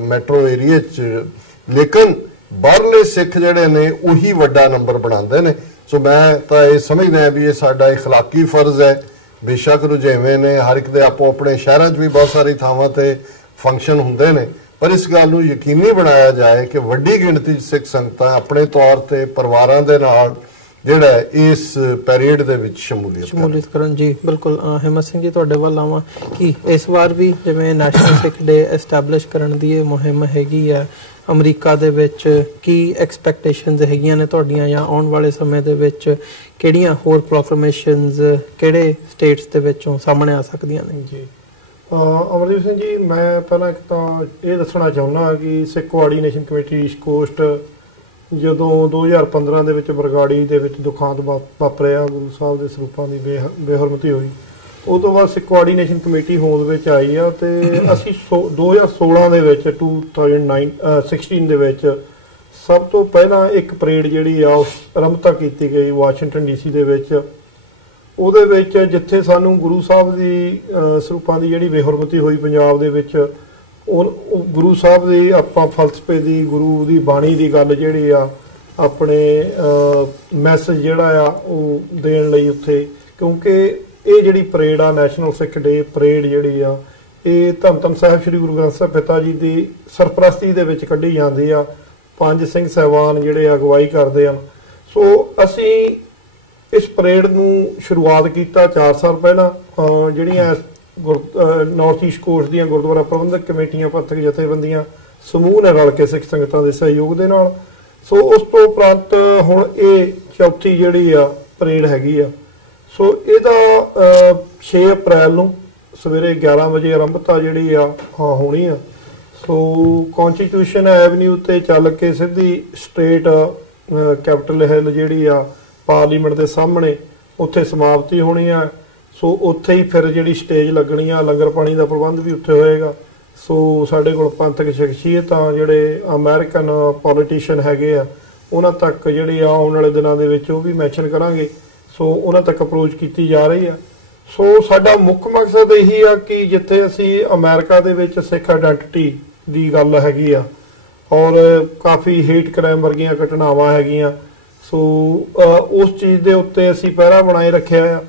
ਮੈਟਰੋ ਏਰੀਆ 'ਚ, ਲੇਕਿਨ ਬਾਹਰਲੇ ਸਿੱਖ ਜਿਹੜੇ ਨੇ ਉਹੀ ਵੱਡਾ ਨੰਬਰ ਬਣਾਉਂਦੇ ਨੇ। ਸੋ ਮੈਂ ਤਾਂ ਇਹ ਸਮਝਦਾ ਵੀ ਇਹ ਸਾਡਾ ਇਖਲਾਕੀ ਫਰਜ਼ ਹੈ। ਬੇਸ਼ੱਕ ਰੁਝੇਵੇਂ ਨੇ, ਹਰ ਇੱਕ ਦੇ ਆਪੋ ਆਪਣੇ ਸ਼ਹਿਰਾਂ 'ਚ ਵੀ ਬਹੁਤ ਸਾਰੀ ਥਾਵਾਂ ਤੇ ਫੰਕਸ਼ਨ ਹੁੰਦੇ ਨੇ, ਪਰ ਇਸ ਗੱਲ ਨੂੰ ਯਕੀਨੀ ਬਣਾਇਆ ਜਾਏ ਕਿ ਵੱਡੀ ਗਿਣਤੀ 'ਚ ਸਿੱਖ ਸੰਗਤਾਂ ਆਪਣੇ ਤੌਰ ਤੇ ਪਰਿਵਾਰਾਂ ਦੇ ਨਾਲ ਜਿਹੜਾ ਇਸ ਪੈਰੇਡ ਦੇ ਵਿੱਚ ਸ਼ਮੂਲੀਅਤ ਕਰਨ। ਜੀ ਬਿਲਕੁਲ। ਹਿੰਮਤ ਸਿੰਘ ਜੀ, ਤੁਹਾਡੇ ਵੱਲ ਆਵਾਂ ਕਿ ਇਸ ਵਾਰ ਵੀ ਜਿਵੇਂ ਨੈਸ਼ਨਲ ਸਿੱਖ ਡੇ ਐਸਟੈਬਲਿਸ਼ ਕਰਨ ਦੀ ਇਹ ਮੁਹਿੰਮ ਹੈਗੀ ਆ ਅਮਰੀਕਾ ਦੇ ਵਿੱਚ, ਕੀ ਐਕਸਪੈਕਟੇਸ਼ਨਸ ਹੈਗੀਆਂ ਨੇ ਤੁਹਾਡੀਆਂ, ਜਾਂ ਆਉਣ ਵਾਲੇ ਸਮੇਂ ਦੇ ਵਿੱਚ ਕਿਹੜੀਆਂ ਹੋਰ ਪ੍ਰੋਕਲੇਮੇਸ਼ਨਸ ਕਿਹੜੇ ਸਟੇਟਸ ਦੇ ਵਿੱਚੋਂ ਸਾਹਮਣੇ ਆ ਸਕਦੀਆਂ ਨੇ? ਜੀ ਅਮਰਦੀਪ ਸਿੰਘ ਜੀ, ਮੈਂ ਪਹਿਲਾਂ ਇੱਕ ਤਾਂ ਇਹ ਦੱਸਣਾ ਚਾਹੁੰਦਾ ਕਿ ਸਿੱਖ ਕੋਆਰਡੀਨੇਸ਼ਨ ਕਮੇਟੀ ਈਸਟ ਕੋਸਟ ਜਦੋਂ 2015 ਦੇ ਵਿੱਚ ਬਰਗਾੜੀ ਦੇ ਵਿੱਚ ਦੁਖਾਂਤ ਵਾਪਰਿਆ, ਗੁਰੂ ਸਾਹਿਬ ਦੇ ਸਰੂਪਾਂ ਦੀ ਬੇਹਰਮਤੀ ਹੋਈ, ਉਹ ਤੋਂ ਬਾਅਦ ਸਿੱਖ ਕੋਆਰਡੀਨੇਸ਼ਨ ਕਮੇਟੀ ਹੋਂਦ ਵਿੱਚ ਆਈ ਆ। ਤੇ ਅਸੀਂ 2016 ਦੇ ਵਿੱਚ 2016 ਦੇ ਵਿੱਚ ਸਭ ਤੋਂ ਪਹਿਲਾਂ ਇੱਕ ਪਰੇਡ ਜਿਹੜੀ ਆ ਉਹ ਆਰੰਭਤਾ ਕੀਤੀ ਗਈ ਵਾਸ਼ਿੰਗਟਨ DC ਦੇ ਵਿੱਚ। ਉਹਦੇ ਵਿੱਚ ਜਿੱਥੇ ਸਾਨੂੰ ਗੁਰੂ ਸਾਹਿਬ ਦੀ ਸਰੂਪਾਂ ਦੀ ਜਿਹੜੀ ਬੇਹਰਮਤੀ ਹੋਈ ਪੰਜਾਬ ਦੇ ਵਿੱਚ, ਉਹ ਗੁਰੂ ਸਾਹਿਬ ਦੀ ਆਪਾਂ ਫਲਸਫੇ ਦੀ, ਗੁਰੂ ਦੀ ਬਾਣੀ ਦੀ ਗੱਲ ਜਿਹੜੀ ਆ ਆਪਣੇ ਮੈਸੇਜ ਜਿਹੜਾ ਆ ਉਹ ਦੇਣ ਲਈ ਉੱਥੇ, ਕਿਉਂਕਿ ਇਹ ਜਿਹੜੀ ਪਰੇਡ ਆ ਨੈਸ਼ਨਲ ਸਿੱਖ ਡੇ ਪਰੇਡ ਜਿਹੜੀ ਆ ਇਹ ਧੰਨ ਧੰਨ ਸਾਹਿਬ ਸ੍ਰੀ ਗੁਰੂ ਗ੍ਰੰਥ ਸਾਹਿਬ ਪਿਤਾ ਜੀ ਦੀ ਸਰਪ੍ਰਸਤੀ ਦੇ ਵਿੱਚ ਕੱਢੀ ਜਾਂਦੀ ਆ। 5 ਸਿੰਘ ਸਾਹਿਬਾਨ ਜਿਹੜੇ ਅਗਵਾਈ ਕਰਦੇ ਹਨ। ਸੋ ਅਸੀਂ ਇਸ ਪਰੇਡ ਨੂੰ ਸ਼ੁਰੂਆਤ ਕੀਤਾ 4 ਸਾਲ ਪਹਿਲਾਂ। ਜਿਹੜੀਆਂ ਨਾਰਥ ਈਸਟ ਕੋਸਟ ਦੀਆਂ ਗੁਰਦੁਆਰਾ ਪ੍ਰਬੰਧਕ ਕਮੇਟੀਆਂ, ਪੰਥਕ ਜਥੇਬੰਦੀਆਂ ਸਮੂਹ ਨੇ ਰਲ ਕੇ ਸਿੱਖ ਸੰਗਤਾਂ ਦੇ ਸਹਿਯੋਗ ਦੇ ਨਾਲ। ਸੋ ਉਸ ਤੋਂ ਉਪਰੰਤ ਹੁਣ ਇਹ ਚੌਥੀ ਜਿਹੜੀ ਆ ਪਰੇਡ ਹੈਗੀ ਆ। ਸੋ ਇਹਦਾ 6 ਅਪ੍ਰੈਲ ਨੂੰ ਸਵੇਰੇ 11 ਵਜੇ ਆਰੰਭਤਾ ਜਿਹੜੀ ਆ ਹੋਣੀ ਆ। ਸੋ ਕੌਂਸਟੀਟਿਊਸ਼ਨ ਐਵਨਿਊ ਤੇ ਚੱਲ ਕੇ ਸਿੱਧੀ ਸਟ੍ਰੇਟ ਕੈਪੀਟਲ ਹਿੱਲ ਜਿਹੜੀ ਆ ਪਾਰਲੀਮੈਂਟ ਦੇ ਸਾਹਮਣੇ ਉੱਥੇ ਸਮਾਪਤੀ ਹੋਣੀ ਆ। ਸੋ ਉੱਥੇ ਹੀ ਫਿਰ ਜਿਹੜੀ ਸਟੇਜ ਲੱਗਣੀ ਆ, ਲੰਗਰ ਪਾਣੀ ਦਾ ਪ੍ਰਬੰਧ ਵੀ ਉੱਥੇ ਹੋਏਗਾ। ਸੋ ਸਾਡੇ ਕੋਲ ਪੰਥਕ ਸ਼ਖਸੀਅਤਾਂ ਜਿਹੜੇ ਅਮਰੀਕਨ ਪੋਲੀਟੀਸ਼ੀਅਨ ਹੈਗੇ ਆ, ਉਹਨਾਂ ਤੱਕ ਜਿਹੜੀ ਆ ਆਉਣ ਵਾਲੇ ਦਿਨਾਂ ਦੇ ਵਿੱਚ ਉਹ ਵੀ ਮੈਂਸ਼ਨ ਕਰਾਂਗੇ। ਸੋ ਉਹਨਾਂ ਤੱਕ ਅਪਰੋਚ ਕੀਤੀ ਜਾ ਰਹੀ ਆ। ਸੋ ਸਾਡਾ ਮੁੱਖ ਮਕਸਦ ਇਹੀ ਆ ਕਿ ਜਿੱਥੇ ਅਸੀਂ ਅਮਰੀਕਾ ਦੇ ਵਿੱਚ ਸਿੱਖ ਆਇਡੈਂਟੀਟੀ ਦੀ ਗੱਲ ਹੈਗੀ ਆ ਔਰ ਕਾਫੀ ਹੇਟ ਕ੍ਰਾਈਮ ਵਰਗੀਆਂ ਘਟਨਾਵਾਂ ਹੈਗੀਆਂ, ਸੋ ਉਸ ਚੀਜ਼ ਦੇ ਉੱਤੇ ਅਸੀਂ ਪਹਿਰਾ ਬਣਾਏ ਰੱਖਿਆ ਆ।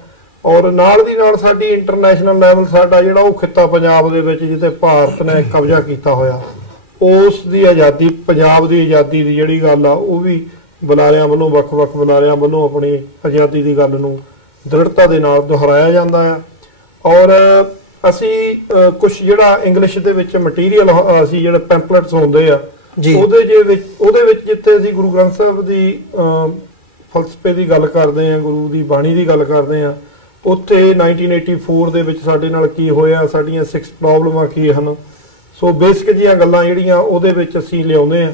ਔਰ ਨਾਲ ਦੀ ਨਾਲ ਸਾਡੀ ਇੰਟਰਨੈਸ਼ਨਲ ਲੈਵਲ ਸਾਡਾ ਜਿਹੜਾ ਉਹ ਖਿੱਤਾ ਪੰਜਾਬ ਦੇ ਵਿੱਚ ਜਿੱਥੇ ਭਾਰਤ ਨੇ ਕਬਜ਼ਾ ਕੀਤਾ ਹੋਇਆ, ਉਸ ਦੀ ਆਜ਼ਾਦੀ, ਪੰਜਾਬ ਦੀ ਆਜ਼ਾਦੀ ਦੀ ਜਿਹੜੀ ਗੱਲ ਆ ਉਹ ਵੀ ਬੁਲਾਰਿਆਂ ਵੱਲੋਂ, ਵੱਖ-ਵੱਖ ਬੁਲਾਰਿਆਂ ਵੱਲੋਂ ਆਪਣੀ ਆਜ਼ਾਦੀ ਦੀ ਗੱਲ ਨੂੰ ਦ੍ਰਿੜਤਾ ਦੇ ਨਾਲ ਦੁਹਰਾਇਆ ਜਾਂਦਾ ਆ। ਔਰ ਅਸੀਂ ਕੁਝ ਜਿਹੜਾ ਇੰਗਲਿਸ਼ ਦੇ ਵਿੱਚ ਮਟੀਰੀਅਲ ਅਸੀਂ ਜਿਹੜੇ ਪੈਂਪਲੇਟਸ ਹੁੰਦੇ ਆ ਉਹਦੇ ਵਿੱਚ ਜਿੱਥੇ ਅਸੀਂ ਗੁਰੂ ਗ੍ਰੰਥ ਸਾਹਿਬ ਦੀ ਫਲਸਫੇ ਦੀ ਗੱਲ ਕਰਦੇ ਆ, ਗੁਰੂ ਦੀ ਬਾਣੀ ਦੀ ਗੱਲ ਕਰਦੇ ਆ, ਉੱਥੇ 1984 ਦੇ ਵਿੱਚ ਸਾਡੇ ਨਾਲ ਕੀ ਹੋਇਆ, ਸਾਡੀਆਂ 6 ਪ੍ਰੋਬਲਮਾਂ ਕੀ ਹਨ। ਸੋ ਬੇਸਿਕ ਜੀਆਂ ਗੱਲਾਂ ਜਿਹੜੀਆਂ ਉਹਦੇ ਵਿੱਚ ਅਸੀਂ ਲਿਆਉਂਦੇ ਆ,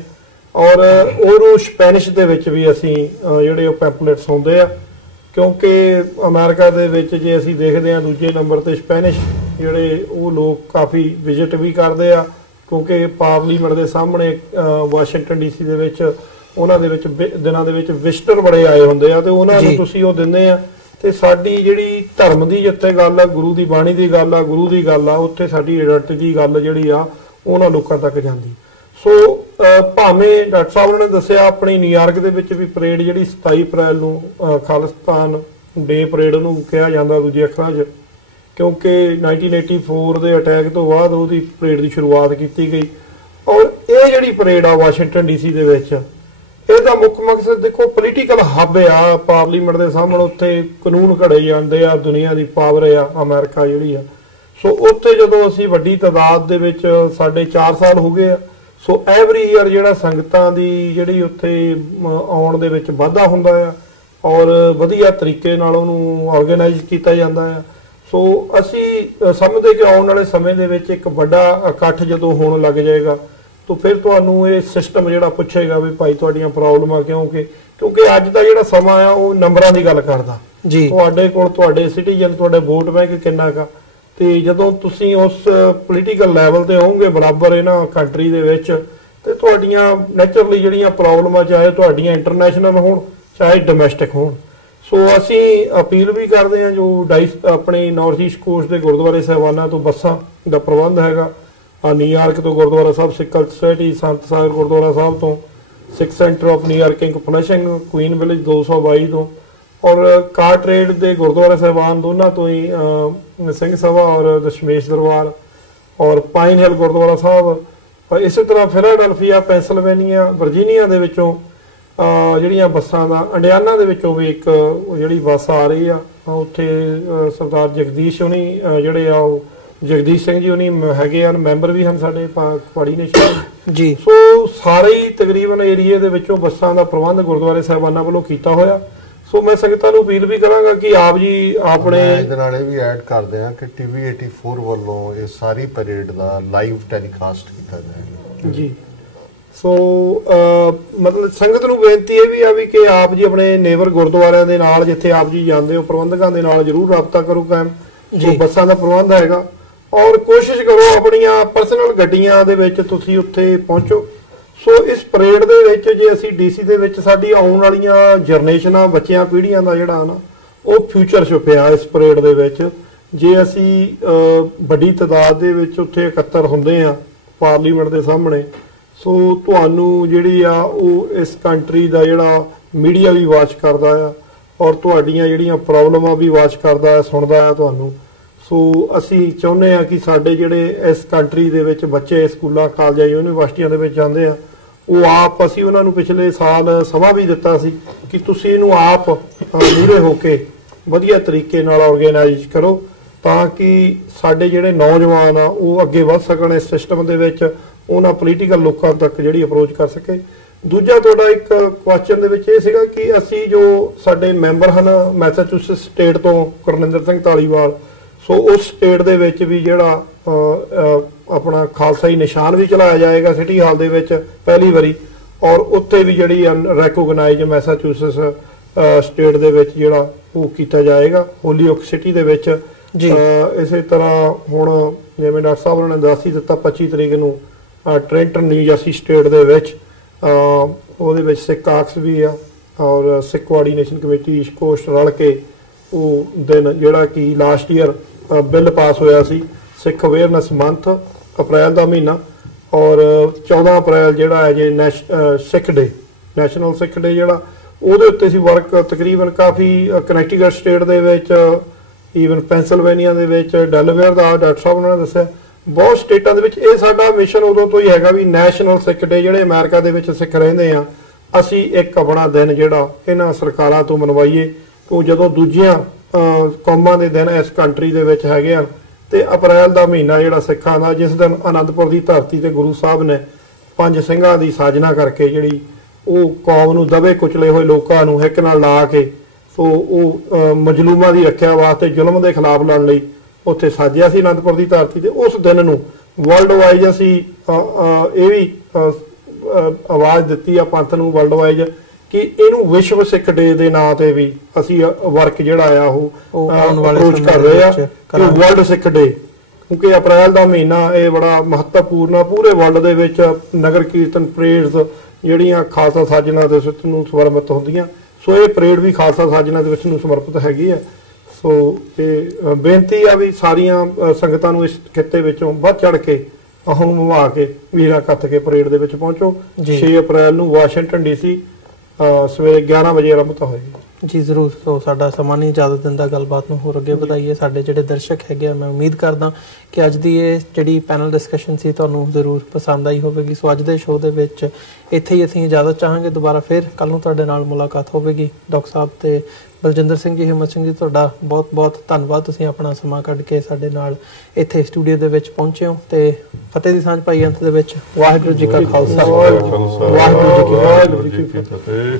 ਔਰ ਉਹਨੂੰ ਸਪੈਨਿਸ਼ ਦੇ ਵਿੱਚ ਵੀ ਅਸੀਂ ਜਿਹੜੇ ਉਹ ਪੈਂਪਲੇਟਸ ਹੁੰਦੇ ਆ, ਕਿਉਂਕਿ ਅਮਰੀਕਾ ਦੇ ਵਿੱਚ ਜੇ ਅਸੀਂ ਦੇਖਦੇ ਹਾਂ ਦੂਜੇ ਨੰਬਰ ਤੇ ਸਪੈਨਿਸ਼ ਜਿਹੜੇ ਉਹ ਲੋਕ ਕਾਫੀ ਵਿਜ਼ਿਟ ਵੀ ਕਰਦੇ ਆ, ਕਿਉਂਕਿ ਪਾਰਲੀਮੈਂਟ ਦੇ ਸਾਹਮਣੇ ਵਾਸ਼ਿੰਗਟਨ ਡੀਸੀ ਦੇ ਵਿੱਚ ਉਹਨਾਂ ਦੇ ਵਿੱਚ ਦਿਨਾਂ ਦੇ ਵਿੱਚ ਵਿਜ਼ਟਰ ਬੜੇ ਆਏ ਹੁੰਦੇ ਆ, ਤੇ ਉਹਨਾਂ ਨੂੰ ਤੁਸੀਂ ਉਹ ਦਿੰਦੇ ਆ। ਤੇ ਸਾਡੀ ਜਿਹੜੀ ਧਰਮ ਦੀ ਜਿੱਥੇ ਗੱਲ ਆ, ਗੁਰੂ ਦੀ ਬਾਣੀ ਦੀ ਗੱਲ ਆ, ਗੁਰੂ ਦੀ ਗੱਲ ਆ, ਉੱਥੇ ਸਾਡੀ ਆਇਡੈਂਟੀਟੀ ਦੀ ਗੱਲ ਜਿਹੜੀ ਆ ਉਹਨਾਂ ਲੋਕਾਂ ਤੱਕ ਜਾਂਦੀ। ਸੋ ਭਾਵੇਂ ਡਾਕਟਰ ਸਾਹਿਬ ਨੇ ਦੱਸਿਆ ਆਪਣੀ ਨਿਊਯਾਰਕ ਦੇ ਵਿੱਚ ਵੀ ਪਰੇਡ ਜਿਹੜੀ 27 ਅਪ੍ਰੈਲ ਨੂੰ ਖਾਲਿਸਤਾਨ ਡੇ ਪਰੇਡ ਨੂੰ ਕਿਹਾ ਜਾਂਦਾ ਦੂਜੇ ਅੱਖਰਾਂ 'ਚ, ਕਿਉਂਕਿ 1984 ਦੇ ਅਟੈਕ ਤੋਂ ਬਾਅਦ ਉਹਦੀ ਪਰੇਡ ਦੀ ਸ਼ੁਰੂਆਤ ਕੀਤੀ ਗਈ। ਔਰ ਇਹ ਜਿਹੜੀ ਪਰੇਡ ਆ ਵਾਸ਼ਿੰਗਟਨ ਡੀਸੀ ਦੇ ਵਿੱਚ, ਇਹਦਾ ਮੁੱਖ ਮਕਸਦ ਦੇਖੋ ਪੋਲੀਟੀਕਲ ਹੱਬ ਆ, ਪਾਰਲੀਮੈਂਟ ਦੇ ਸਾਹਮਣੇ ਉੱਥੇ ਕਾਨੂੰਨ ਘੜੇ ਜਾਂਦੇ ਆ, ਦੁਨੀਆ ਦੀ ਪਾਵਰ ਆ ਅਮਰੀਕਾ ਜਿਹੜੀ ਆ। ਸੋ ਉੱਥੇ ਜਦੋਂ ਅਸੀਂ ਵੱਡੀ ਤਾਦਾਦ ਦੇ ਵਿੱਚ ਸਾਡੇ 4 ਸਾਲ ਹੋ ਗਏ ਆ, ਸੋ ਐਵਰੀ ਈਅਰ ਜਿਹੜਾ ਸੰਗਤਾਂ ਦੀ ਜਿਹੜੀ ਉੱਥੇ ਆਉਣ ਦੇ ਵਿੱਚ ਵਾਧਾ ਹੁੰਦਾ ਆ, ਔਰ ਵਧੀਆ ਤਰੀਕੇ ਨਾਲ ਉਹਨੂੰ ਆਰਗੇਨਾਈਜ਼ ਕੀਤਾ ਜਾਂਦਾ ਆ। ਸੋ ਅਸੀਂ ਸਮਝਦੇ ਕਿ ਆਉਣ ਵਾਲੇ ਸਮੇਂ ਦੇ ਵਿੱਚ ਇੱਕ ਵੱਡਾ ਇਕੱਠ ਜਦੋਂ ਹੋਣ ਲੱਗ ਜਾਏਗਾ, ਤਾਂ ਫਿਰ ਤੁਹਾਨੂੰ ਇਹ ਸਿਸਟਮ ਜਿਹੜਾ ਪੁੱਛੇਗਾ ਵੀ ਭਾਈ ਤੁਹਾਡੀਆਂ ਪ੍ਰੋਬਲਮਾਂ ਕਿਉਂਕਿ ਅੱਜ ਦਾ ਜਿਹੜਾ ਸਮਾਂ ਆ ਉਹ ਨੰਬਰਾਂ ਦੀ ਗੱਲ ਕਰਦਾ ਜੀ। ਤੁਹਾਡੇ ਕੋਲ ਤੁਹਾਡੇ ਸਿਟੀਜ਼ਨ, ਤੁਹਾਡੇ ਵੋਟ ਬੈਂਕ ਕਿੰਨਾ ਕਾ, ਤੇ ਜਦੋਂ ਤੁਸੀਂ ਉਸ ਪੋਲੀਟੀਕਲ ਲੈਵਲ ਤੇ ਹੋਵੋਗੇ ਬਰਾਬਰ ਇਹਨਾਂ ਕੰਟਰੀ ਦੇ ਵਿੱਚ, ਤੇ ਤੁਹਾਡੀਆਂ ਨੈਚੁਰਲੀ ਜਿਹੜੀਆਂ ਪ੍ਰੋਬਲਮਾਂ ਚਾਹੇ ਤੁਹਾਡੀਆਂ ਇੰਟਰਨੈਸ਼ਨਲ ਹੋਣ ਚਾਹੇ ਡੋਮੈਸਟਿਕ ਹੋਣ। ਸੋ ਅਸੀਂ ਅਪੀਲ ਵੀ ਕਰਦੇ ਹਾਂ ਜੋ ਆਪਣੇ ਨਾਰਥ ਈਸਟ ਕੋਸਟ ਦੇ ਗੁਰਦੁਆਰੇ ਸਾਹਿਬਾਨਾਂ ਤੋਂ ਬੱਸਾਂ ਦਾ ਪ੍ਰਬੰਧ ਹੈਗਾ, ਨਿਊਯਾਰਕ ਤੋਂ ਗੁਰਦੁਆਰਾ ਸਾਹਿਬ ਸਿੱਖ ਸੁਸਾਇਟੀ, ਸੰਤ ਸਾਗਰ ਗੁਰਦੁਆਰਾ ਸਾਹਿਬ ਤੋਂ, Sikh center of New York Inc Flushing, Queen village 222 ਤੋਂ, ਔਰ ਕਾਰਟਰੇਡ ਦੇ ਗੁਰਦੁਆਰਾ ਸਾਹਿਬਾਨ ਦੋਨਾਂ ਤੋਂ ਹੀ ਸਿੰਘ ਸਭਾ ਔਰ ਦਸ਼ਮੇਸ਼ ਦਰਬਾਰ ਔਰ ਪਾਈਨ ਹਿਲ ਗੁਰਦੁਆਰਾ ਸਾਹਿਬ। ਇਸੇ ਤਰ੍ਹਾਂ ਫਿਲਾਡੈਲਫੀਆ, ਪੈਂਸਲਵੇਨੀਆ, ਵਰਜੀਨੀਆ ਦੇ ਵਿੱਚੋਂ ਜਿਹੜੀਆਂ ਬੱਸਾਂ ਦਾ, ਇੰਡੀਆਨਾ ਦੇ ਵਿੱਚੋਂ ਵੀ ਇੱਕ ਜਿਹੜੀ ਬੱਸ ਆ ਰਹੀ ਆ, ਉੱਥੇ ਸਰਦਾਰ ਜਗਦੀਸ਼ ਹੁਣੀ ਜਿਹੜੇ ਆ ਉਹ ਜਗਦੀਸ਼ ਸਿੰਘ ਜੀ ਹੁਣੀ ਹੈਗੇ ਹਨ, ਮੈਂਬਰ ਵੀ ਹਨ ਸਾਡੇ ਪਹਾੜੀ ਨੇਸ਼ਨ ਜੀ। ਸੋ ਸਾਰੇ ਹੀ ਤਕਰੀਬਨ ਏਰੀਏ ਦੇ ਵਿੱਚੋਂ ਬੱਸਾਂ ਦਾ ਪ੍ਰਬੰਧ ਗੁਰਦੁਆਰੇ ਸਾਹਿਬਾਨਾਂ ਵੱਲੋਂ ਕੀਤਾ ਹੋਇਆ। ਸੋ ਮੈਂ ਸੰਗਤਾਂ ਨੂੰ ਅਪੀਲ ਵੀ ਕਰਾਂਗਾ ਕਿ ਆਪ ਜੀ ਆਪਣੇ ਇਹਦੇ ਨਾਲ ਇਹ ਵੀ ਐਡ ਕਰਦੇ ਆ ਕਿ ਟੀਵੀ 84 ਵੱਲੋਂ ਇਹ ਸਾਰੀ ਪਰੇਡ ਦਾ ਲਾਈਵ ਟੈਲੀਕਾਸਟ ਕੀਤਾ ਜਾਏਗਾ ਜੀ। ਸੋ ਮਤਲਬ ਸੰਗਤ ਨੂੰ ਬੇਨਤੀ ਇਹ ਵੀ ਆ ਵੀ ਕਿ ਆਪ ਜੀ ਆਪਣੇ ਨੇਬਰ ਗੁਰਦੁਆਰਿਆਂ ਦੇ ਨਾਲ ਜਿੱਥੇ ਆਪ ਜੀ ਜਾਂਦੇ ਹੋ ਪ੍ਰਬੰਧਕਾਂ ਦੇ ਨਾਲ ਜ਼ਰੂਰ ਰਾਬਤਾ ਕਰੋ ਕਾਇਮ ਜੀ। ਬੱਸਾਂ ਦਾ ਪ੍ਰਬੰਧ ਹੈਗਾ, ਔਰ ਕੋਸ਼ਿਸ਼ ਕਰੋ ਆਪਣੀਆਂ ਪਰਸਨਲ ਗੱਡੀਆਂ ਦੇ ਵਿੱਚ ਤੁਸੀਂ ਉੱਥੇ ਪਹੁੰਚੋ। ਸੋ ਇਸ ਪਰੇਡ ਦੇ ਵਿੱਚ ਜੇ ਅਸੀਂ ਡੀਸੀ ਦੇ ਵਿੱਚ ਸਾਡੀ ਆਉਣ ਵਾਲੀਆਂ ਜਨਰੇਸ਼ਨਾਂ, ਬੱਚਿਆਂ ਪੀੜ੍ਹੀਆਂ ਦਾ ਜਿਹੜਾ ਨਾ ਉਹ ਫਿਊਚਰ ਛੁਪਿਆ ਇਸ ਪਰੇਡ ਦੇ ਵਿੱਚ। ਜੇ ਅਸੀਂ ਵੱਡੀ ਤਾਦਾਦ ਦੇ ਵਿੱਚ ਉੱਥੇ ਇਕੱਤਰ ਹੁੰਦੇ ਆ ਪਾਰਲੀਮੈਂਟ ਦੇ ਸਾਹਮਣੇ, ਸੋ ਤੁਹਾਨੂੰ ਜਿਹੜੀ ਆ ਉਹ ਇਸ ਕੰਟਰੀ ਦਾ ਜਿਹੜਾ ਮੀਡੀਆ ਵੀ ਵਾਚ ਕਰਦਾ ਆ, ਔਰ ਤੁਹਾਡੀਆਂ ਜਿਹੜੀਆਂ ਪ੍ਰੋਬਲਮਾਂ ਵੀ ਵਾਚ ਕਰਦਾ ਆ, ਸੁਣਦਾ ਆ ਤੁਹਾਨੂੰ। ਸੋ ਅਸੀਂ ਚਾਹੁੰਦੇ ਆ ਕਿ ਸਾਡੇ ਜਿਹੜੇ ਇਸ ਕੰਟਰੀ ਦੇ ਵਿੱਚ ਬੱਚੇ ਸਕੂਲਾਂ, ਕਾਲਜਾਂ, ਯੂਨੀਵਰਸਿਟੀਆਂ ਦੇ ਵਿੱਚ ਜਾਂਦੇ ਆ, ਉਹ ਆਪ ਅਸੀਂ ਉਹਨਾਂ ਨੂੰ ਪਿਛਲੇ ਸਾਲ ਸਮਾਂ ਵੀ ਦਿੱਤਾ ਸੀ ਕਿ ਤੁਸੀਂ ਇਹਨੂੰ ਆਪ ਮੂਹਰੇ ਹੋ ਕੇ ਵਧੀਆ ਤਰੀਕੇ ਨਾਲ ਆਰਗੇਨਾਈਜ਼ ਕਰੋ, ਤਾਂ ਕਿ ਸਾਡੇ ਜਿਹੜੇ ਨੌਜਵਾਨ ਆ ਉਹ ਅੱਗੇ ਵੱਧ ਸਕਣ ਇਸ ਸਿਸਟਮ ਦੇ ਵਿੱਚ, ਉਹਨਾਂ ਪੋਲੀਟੀਕਲ ਲੋਕਾਂ ਤੱਕ ਜਿਹੜੀ ਅਪਰੋਚ ਕਰ ਸਕੇ। ਦੂਜਾ ਤੁਹਾਡਾ ਇੱਕ ਕੁਐਸਚਨ ਦੇ ਵਿੱਚ ਇਹ ਸੀਗਾ ਕਿ ਅਸੀਂ ਜੋ ਸਾਡੇ ਮੈਂਬਰ ਹਨ ਮੈਸਾਚੂਸੇਟਸ ਸਟੇਟ ਤੋਂ ਗੁਰਨਿੰਦਰ ਸਿੰਘ ਧਾਲੀਵਾਲ, ਸੋ ਉਸ ਸਟੇਟ ਦੇ ਵਿੱਚ ਵੀ ਜਿਹੜਾ ਆਪਣਾ ਖਾਲਸਾਈ ਨਿਸ਼ਾਨ ਵੀ ਚਲਾਇਆ ਜਾਏਗਾ ਸਿਟੀ ਹਾਲ ਦੇ ਵਿੱਚ ਪਹਿਲੀ ਵਾਰੀ, ਔਰ ਉੱਥੇ ਵੀ ਜਿਹੜੀ ਰੈਕੋਗਨਾਈਜ਼ ਮੈਸਾਚੂਸੇਟਸ ਸਟੇਟ ਦੇ ਵਿੱਚ ਜਿਹੜਾ ਉਹ ਕੀਤਾ ਜਾਏਗਾ ਹੋਲੀਓਕ ਸਿਟੀ ਦੇ ਵਿੱਚ ਜੀ। ਇਸੇ ਤਰ੍ਹਾਂ ਹੁਣ ਜਿਵੇਂ ਡਾਕਟਰ ਸਾਹਿਬ ਨੇ ਦੱਸ ਹੀ ਦਿੱਤਾ 25 ਤਰੀਕ ਨੂੰ ਟ੍ਰੈਂਟਨ ਨਿਊ ਜਰਸੀ ਸਟੇਟ ਦੇ ਵਿੱਚ ਉਹਦੇ ਵਿੱਚ ਸਿੱਖ ਕਾਕਸ ਵੀ ਆ, ਔਰ ਸਿੱਖ ਕੋਆਰਡੀਨੇਸ਼ਨ ਕਮੇਟੀ ਈਸਟ ਕੋਸਟ ਰਲ ਕੇ ਉਹ ਦਿਨ ਜਿਹੜਾ ਕਿ ਲਾਸਟ ਈਅਰ ਬਿੱਲ ਪਾਸ ਹੋਇਆ ਸੀ, ਸਿੱਖ ਅਵੇਅਰਨੈਸ ਮੰਥ ਅਪ੍ਰੈਲ ਦਾ ਮਹੀਨਾ, ਔਰ 14 ਅਪ੍ਰੈਲ ਜਿਹੜਾ ਹੈ ਜੇ ਸਿੱਖ ਡੇ, ਨੈਸ਼ਨਲ ਸਿੱਖ ਡੇ ਜਿਹੜਾ, ਉਹਦੇ ਉੱਤੇ ਸੀ ਵਰਕ ਤਕਰੀਬਨ ਕਾਫੀ ਕਨੈਕਟੀਕਟ ਸਟੇਟ ਦੇ ਵਿੱਚ, ਈਵਨ ਪੈਂਸਲਵੇਨੀਆ ਦੇ ਵਿੱਚ, ਡੈਲਵੇਅਰ ਦਾ ਡਾਕਟਰ ਸਾਹਿਬ ਨੇ ਦੱਸਿਆ, ਬਹੁਤ ਸਟੇਟਾਂ ਦੇ ਵਿੱਚ। ਇਹ ਸਾਡਾ ਮਿਸ਼ਨ ਉਦੋਂ ਤੋਂ ਹੀ ਹੈਗਾ ਵੀ ਨੈਸ਼ਨਲ ਸਿੱਖ ਡੇ ਜਿਹੜੇ ਅਮਰੀਕਾ ਦੇ ਵਿੱਚ ਸਿੱਖ ਰਹਿੰਦੇ ਆ, ਅਸੀਂ ਇੱਕ ਆਪਣਾ ਦਿਨ ਜਿਹੜਾ ਇਹਨਾਂ ਸਰਕਾਰਾਂ ਤੋਂ ਮਨਵਾਈਏ, ਕਿ ਜਦੋਂ ਦੂਜੀਆਂ ਕੌਮਾਂ ਦੇ ਦਿਨ ਇਸ ਕੰਟਰੀ ਦੇ ਵਿੱਚ ਹੈਗੇ ਆ, ਤੇ ਅਪ੍ਰੈਲ ਦਾ ਮਹੀਨਾ ਜਿਹੜਾ ਸਿੱਖਾਂ ਦਾ, ਜਿਸ ਦਿਨ ਆਨੰਦਪੁਰ ਦੀ ਧਰਤੀ ਤੇ ਗੁਰੂ ਸਾਹਿਬ ਨੇ ਪੰਜ ਸਿੰਘਾਂ ਦੀ ਸਾਜਨਾ ਕਰਕੇ ਜਿਹੜੀ ਉਹ ਕੌਮ ਨੂੰ ਦਬੇ ਕੁਚਲੇ ਹੋਏ ਲੋਕਾਂ ਨੂੰ ਇੱਕ ਨਾਲ ਲਾ ਕੇ ਸੋ ਉਹ ਮਜਲੂਮਾਂ ਦੀ ਰੱਖਿਆ ਵਾਸਤੇ ਜ਼ੁਲਮ ਦੇ ਖਿਲਾਫ ਲੜਨ ਲਈ ਉੱਥੇ ਸਾਜਿਆ ਸੀ ਅਨੰਦਪੁਰ ਦੀ ਧਰਤੀ ਤੇ। ਉਸ ਦਿਨ ਨੂੰ ਵਰਲਡ ਵਾਈਜ਼ ਅਸੀਂ ਇਹ ਵੀ ਆਵਾਜ਼ ਦਿੱਤੀ ਆ ਪੰਥ ਨੂੰ ਵਰਲਡ ਵਾਈਜ਼ ਕਿ ਇਹਨੂੰ ਵਿਸ਼ਵ ਸਿੱਖ ਡੇ ਦੇ ਨਾਂ ਤੇ ਵੀ ਅਸੀਂ ਵਰਕ ਜਿਹੜਾ ਆ ਉਹ ਅਪਰੋਚ ਕਰ ਰਹੇ ਆ ਕਿ ਵਰਲਡ ਸਿੱਖ ਡੇ, ਕਿਉਂਕਿ ਅਪ੍ਰੈਲ ਦਾ ਮਹੀਨਾ ਇਹ ਬੜਾ ਮਹੱਤਵਪੂਰਨ ਆ ਪੂਰੇ ਵਰਲਡ ਦੇ ਵਿੱਚ। ਨਗਰ ਕੀਰਤਨ ਪਰੇਡਸ ਜਿਹੜੀਆਂ ਖਾਲਸਾ ਸਾਜਨਾ ਦਿਵਸ ਨੂੰ ਸਮਰਪਿਤ ਹੁੰਦੀਆਂ, ਸੋ ਇਹ ਪਰੇਡ ਵੀ ਖਾਲਸਾ ਸਾਜਨਾ ਦਿਵਸ ਨੂੰ ਸਮਰਪਿਤ ਹੈਗੀ ਆ। ਸੋ ਇਹ ਬੇਨਤੀ ਆ ਵੀ ਸਾਰੀਆਂ ਸੰਗਤਾਂ ਨੂੰ ਇਸ ਖਿੱਤੇ ਵਿੱਚੋਂ ਵੱਧ ਚੜ ਕੇ ਅਹਮ ਨਿਭਾ ਕੇ ਵੀਰਾ ਕੱਤ ਕੇ ਪਰੇਡ ਦੇ ਵਿੱਚ ਪਹੁੰਚੋ। 6 ਅਪ੍ਰੈਲ ਨੂੰ ਵਾਸ਼ਿੰਗਟਨ DC ਸਵੇਰੇ 11 ਵਜੇ ਆਰੰਭਤਾ ਹੋਏਗੀ। ਜੀ ਜ਼ਰੂਰ। ਸੋ ਸਾਡਾ ਸਮਾਂ ਨਹੀਂ ਇਜਾਜ਼ਤ ਦਿੰਦਾ, ਗੱਲਬਾਤ ਨੂੰ ਹੋਰ ਅੱਗੇ ਵਧਾਈਏ। ਸਾਡੇ ਜਿਹੜੇ ਦਰਸ਼ਕ ਹੈਗੇ ਆ, ਮੈਂ ਉਮੀਦ ਕਰਦਾ ਕਿ ਅੱਜ ਦੀ ਇਹ ਜਿਹੜੀ ਪੈਨਲ ਡਿਸਕਸ਼ਨ ਸੀ ਤੁਹਾਨੂੰ ਜ਼ਰੂਰ ਪਸੰਦ ਆਈ ਹੋਵੇਗੀ। ਸੋ ਅੱਜ ਦੇ ਸ਼ੋਅ ਦੇ ਵਿੱਚ ਇੱਥੇ ਹੀ ਅਸੀਂ ਇਜਾਜ਼ਤ ਚਾਹਾਂਗੇ। ਦੁਬਾਰਾ ਫਿਰ ਕੱਲ ਨੂੰ ਤੁਹਾਡੇ ਨਾਲ ਮੁਲਾਕਾਤ ਹੋਵੇਗੀ। ਡਾਕਟਰ ਸਾਹਿਬ ਤੇ ਬਲਜਿੰਦਰ ਸਿੰਘ ਜੀ, ਹਿੰਮਤ ਸਿੰਘ ਜੀ, ਤੁਹਾਡਾ ਬਹੁਤ ਬਹੁਤ ਧੰਨਵਾਦ। ਤੁਸੀਂ ਆਪਣਾ ਸਮਾਂ ਕੱਢ ਕੇ ਸਾਡੇ ਨਾਲ ਇੱਥੇ ਸਟੂਡੀਓ ਦੇ ਵਿੱਚ ਪਹੁੰਚੇ ਹੋ ਤੇ ਫਤਿਹ ਦੀ ਸਾਂਝ ਪਾਈ ਅੰਤ ਦੇ ਵਿੱਚ। ਵਾਹਿਗੁਰੂ ਜੀ ਕਾ ਖਾਲਸਾ, ਵਾਹਿਗੁਰੂ ਜੀ ਕੀ ਫਤਿਹ।